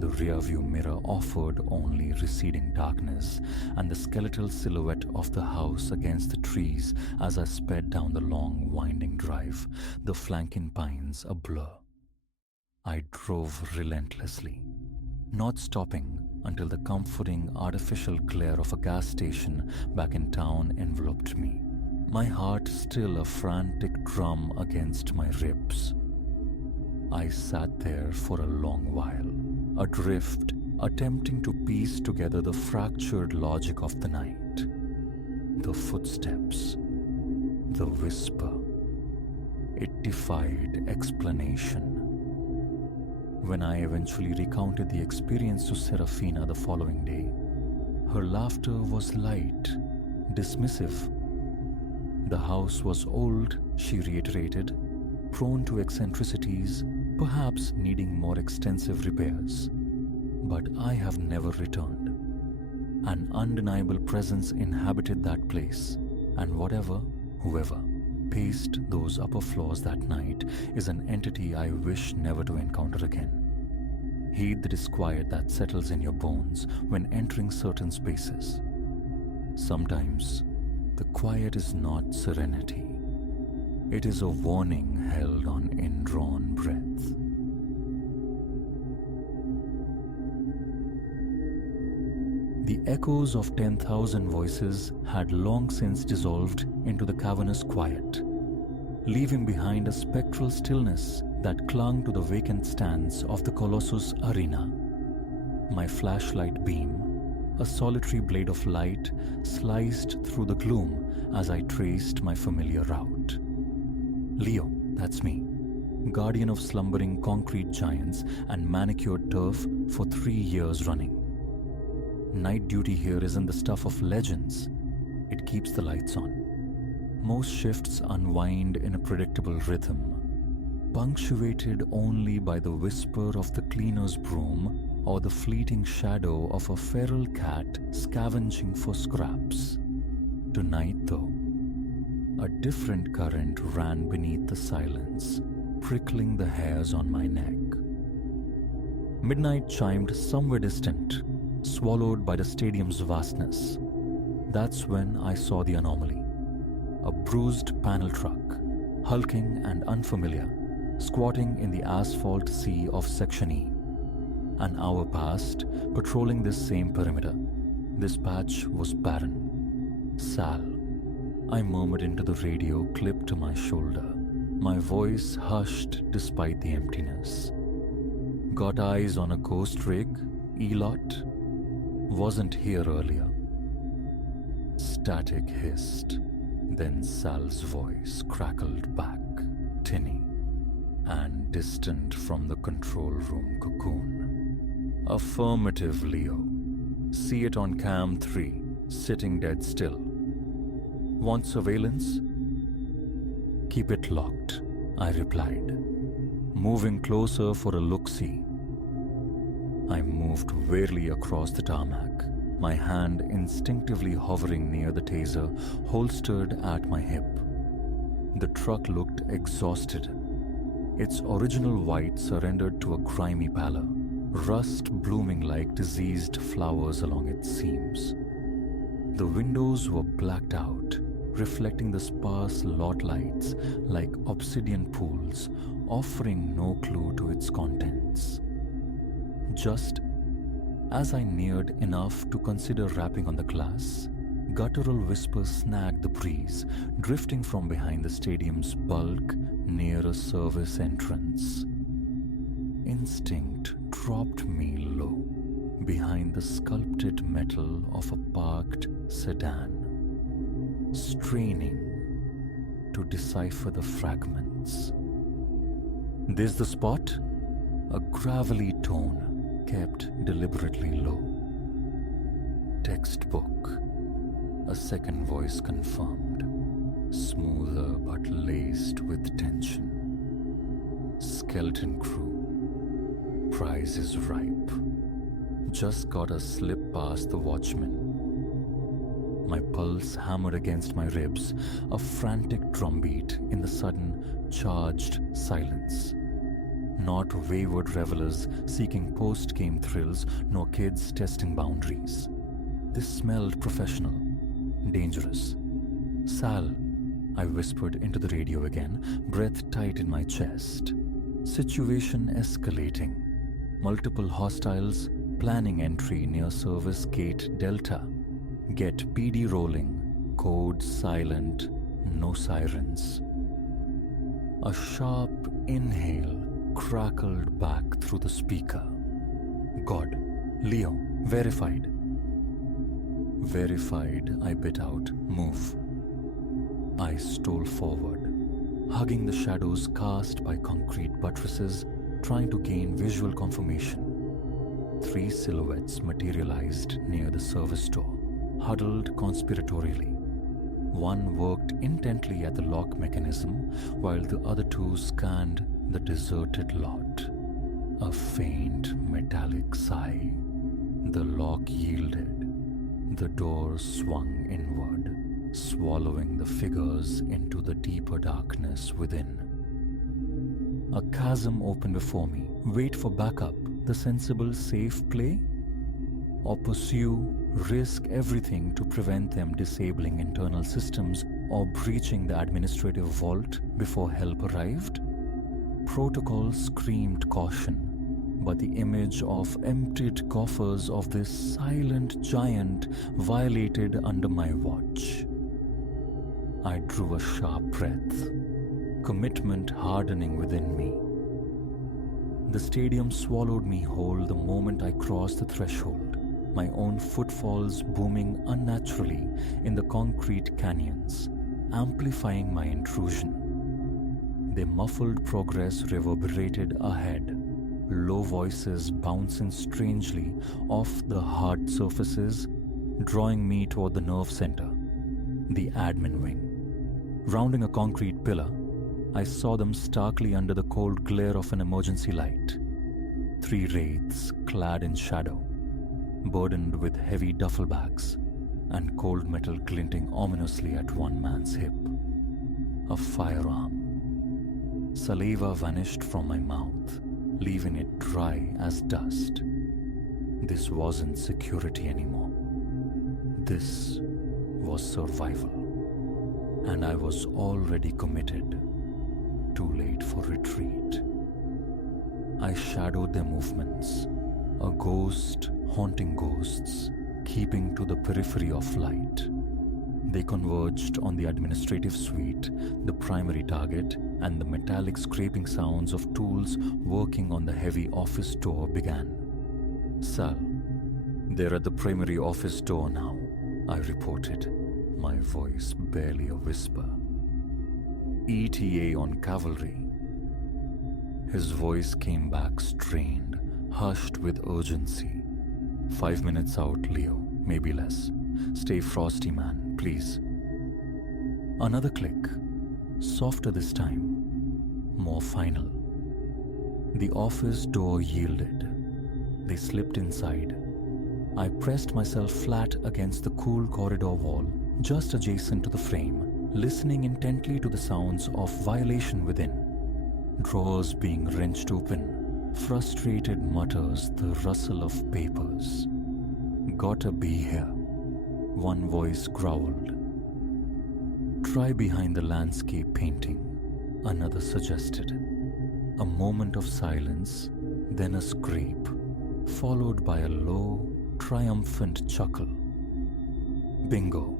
The rearview mirror offered only receding darkness and the skeletal silhouette of the house against the trees as I sped down the long, winding drive, the flanking pines a blur. I drove relentlessly, not stopping until the comforting artificial glare of a gas station back in town enveloped me, my heart still a frantic drum against my ribs. I sat there for a long while, adrift, attempting to piece together the fractured logic of the night. The footsteps, the whisper. It defied explanation. When I eventually recounted the experience to Serafina the following day, her laughter was light, dismissive. The house was old, she reiterated, prone to eccentricities, perhaps needing more extensive repairs. But I have never returned. An undeniable presence inhabited that place, and whoever, paced those upper floors that night is an entity I wish never to encounter again. Heed the disquiet that settles in your bones when entering certain spaces. Sometimes, the quiet is not serenity. It is a warning held on indrawn breath. The echoes of 10,000 voices had long since dissolved into the cavernous quiet, leaving behind a spectral stillness that clung to the vacant stands of the Colossus Arena. My flashlight beam, a solitary blade of light, sliced through the gloom as I traced my familiar route. Leo, that's me, guardian of slumbering concrete giants and manicured turf for 3 years running. Night duty here isn't the stuff of legends. It keeps the lights on. Most shifts unwind in a predictable rhythm, punctuated only by the whisper of the cleaner's broom or the fleeting shadow of a feral cat scavenging for scraps. Tonight, though, a different current ran beneath the silence, prickling the hairs on my neck. Midnight chimed somewhere distant, swallowed by the stadium's vastness. That's when I saw the anomaly. A bruised panel truck, hulking and unfamiliar, squatting in the asphalt sea of Section E. An hour passed, patrolling this same perimeter. This patch was barren. Sal, I murmured into the radio clipped to my shoulder, my voice hushed despite the emptiness. Got eyes on a ghost rig, Elot? Wasn't here earlier. Static hissed. Then Sal's voice crackled back, tinny and distant from the control room cocoon. Affirmative, Leo. See it on cam 3, sitting dead still. Want surveillance? Keep it locked, I replied, moving closer for a look-see. I moved wearily across the tarmac, my hand instinctively hovering near the taser holstered at my hip. The truck looked exhausted. Its original white surrendered to a grimy pallor, rust blooming like diseased flowers along its seams. The windows were blacked out, reflecting the sparse lot lights like obsidian pools, offering no clue to its contents. Just as I neared enough to consider rapping on the glass, guttural whispers snagged the breeze, drifting from behind the stadium's bulk near a service entrance. Instinct dropped me low, behind the sculpted metal of a parked sedan, straining to decipher the fragments. This the spot? A gravelly tone kept deliberately low. Textbook, a second voice confirmed, smoother but laced with tension. Skeleton crew, prize is ripe. Just got a slip past the watchman. My pulse hammered against my ribs, a frantic drumbeat in the sudden, charged silence. Not wayward revelers seeking post-game thrills, nor kids testing boundaries. This smelled professional, dangerous. "Sal," I whispered into the radio again, breath tight in my chest. Situation escalating. Multiple hostiles, planning entry near Service Gate Delta. Get PD rolling, code silent, no sirens. A sharp inhale crackled back through the speaker. "God, Leo, verified." "Verified," I bit out. "Move." I stole forward, hugging the shadows cast by concrete buttresses, trying to gain visual confirmation. 3 silhouettes materialized near the service door, huddled conspiratorially. One worked intently at the lock mechanism, while the other 2 scanned the deserted lot. A faint metallic sigh. The lock yielded. The door swung inward, swallowing the figures into the deeper darkness within. A chasm opened before me. Wait for backup, the sensible, safe play? Or pursue, risk everything to prevent them disabling internal systems or breaching the administrative vault before help arrived? Protocol screamed caution, but the image of emptied coffers of this silent giant violated under my watch. I drew a sharp breath, commitment hardening within me. The stadium swallowed me whole the moment I crossed the threshold, my own footfalls booming unnaturally in the concrete canyons, amplifying my intrusion. Their muffled progress reverberated ahead, low voices bouncing strangely off the hard surfaces, drawing me toward the nerve center, the admin wing. Rounding a concrete pillar, I saw them starkly under the cold glare of an emergency light. 3 wraiths clad in shadow, burdened with heavy duffel bags, and cold metal glinting ominously at one man's hip. A firearm. Saliva vanished from my mouth, leaving it dry as dust. This wasn't security anymore. This was survival. And I was already committed. Too late for retreat. I shadowed their movements, a ghost haunting ghosts, keeping to the periphery of light. They converged on the administrative suite, the primary target, and the metallic scraping sounds of tools working on the heavy office door began. "Sal, they're at the primary office door now," I reported, my voice barely a whisper. "ETA on cavalry." His voice came back strained, hushed with urgency. 5 minutes out, Leo, maybe less. Stay frosty, man, please." Another click, softer this time, more final. The office door yielded. They slipped inside. I pressed myself flat against the cool corridor wall, just adjacent to the frame, listening intently to the sounds of violation within. Drawers being wrenched open, frustrated mutters, the rustle of papers. "Gotta be here," one voice growled. "Try behind the landscape painting," another suggested. A moment of silence, then a scrape, followed by a low, triumphant chuckle. Bingo.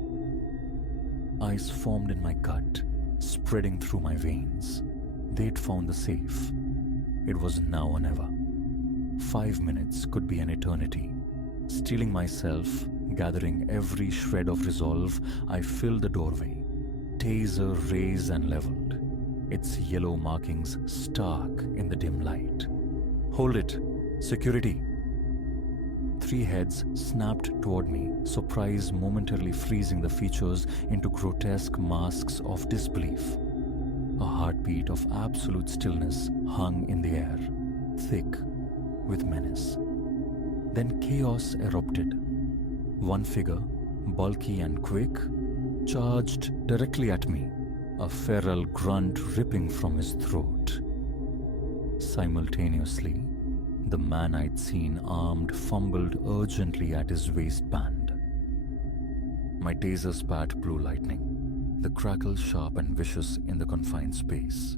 Ice formed in my gut, spreading through my veins. They'd found the safe. It was now or never. 5 minutes could be an eternity. Steeling myself, gathering every shred of resolve, I filled the doorway. Taser raised and leveled, its yellow markings stark in the dim light. "Hold it! Security!" 3 heads snapped toward me, surprise momentarily freezing the features into grotesque masks of disbelief. A heartbeat of absolute stillness hung in the air, thick with menace. Then chaos erupted. One figure, bulky and quick, charged directly at me, a feral grunt ripping from his throat. Simultaneously, the man I'd seen armed fumbled urgently at his waistband. My taser spat blue lightning, the crackle sharp and vicious in the confined space.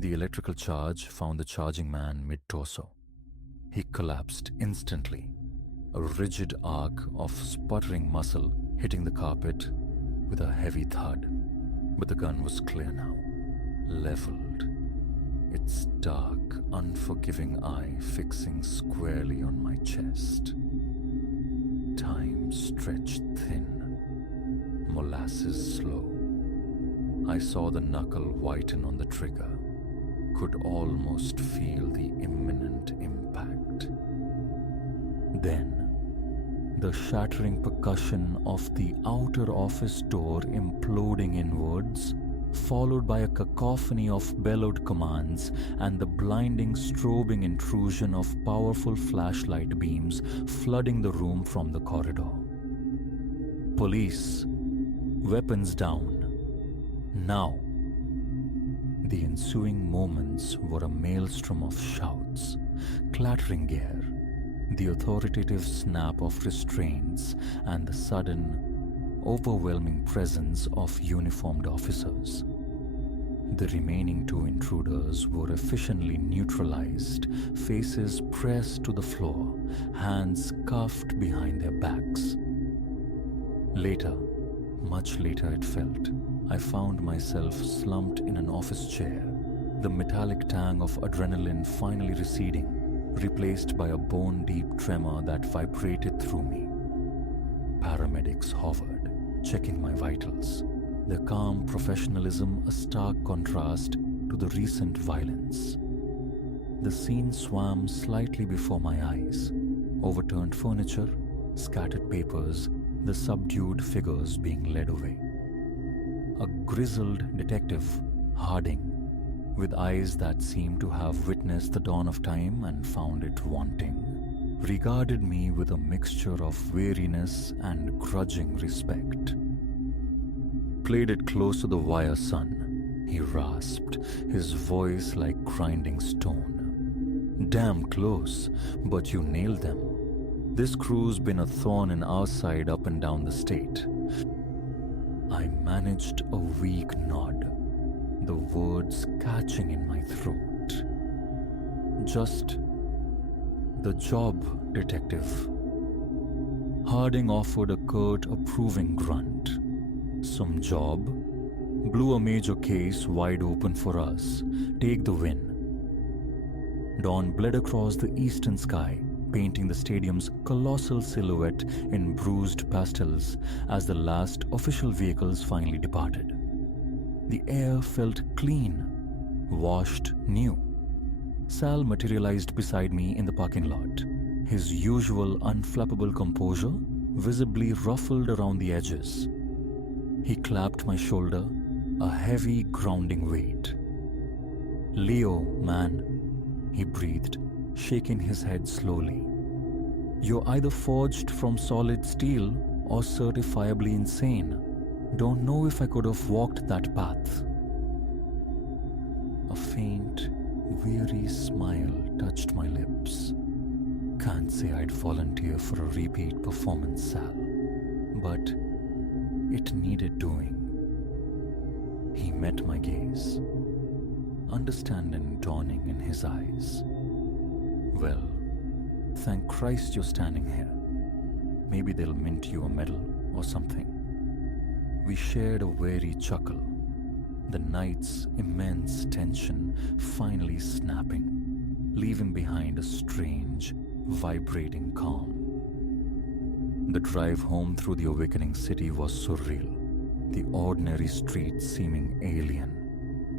The electrical charge found the charging man mid-torso. He collapsed instantly, a rigid arc of sputtering muscle hitting the carpet with a heavy thud. But the gun was clear now, leveled, its dark, unforgiving eye fixing squarely on my chest. Time stretched thin, molasses slow. I saw the knuckle whiten on the trigger, could almost feel the imminent impact. Then, the shattering percussion of the outer office door imploding inwards, followed by a cacophony of bellowed commands and the blinding strobing intrusion of powerful flashlight beams flooding the room from the corridor. Police, weapons down. Now. The ensuing moments were a maelstrom of shouts, clattering gear, the authoritative snap of restraints, and the sudden, overwhelming presence of uniformed officers. The remaining two intruders were efficiently neutralized, faces pressed to the floor, hands cuffed behind their backs. Later, much later it felt, I found myself slumped in an office chair, the metallic tang of adrenaline finally receding, replaced by a bone-deep tremor that vibrated through me. Paramedics hovered, checking my vitals, their calm professionalism a stark contrast to the recent violence. The scene swam slightly before my eyes, overturned furniture, scattered papers, the subdued figures being led away. A grizzled detective, Harding, with eyes that seemed to have witnessed the dawn of time and found it wanting, regarded me with a mixture of wariness and grudging respect. "Played it close to the wire, son," he rasped, his voice like grinding stone. "Damn close, but you nailed them. This crew's been a thorn in our side up and down the state." I managed a weak nod, the words catching in my throat. "Just the job, detective." Harding offered a curt, approving grunt. "Some job? Blew a major case wide open for us. Take the win." Dawn bled across the eastern sky, painting the stadium's colossal silhouette in bruised pastels as the last official vehicles finally departed. The air felt clean, washed new. Sal materialized beside me in the parking lot, his usual unflappable composure visibly ruffled around the edges. He clapped my shoulder, a heavy, grounding weight. "Leo, man," he breathed, shaking his head slowly. "You're either forged from solid steel or certifiably insane. Don't know if I could have walked that path." A faint, weary smile touched my lips. Can't say I'd volunteer for a repeat performance, Sal, but it needed doing. He met my gaze, understanding dawning in his eyes. "Well, thank Christ you're standing here. Maybe they'll mint you a medal or something." We shared a weary chuckle, the night's immense tension finally snapping, leaving behind a strange, vibrating calm. The drive home through the awakening city was surreal, the ordinary streets seeming alien,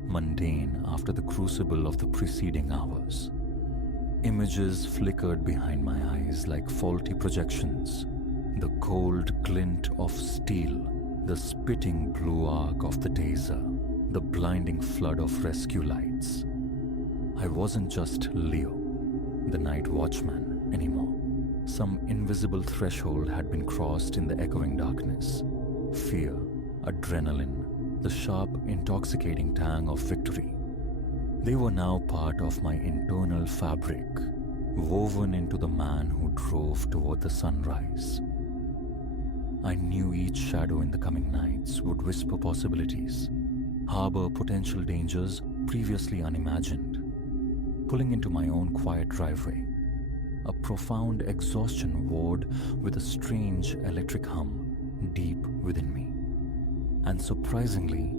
mundane after the crucible of the preceding hours. Images flickered behind my eyes like faulty projections, the cold glint of steel, the spitting blue arc of the taser, the blinding flood of rescue lights. I wasn't just Leo, the night watchman, anymore. Some invisible threshold had been crossed in the echoing darkness. Fear, adrenaline, the sharp, intoxicating tang of victory. They were now part of my internal fabric, woven into the man who drove toward the sunrise. I knew each shadow in the coming nights would whisper possibilities, harbor potential dangers previously unimagined. Pulling into my own quiet driveway, a profound exhaustion warred with a strange electric hum deep within me. And surprisingly,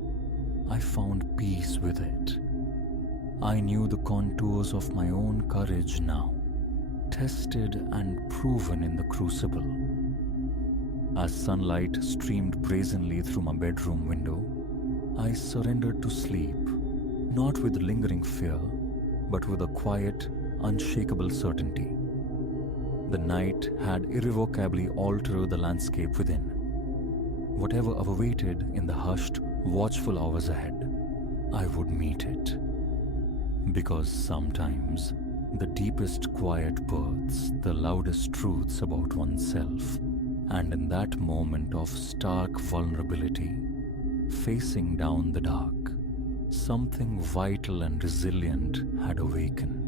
I found peace with it. I knew the contours of my own courage now, tested and proven in the crucible. As sunlight streamed brazenly through my bedroom window, I surrendered to sleep, not with lingering fear, but with a quiet, unshakable certainty. The night had irrevocably altered the landscape within. Whatever awaited in the hushed, watchful hours ahead, I would meet it. Because sometimes the deepest quiet births the loudest truths about oneself, and in that moment of stark vulnerability, facing down the dark, something vital and resilient had awakened.